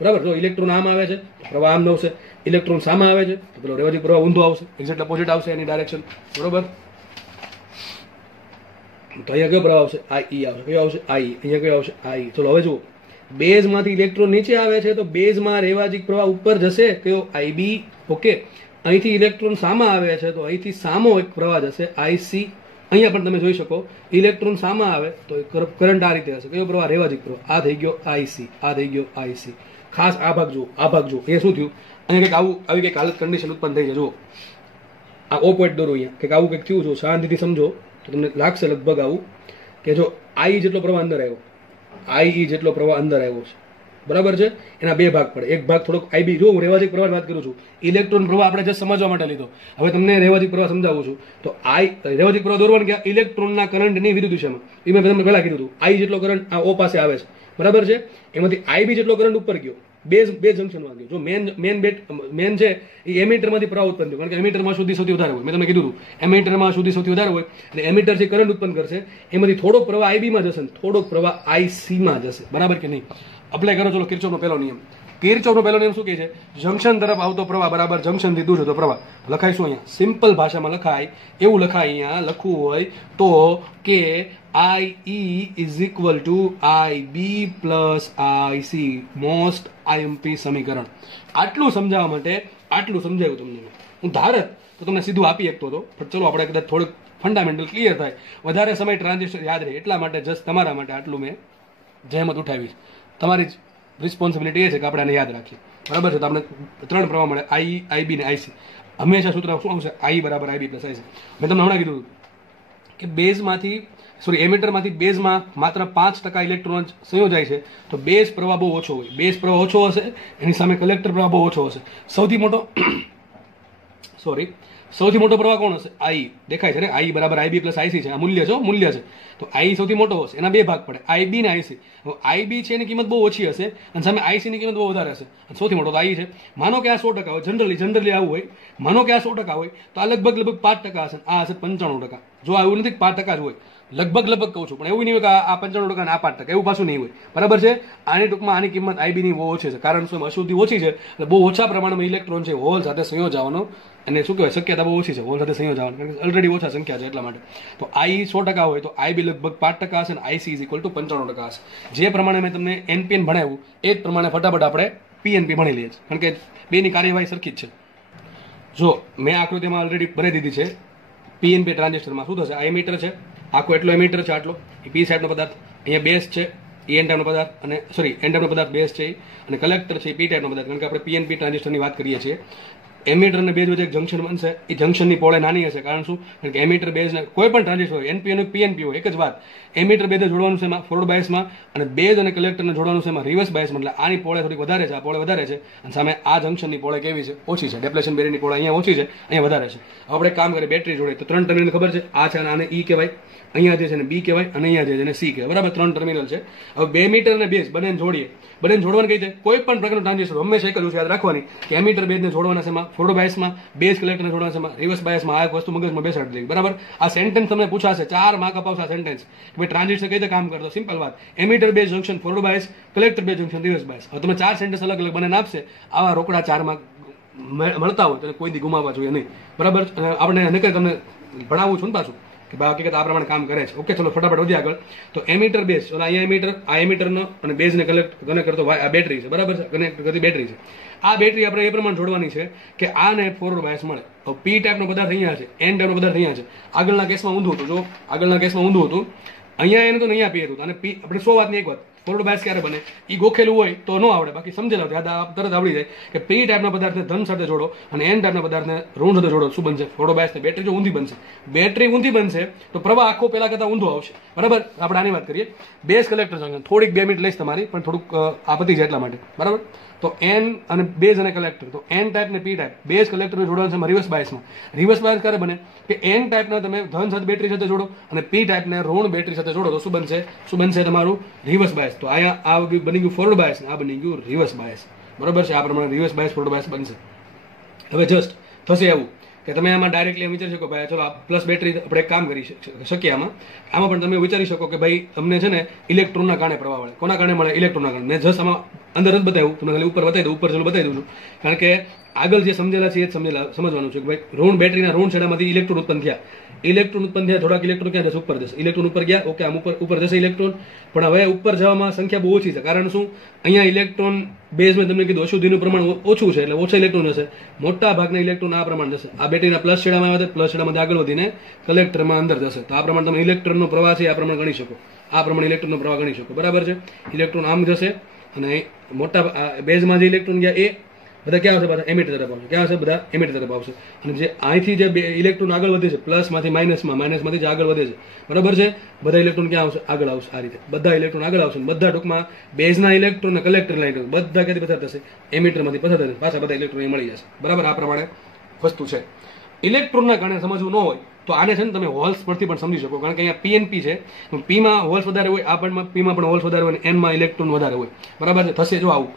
બરાબર. જો ઇલેક્ટ્રોન આમ આવે છે પ્રવાહ આમ આવશે, ઇલેક્ટ્રોન સામે આવે છે તો પેલો રેવાજિક પ્રવાહ ઊંધો આવશે, એક્ઝેક્ટ ઓપોઝિટ આવશે એની ડાયરેક્શન, બરોબર. તો અહીંયા કયો પ્રવાહ આવશે? આઈ આવશે. કયો આવશે? આઈ. અહીંયા કયો આવશે? આઈ. ચલો હવે જુઓ, બેઝમાંથી ઇલેક્ટ્રોન નીચે આવે છે તો બેઝમાં રેવાજિક પ્રવાહ ઉપર જશે, કયો? આઈબી. ઓકે. અહીંથી ઇલેક્ટ્રોન સામે આવે છે તો અહીંથી સામો એક પ્રવાહ જશે આઈસી. અહીંયા પણ તમે જોઈ શકો ઇલેક્ટ્રોન સામે આવે તો કરંટ આ રીતે હશે, કયો પ્રવાહ? રેવાજિક પ્રવાહ. આ થઈ ગયો આઈસી, આ થઈ ગયો આઈસી. ખાસ આ ભાગ જુઓ, આ ભાગ જુઓ. એ શું થયું? અહીંયા કંઈક આવું આવી કંઈક હાલત કન્ડિશન ઉત્પન્ન થઈ છે. જુઓ આ ઓ પોઈન્ટ દોરો, અહીંયા કંઈક આવું કંઈક થયું. જો શાંતિથી સમજો તો તમને લાગશે લગભગ આવું કે જો આઈ જેટલો પ્રવાહ અંદર આવ્યો, આઈ જેટલો પ્રવાહ અંદર આવ્યો છે, બરાબર છે. એના બે ભાગ પડે. એક ભાગ થોડોક આઈબી, જો હું રેવાજિક પ્રવાહ વાત કરું છું, ઇલેક્ટ્રોન પ્રવાહ આપણે જસ્ટ સમજવા માટે લીધો. હવે તમને રેવાજિક પ્રવાહ સમજાવું છું. તો આઈ રેવાજિક પ્રવાહ દોરવાનું કે ઇલેક્ટ્રોનના કરંટની વિરુદ્ધ દિશામાં, એ મેં તમને પહેલા કીધું હતું. આઈ જેટલો કરંટ આ ઓ પાસે આવે છે, બરાબર છે. એમાંથી આઈબી જેટલો કરંટ ઉપર ગયો, બે જંક્શનમાં ગયો. જો મેન છે એ એમિટરમાંથી પ્રવાહ ઉત્પન્ન થયો, કારણ કે એમિટરમાં સુધી સૌથી વધારે હોય. મેં તમને કીધું હતું એમિટરમાં સુધી સૌથી વધારે હોય અને એમિટર જે કરંટ ઉત્પન્ન કરશે એમાંથી થોડોક પ્રવાહ આઈબીમાં જશે ને થોડોક પ્રવાહ આઈસીમાં જશે, બરાબર કે નહીં? અપ્લાય કરો. ચલો કિર્ચોફનો પહેલો નિયમ. કિર્ચોફનો પહેલો નિયમ શું કહે છે? જંક્શન તરફ આવતો પ્રવાહ બરાબર જંક્શનથી દૂર જતો પ્રવાહ. લખાઈશું અહીંયા સિમ્પલ ભાષામાં લખાય એવું લખાય. અહીંયા લખવું હોય તો કે I is equal to I B plus IC, most IMP સમીકરણ. આટલું સમજાવવા માટે આટલું સમજાવ્યું તમને. હું ધારત તો તમને સીધું આપી શકતો હતો, પણ ચલો આપણે કદાચ થોડુંક ફંડામેન્ટલ ક્લિયર થાય, વધારે સમય ટ્રાન્ઝિસ્ટર યાદ રહે એટલા માટે જસ્ટ તમારા માટે આટલું મેં જહેમત ઉઠાવી. તમારી જ રિસ્પોન્સિબિલિટી એ છે કે આપણે આને યાદ રાખીએ, બરાબર છે. તો આપણે ત્રણ પ્રવાહ મળે, આઈ, આઈબી ને આઈસી. હંમેશા સૂત્ર શું આવશે? આઈ બરાબર આઈબી પ્લસ આઈસી. મેં તમને હમણાં કીધું કે બેઝમાંથી એમિટરમાંથી બેઝમાં માત્ર 5% ઇલેક્ટ્રોન સંયોજાય છે તો બેઝ પ્રવાહ બહુ ઓછો હોય. બેઝ પ્રવાહ ઓછો હશે એની સામે કલેક્ટર પ્રવાહ બહુ ઓછો હશે. સૌથી મોટો પ્રવાહ કોણ હશે? આઈ. દેખાય છે ને? આઈ બરાબર આઈબી પ્લસ આઈસી છે. આ મૂલ્ય છે, મૂલ્ય છે. તો આઈ સૌથી મોટો હશે. એના બે ભાગ પડે, આઈબી ને આઈસી. આઈબી છે એની કિંમત બહુ ઓછી હશે અને સામે આઈસી ની કિંમત બહુ વધારે હશે. સૌથી મોટો તો આઈ છે. માનો કે આ 100% હોય, જનરલી આવું હોય. માનો કે આ 100% હોય તો આ લગભગ 5% હશે, આ હશે 95%. જો આવું નથી 5% જ હોય, લગભગ કહું છું, પણ એવું નહીં હોય કે આ 95% ને આ 5%, એવું પાછું નહીં હોય, બરાબર છે. આની ટૂંકમાં આની કિંમત આઈબી ની બહુ ઓછી છે, કારણ શું? અશુદ્ધિ ઓછી છે એટલે બહુ ઓછા પ્રમાણમાં ઇલેક્ટ્રોન છે હોલ સાથે સંયોજાવાનો અને શું કહેવાય શક્યતા બહુ ઓછી છે હોલ સાથે સંયોજાવાનો, કારણ કે ઓલરેડી ઓછા સંખ્યા છે એટલા માટે. તો આઈ 100% હોય તો આઈબી લગભગ 5% હશે અને આઈસી ઇઝ ઇક્વલ ટુ 95% હશે. જે પ્રમાણે મેં તમને એનપીએન ભણાવ્યું એ જ પ્રમાણે ફટાફટ આપણે પીએનપી ભણી લઈએ છીએ, કારણ કે બેની કાર્યવાહી સરખી જ છે. જો મેં આકૃતિમાં ઓલરેડી ભરી દીધી છે. પીએનપી ટ્રાન્ઝિસ્ટરમાં શું થશે? આ એમીટર છે, આખો એટલો એમીટર છે, આટલો એ પી સાઈડનો પદાર્થ, અહીંયા બેઝ છે એ એન ટાઈપનો પદાર્થ, અને એન ટાઈપનો પદાર્થ બેઝ છે અને કલેક્ટર છે પી ટાઈપનો પદાર્થ, કારણ કે આપણે પીએનપી ટ્રાન્ઝિસ્ટરની વાત કરીએ છીએ. એમીટર અને બેઝ વચ્ચે એક જંક્શન બનશે. એ જંક્શનની પહોળાઈ નાની હશે, કારણ શું? કારણ કે એમીટર બેઝ ને કોઈ પણ ટ્રાન્ઝિસ્ટર હોય, એનપી અને પીએનપી હોય, એક જ વાત. એમીટર બેઝ જોડવાનું છે એમાં ફોરવર્ડ બાયસમાં અને બેઝ અને કલેક્ટરને જોડવાનું છે એમાં રિવર્સ બાયસમાં. એટલે આની પહોળાઈ થોડીક વધારે છે, આ પહોળાઈ વધારે છે અને સામે આ જંક્શનની પહોળાઈ કેવી છે? ઓછી છે. ડેપ્લેશન બેરિયરની પહોળાઈ અહીંયા ઓછી છે, અહીંયા વધારે છે. આપણે કામ કરીએ બેટરી જોડે તો 3 ટર્મિનલ ખબર છે, આ છે અને આને ઈ કહેવાય, અહીંયા જે છે ને બી કહેવાય અને અહીંયા જે છે ને સી કહેવાય, બરાબર? 3 ટર્મિનલ છે. હવે 2 મીટર અને બેઝ બંને જોડીએ. બંને જોડવાનું કઈ છે? કોઈ પણ પ્રકારનું ટ્રાન્ઝિસ્ટર હંમેશા એક જ વસ્તુ યાદ રાખવાની કે એમીટર બેઝને જોડવાના છે એમાં ફોરવર્ડ બાયસમાં, બેઝ કલેક્ટરને જોડવાના છે એમાં રિવર્સ બાયસમાં. આ એક વસ્તુ મગજમાં બેસાડી દેવી, બરાબર? આ સેન્ટેન્સ તમને પૂછાશે, 4 માર્ક અપાવશે આ સેન્ટેન્સ કે ભાઈ ટ્રાન્ઝિસ્ટર કઈ રીતે કામ કરતો. સિમ્પલ વાત, emitter base junction forward bias, collector base junction reverse bias. હવે તમે 4 સેન્ટેન્સ અલગ અલગ બંને આપશે, આવા રોકડા 4 માર્ક મળતા હોય તો કોઈ દી ગુમાવવા જોઈએ નહીં, બરાબર? અને આપણે નકર તમને ભણાવું છું ને પાછું કે ભાઈ હકીકત આ પ્રમાણે કામ કરે છે. ઓકે, ચલો ફટાફટ વધીએ આગળ. તો એમીટર બેઝ, અહીંયા એમીટર, આ એમીટરનો અને બેઝને કનેક્ટ કરતો આ બેટરી છે, બરાબર છે? કનેક્ટ કરતી બેટરી છે. આ બેટરી આપણે એ પ્રમાણે જોડવાની છે કે આને ફોરવર્ડ બાયસ મળે. તો પી ટાઈપનો પદાર્થ અહીંયા છે, એન ટાઈપનો પદાર્થ અહીંયા છે. આગળના કેસમાં ઊંધું હતું, જો આગળના કેસમાં ઊંધું હતું, અહીંયા એને તો અહીંયા પી હતું અને પી આપણે 100 વાતની એક વાત, ફોરવર્ડ બાયસ ક્યારે બને એ ગોખેલું હોય તો ન આવડે, બાકી સમજેલા યાદ તરત આવડી જાય કે પી ટાઈપના પદાર્થને ધન સાથે જોડો અને એન ટાઈપના પદાર્થને ઋણ સાથે જોડો, શું બનશે? ફોરવર્ડ બાયસની બેટરી જો ઊંધી બનશે, બેટરી ઊંધી બનશે તો પ્રવાહ આખો પેલા કરતા ઊંધો આવશે, બરાબર. આપણે આની વાત કરીએ બેઝ કલેક્ટર જંકશન. થોડીક 2 મિનિટ લઈશ તમારી, પણ થોડુંક આપત્તિ છે એટલા માટે, બરાબર. તો એન અને બેઝ અને કલેક્ટર, તો એન ટાઈપ ને પી ટાઈપ બેઝ કલેક્ટરને જોડવાનું છે રિવર્સ બાયસમાં. રિવર્સ બાયસ ક્યારે બને કે એન ટાઈપના તમે ધન સાથે બેટરી સાથે જોડો અને પી ટાઈપને ઋણ બેટરી સાથે જોડો તો શું બનશે તમારું? Reverse bias. તો અહીંયા આ બની ગયું ફોરવર્ડ બાયસ, આ બની ગયું રિવર્સ બાયસ, બરાબર છે. આ પ્રમાણે રિવર્સ બાયસ ફોરવર્ડ બાયસ બનશે. હવે જસ્ટ થશે એવું કે તમે આમાં ડાયરેક્ટલી એમ વિચારી શકો ભાઈ ચલો પ્લસ બેટરી આપણે એક કામ કરી શકીએ આમાં પણ તમે વિચારી શકો કે ભાઈ તમને છે ને ઇલેક્ટ્રોનના કારણે પ્રવાહ મળે. કોના કારણે મળે? ઇલેક્ટ્રોનના કારણે. મેં જસ્ટ આમાં અંદર જ બતાવ્યું, તમને ખાલી ઉપર બતાવી દઉં, ઉપર ચલો બતાવી દઉં છું, કારણ કે આગળ જે સમજેલા છે એ જ સમજવાનું છે કે ભાઈ ઋણ બેટરીના ઋણ છેડામાંથી ઇલેક્ટ્રોન ઉત્પન્ન થયા. થોડાક ઇલેક્ટ્રોન ક્યાં જશે? ઉપર જશે. ઇલેક્ટ્રોન ઉપર ગયા, ઓકે, આમ ઉપર જશે ઇલેક્ટ્રોન, પણ હવે ઉપર જવામાં સંખ્યા બહુ ઓછી છે. કારણ શું? અહીંયા ઇલેક્ટ્રોન બેઝ મેં તમને કીધું અશુદ્ધિનું પ્રમાણ ઓછું છે, એટલે ઓછા ઇલેક્ટ્રોન હશે. મોટા ભાગના ઇલેક્ટ્રોન આ પ્રમાણ જશે. આ બેટરીના પ્લસ છેડામાં આવે, પ્લસ છેડામાંથી આગળ વધીને કલેક્ટરમાં અંદર જશે. તો આ પ્રમાણે તમે ઇલેક્ટ્રોનનો પ્રવાહ છે આ પ્રમાણે ગણી શકો. આ પ્રમાણે ઇલેક્ટ્રોનનો પ્રવાહ ગણી શકો, બરાબર છે. ઇલેક્ટ્રોન આમ જશે અને મોટા બેઝમાં જે ઇલેક્ટ્રોન ગયા એ બધા ક્યાં આવશે? બધા એમિટર તરફ આવશે. ક્યાં આવશે? બધા એમિટર તરફ આવશે. અને જે અહીંથી જે ઇલેક્ટ્રોન આગળ વધે છે પ્લસમાંથી માઇનસમાંથી જે આગળ વધે છે, બરાબર છે, બધા ઇલેક્ટ્રોન ક્યાં આવશે? આગળ આવશે. આ રીતે બધા ઇલેક્ટ્રોન આગળ આવશે. બધા ટૂંકમાં બેઝના ઇલેક્ટ્રોન અને કલેક્ટરના ઇલેક્ટ્રોન બધા ક્યાંથી પસાર થશે? એમિટરમાંથી પસાર થશે. પાછા બધા ઇલેક્ટ્રોન મળી જશે, બરાબર. આ પ્રમાણે વસ્તુ છે. ઇલેક્ટ્રોનના કારણે સમજવું ન હોય તો આને છે ને તમે હોલ્સ પરથી પણ સમજી શકો, કારણ કે અહીંયા પીએનપી છે, પીમાં હોલ્સ વધારે હોય, આ પીમાં પણ હોલ્સ વધારે હોય અને એનમાં ઇલેક્ટ્રોન વધારે હોય, બરાબર છે. થશે જો આવું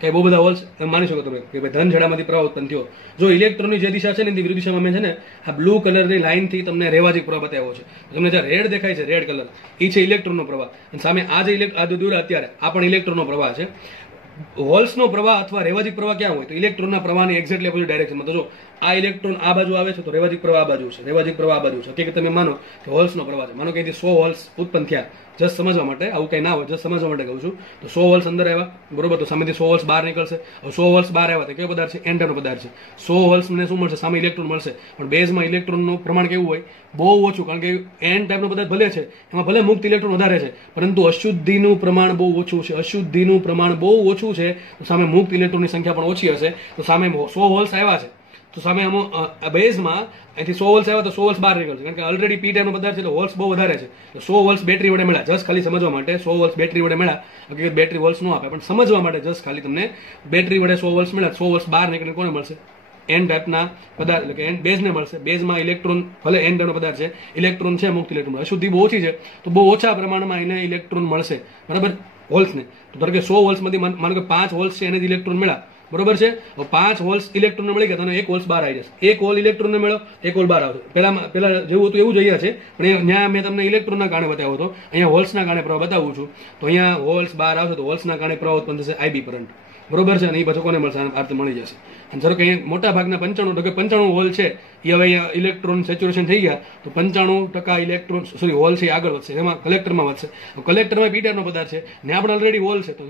કે બહુ બધા હોલ્સ માની શકો તમે કે ભાઈ ધન છેડામાંથી પ્રવાહ ઉત્પન્ન થયો. જો ઇલેક્ટ્રોનની જે દિશા છે ને એની વિરુદ્ધ દિશામાં મેં છે ને આ બ્લુ કલરની લાઇનથી તમને રેવાજિક પ્રવાહ બતાવ્યો છે. તમને જે રેડ દેખાય છે, રેડ કલર, એ છે ઇલેક્ટ્રોનનો પ્રવાહ, અને સામે આ જે દૂર અત્યારે આ પણ ઇલેક્ટ્રોનનો પ્રવાહ છે. હોલ્સનો પ્રવાહ અથવા રેવાજિક પ્રવાહ ક્યાં હોય? તો ઇલેક્ટ્રોનના પ્રવાહની એક્ઝેક્ટલી ઓપોઝિટ ડાયરેક્શનમાં. તો જો આ ઇલેક્ટ્રોન આ બાજુ આવે છે તો રેવાજિક પ્રવાહ આ બાજુ છે, રેવાજિક પ્રવાહ આ બાજુ છે. હકીકત તમે માનો કે હોલ્સનો પ્રવાહ છે, માનો કે અહીંથી 100 હોલ્સ ઉત્પન્ન થયા, જસ્ટ સમજવા માટે, આવું કંઈ ના હોય, જસ્ટ સમજવા માટે કહું છું. તો 100 હોલ્સ અંદર આવ્યા, બરોબર, તો સામેથી 100 હોલ્સ બહાર નીકળશે. હવે 100 હોલ્સ બહાર આવ્યા તો કયો પદાર્થ છે? એન ટાઈપનો પદાર્થ છે. 100 હોલ્સને શું મળશે? સામે ઇલેક્ટ્રોન મળશે, પણ બેઝમાં ઇલેક્ટ્રોનનું પ્રમાણ કેવું હોય? બહુ ઓછું, કારણ કે એન ટાઈપનો પદાર્થ ભલે છે, એમાં ભલે મુક્ત ઇલેક્ટ્રોન વધારે છે, પરંતુ અશુદ્ધિનું પ્રમાણ બહુ ઓછું છે. અશુદ્ધિનું પ્રમાણ બહુ ઓછું છે, તો સામે મુક્ત ઇલેક્ટ્રોનની સંખ્યા પણ ઓછી હશે. તો સામે 100 હોલ્સ આવ્યા છે, તો સામે બેઝમાં અહીંથી 100 હોલ્સ આવ્યા તો 100 હોલ્સ બહાર નીકળશે, કારણ કે ઓલરેડી પી ટાઈપનો પદાર્થ છે, તો હોલ્સ બહુ વધારે છે. તો 100 હોલ્સ બેટરી વડે મળ્યા, જસ્ટ ખાલી સમજવા માટે 100 હોલ્સ બેટરી વડે મળ્યા. હકીકત બેટરી હોલ્સ ન આપે, પણ સમજવા માટે જસ્ટ ખાલી તમને બેટરી વડે 100 હોલ્સ મળ્યા. 100 હોલ્સ બહાર નીકળીને કોને મળશે? એન ટાઈપના પદાર્થ, એટલે કે એન બેઝને મળશે. બેઝમાં ઇલેક્ટ્રોન ભલે એન ટાઈપનો પદાર્થ છે, ઇલેક્ટ્રોન છે, મુક્ત ઇલેક્ટ્રોન, અશુદ્ધિ બહુ ઓછી છે, તો બહુ ઓછા પ્રમાણમાં એને ઇલેક્ટ્રોન મળશે, બરાબર, હોલ્સને. તો ધારો કે 100 હોલ્સમાંથી માનો કે 5 હોલ્સ છે એને જ ઇલેક્ટ્રોન મળ્યા, બરોબર છે. 5 હોલ્સ ઇલેક્ટ્રોનને મળી ગયા તો એક હોલ્સ બહાર આવી જશે. એક હોલ ઇલેક્ટ્રોનને મળ્યો, એક હોલ બહાર આવશે. પેલા જેવું હતું એવું જ અહીંયા છે, પણ ત્યાં મેં તમને ઇલેક્ટ્રોનના કારણે બતાવ્યો હતો, અહીંયા હોલ્સના કારણે પ્રવાહ બતાવું છું. તો અહીંયા હોલ્સ બહાર આવશે તો હોલ્સના કારણે પ્રવાહ ઉત્પન્ન થશે, આઈબી કરંટ, બરોબર છે. અને એ પાછું કોને મળશે? આ રીતે મળી જશે. અને ધારો કે અહીંયા મોટા ભાગના 95 હોલ છે એ હવે અહીંયા ઇલેક્ટ્રોન સેચ્યુરેશન થઈ ગયા, તો 95% ઇલેક્ટ્રોન હોલ છે આગળ વધશે, એમાં કલેક્ટરમાં વધશે. કલેક્ટરમાં પી ટાઈપનો પદાર્થ છે ને આપણે ઓલરેડી હોલ છે, તો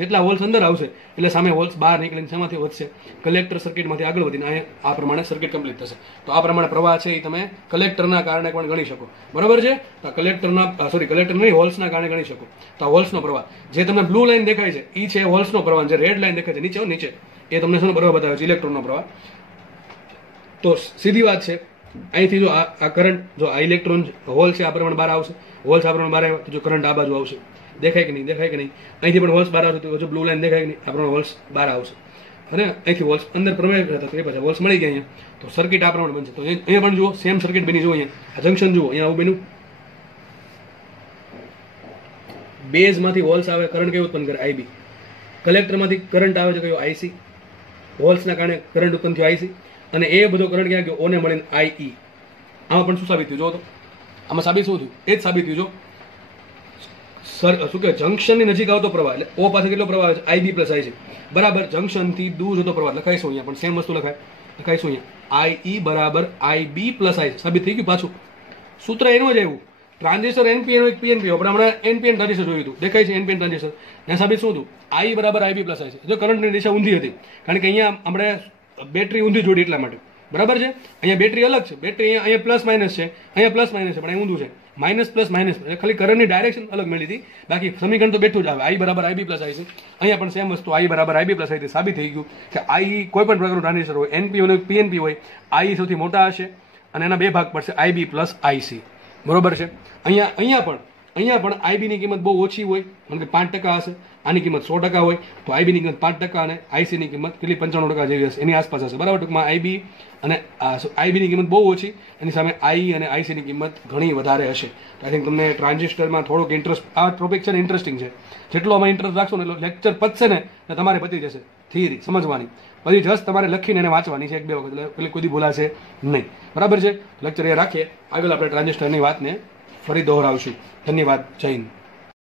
જેટલા હોલ્સ અંદર આવશે એટલે સામે હોલ્સ બહાર નીકળીને શેમાંથી વધશે? કલેક્ટર સર્કિટમાંથી આગળ વધીને અહીંયા આ પ્રમાણે સર્કિટ કમ્પ્લીટ થશે. તો આ પ્રમાણે પ્રવાહ છે એ તમે કલેક્ટરના કારણે પણ ગણી શકો, બરોબર છે. તો કલેક્ટર નહીં, હોલ્સના કારણે ગણી શકો. તો આ હોલ્સનો પ્રવાહ જે તમને બ્લુ લાઈન દેખાય છે એ છે હોલ્સનો પ્રવાહ, જે રેડ લાઈન દેખાય છે નીચે એ તમને શું પ્રવાહ બતાવે છે? ઇલેક્ટ્રોનનો પ્રવાહ. તો સીધી વાત છે, અહીંથી જો આ કરંટ, જો આ ઇલેક્ટ્રોન હોલ છે આ પ્રમાણે બહાર આવશે, હોલ્સ આ પ્રમાણે બહાર આવ્યા તો જો કરંટ આ બાજુ આવશે, દેખાય કે નહીં? દેખાય કે નહીં? અહીંથી પણ હોલ્સ બહાર આવશે તો જો બ્લુ લાઈન દેખાય કે નહીં? આ પ્રમાણે હોલ્સ બહાર આવશે, અને અહીંથી હોલ્સ અંદર પ્રવેશ કરતા તો એ પછી હોલ્સ મળી ગયા અહીંયા, તો સર્કિટ આ પ્રમાણે બનશે. તો અહીંયા પણ જુઓ સેમ સર્કિટ બની, જુઓ અહીંયા આ જંકશન જુઓ, અહીંયા આવું બન્યું. બેઝમાંથી હોલ્સ આવે, કરંટ કયો ઉત્પન્ન કરે? આઈબી. કલેક્ટરમાંથી કરંટ આવે છે કયો? આઈસી. હોલ્સના કારણે કરંટ ઉત્પન્ન થયો આઈસી, અને એ બધો કરંટ ક્યાં ગયો? ઓને મળીને આઈ. આમાં પણ શું સાબિત થયું? જો તો આમાં સાબિત શું થયું? એ જ સાબિત થયું. જો શું કે જંકશનની નજીક આવતો પ્રવાહ, એટલે ઓ પાસે કેટલો પ્રવાહ આવે છે? આઈબી પ્લસ આઈ છે, બરાબર. જંકશનથી દૂર જતો પ્રવાહ લખાઈશું અહીંયા, પણ સેમ વસ્તુ લખાઈશું અહીંયા, આઈ બરાબર આઈબી પ્લસ આઈ. સાબિત થઈ ગયું. પાછું સૂત્ર એનું જ આવ્યું. ટ્રાન્ઝિસ્ટર એનપીએન એક પીએનપી, આપણે હમણાં એનપીએન ટ્રાન્ઝિસ્ટર જોયું હતું, દેખાય છે એનપીએન ટ્રાન્ઝિસ્ટર. ત્યાં સાબિત શું હતું? આઈ બરાબર આઈબી પ્લસ આઈ છે. જો કરંટની દિશા ઊંધી હતી, કારણ કે અહીંયા આપણે બેટરી ઊંધી જોડી એટલા માટે, બરાબર છે. અહીંયા બેટરી અલગ છે, બેટરી અહીંયા પ્લસ માઇનસ છે, અહીંયા પ્લસ માઇનસ છે, પણ અહીં ઊંધું છે. માઇનસ પ્લસ માઇનસ ખાલી કરંટની ડાયરેક્શન અલગ મળી હતી, બાકી સમીકરણ તો બેઠું જ આવે. આઈ બરાબર આઈબી પ્લસ આઈસી. અહીંયા પણ સેમ વસ્તુ આઈ બરાબર આઈબી પ્લસ આઈસી સાબિત થઈ ગયું કે આઈ કોઈ પણ પ્રકારનું ટ્રાન્ઝિસ્ટર હોય, એનપી હોય પીએનપી હોય, આઈ સૌથી મોટા હશે અને એના બે ભાગ પડશે આઈબી પ્લસ આઈસી. બરોબર છે. અહીંયા પણ આઈબીની કિંમત બહુ ઓછી હોય, કારણ કે 5% હશે, આની કિંમત 100% હોય, તો આઈબીની કિંમત 5% અને આઈસીની કિંમત કેટલી 95% જેવી હશે, એની આસપાસ હશે. બરાબર. ટૂંકમાં આઈબી અને આઈબીની કિંમત બહુ ઓછી, એની સામે આઈ અને આઈસીની કિંમત ઘણી વધારે હશે. આઈ થિંક તમને ટ્રાન્ઝિસ્ટરમાં થોડોક ઇન્ટરેસ્ટ, આ ટોપિક છે ને ઇન્ટરેસ્ટિંગ છે. જેટલો આમાં ઇન્ટરેસ્ટ રાખશો ને એટલો લેક્ચર પતશે ને તમારે પતી જશે થિયરી સમજવાની. પછી જસ્ટ તમારે લખીને એને વાંચવાની છે 1-2 વખત, એટલે કોઈ દી ભૂલાશે નહીં. બરાબર છે. લેક્ચર એ રાખીએ, આગળ આપણે ટ્રાન્ઝિસ્ટરની વાતને ફરી દોહરાવશું. ધન્યવાદ. જય હિન્દ.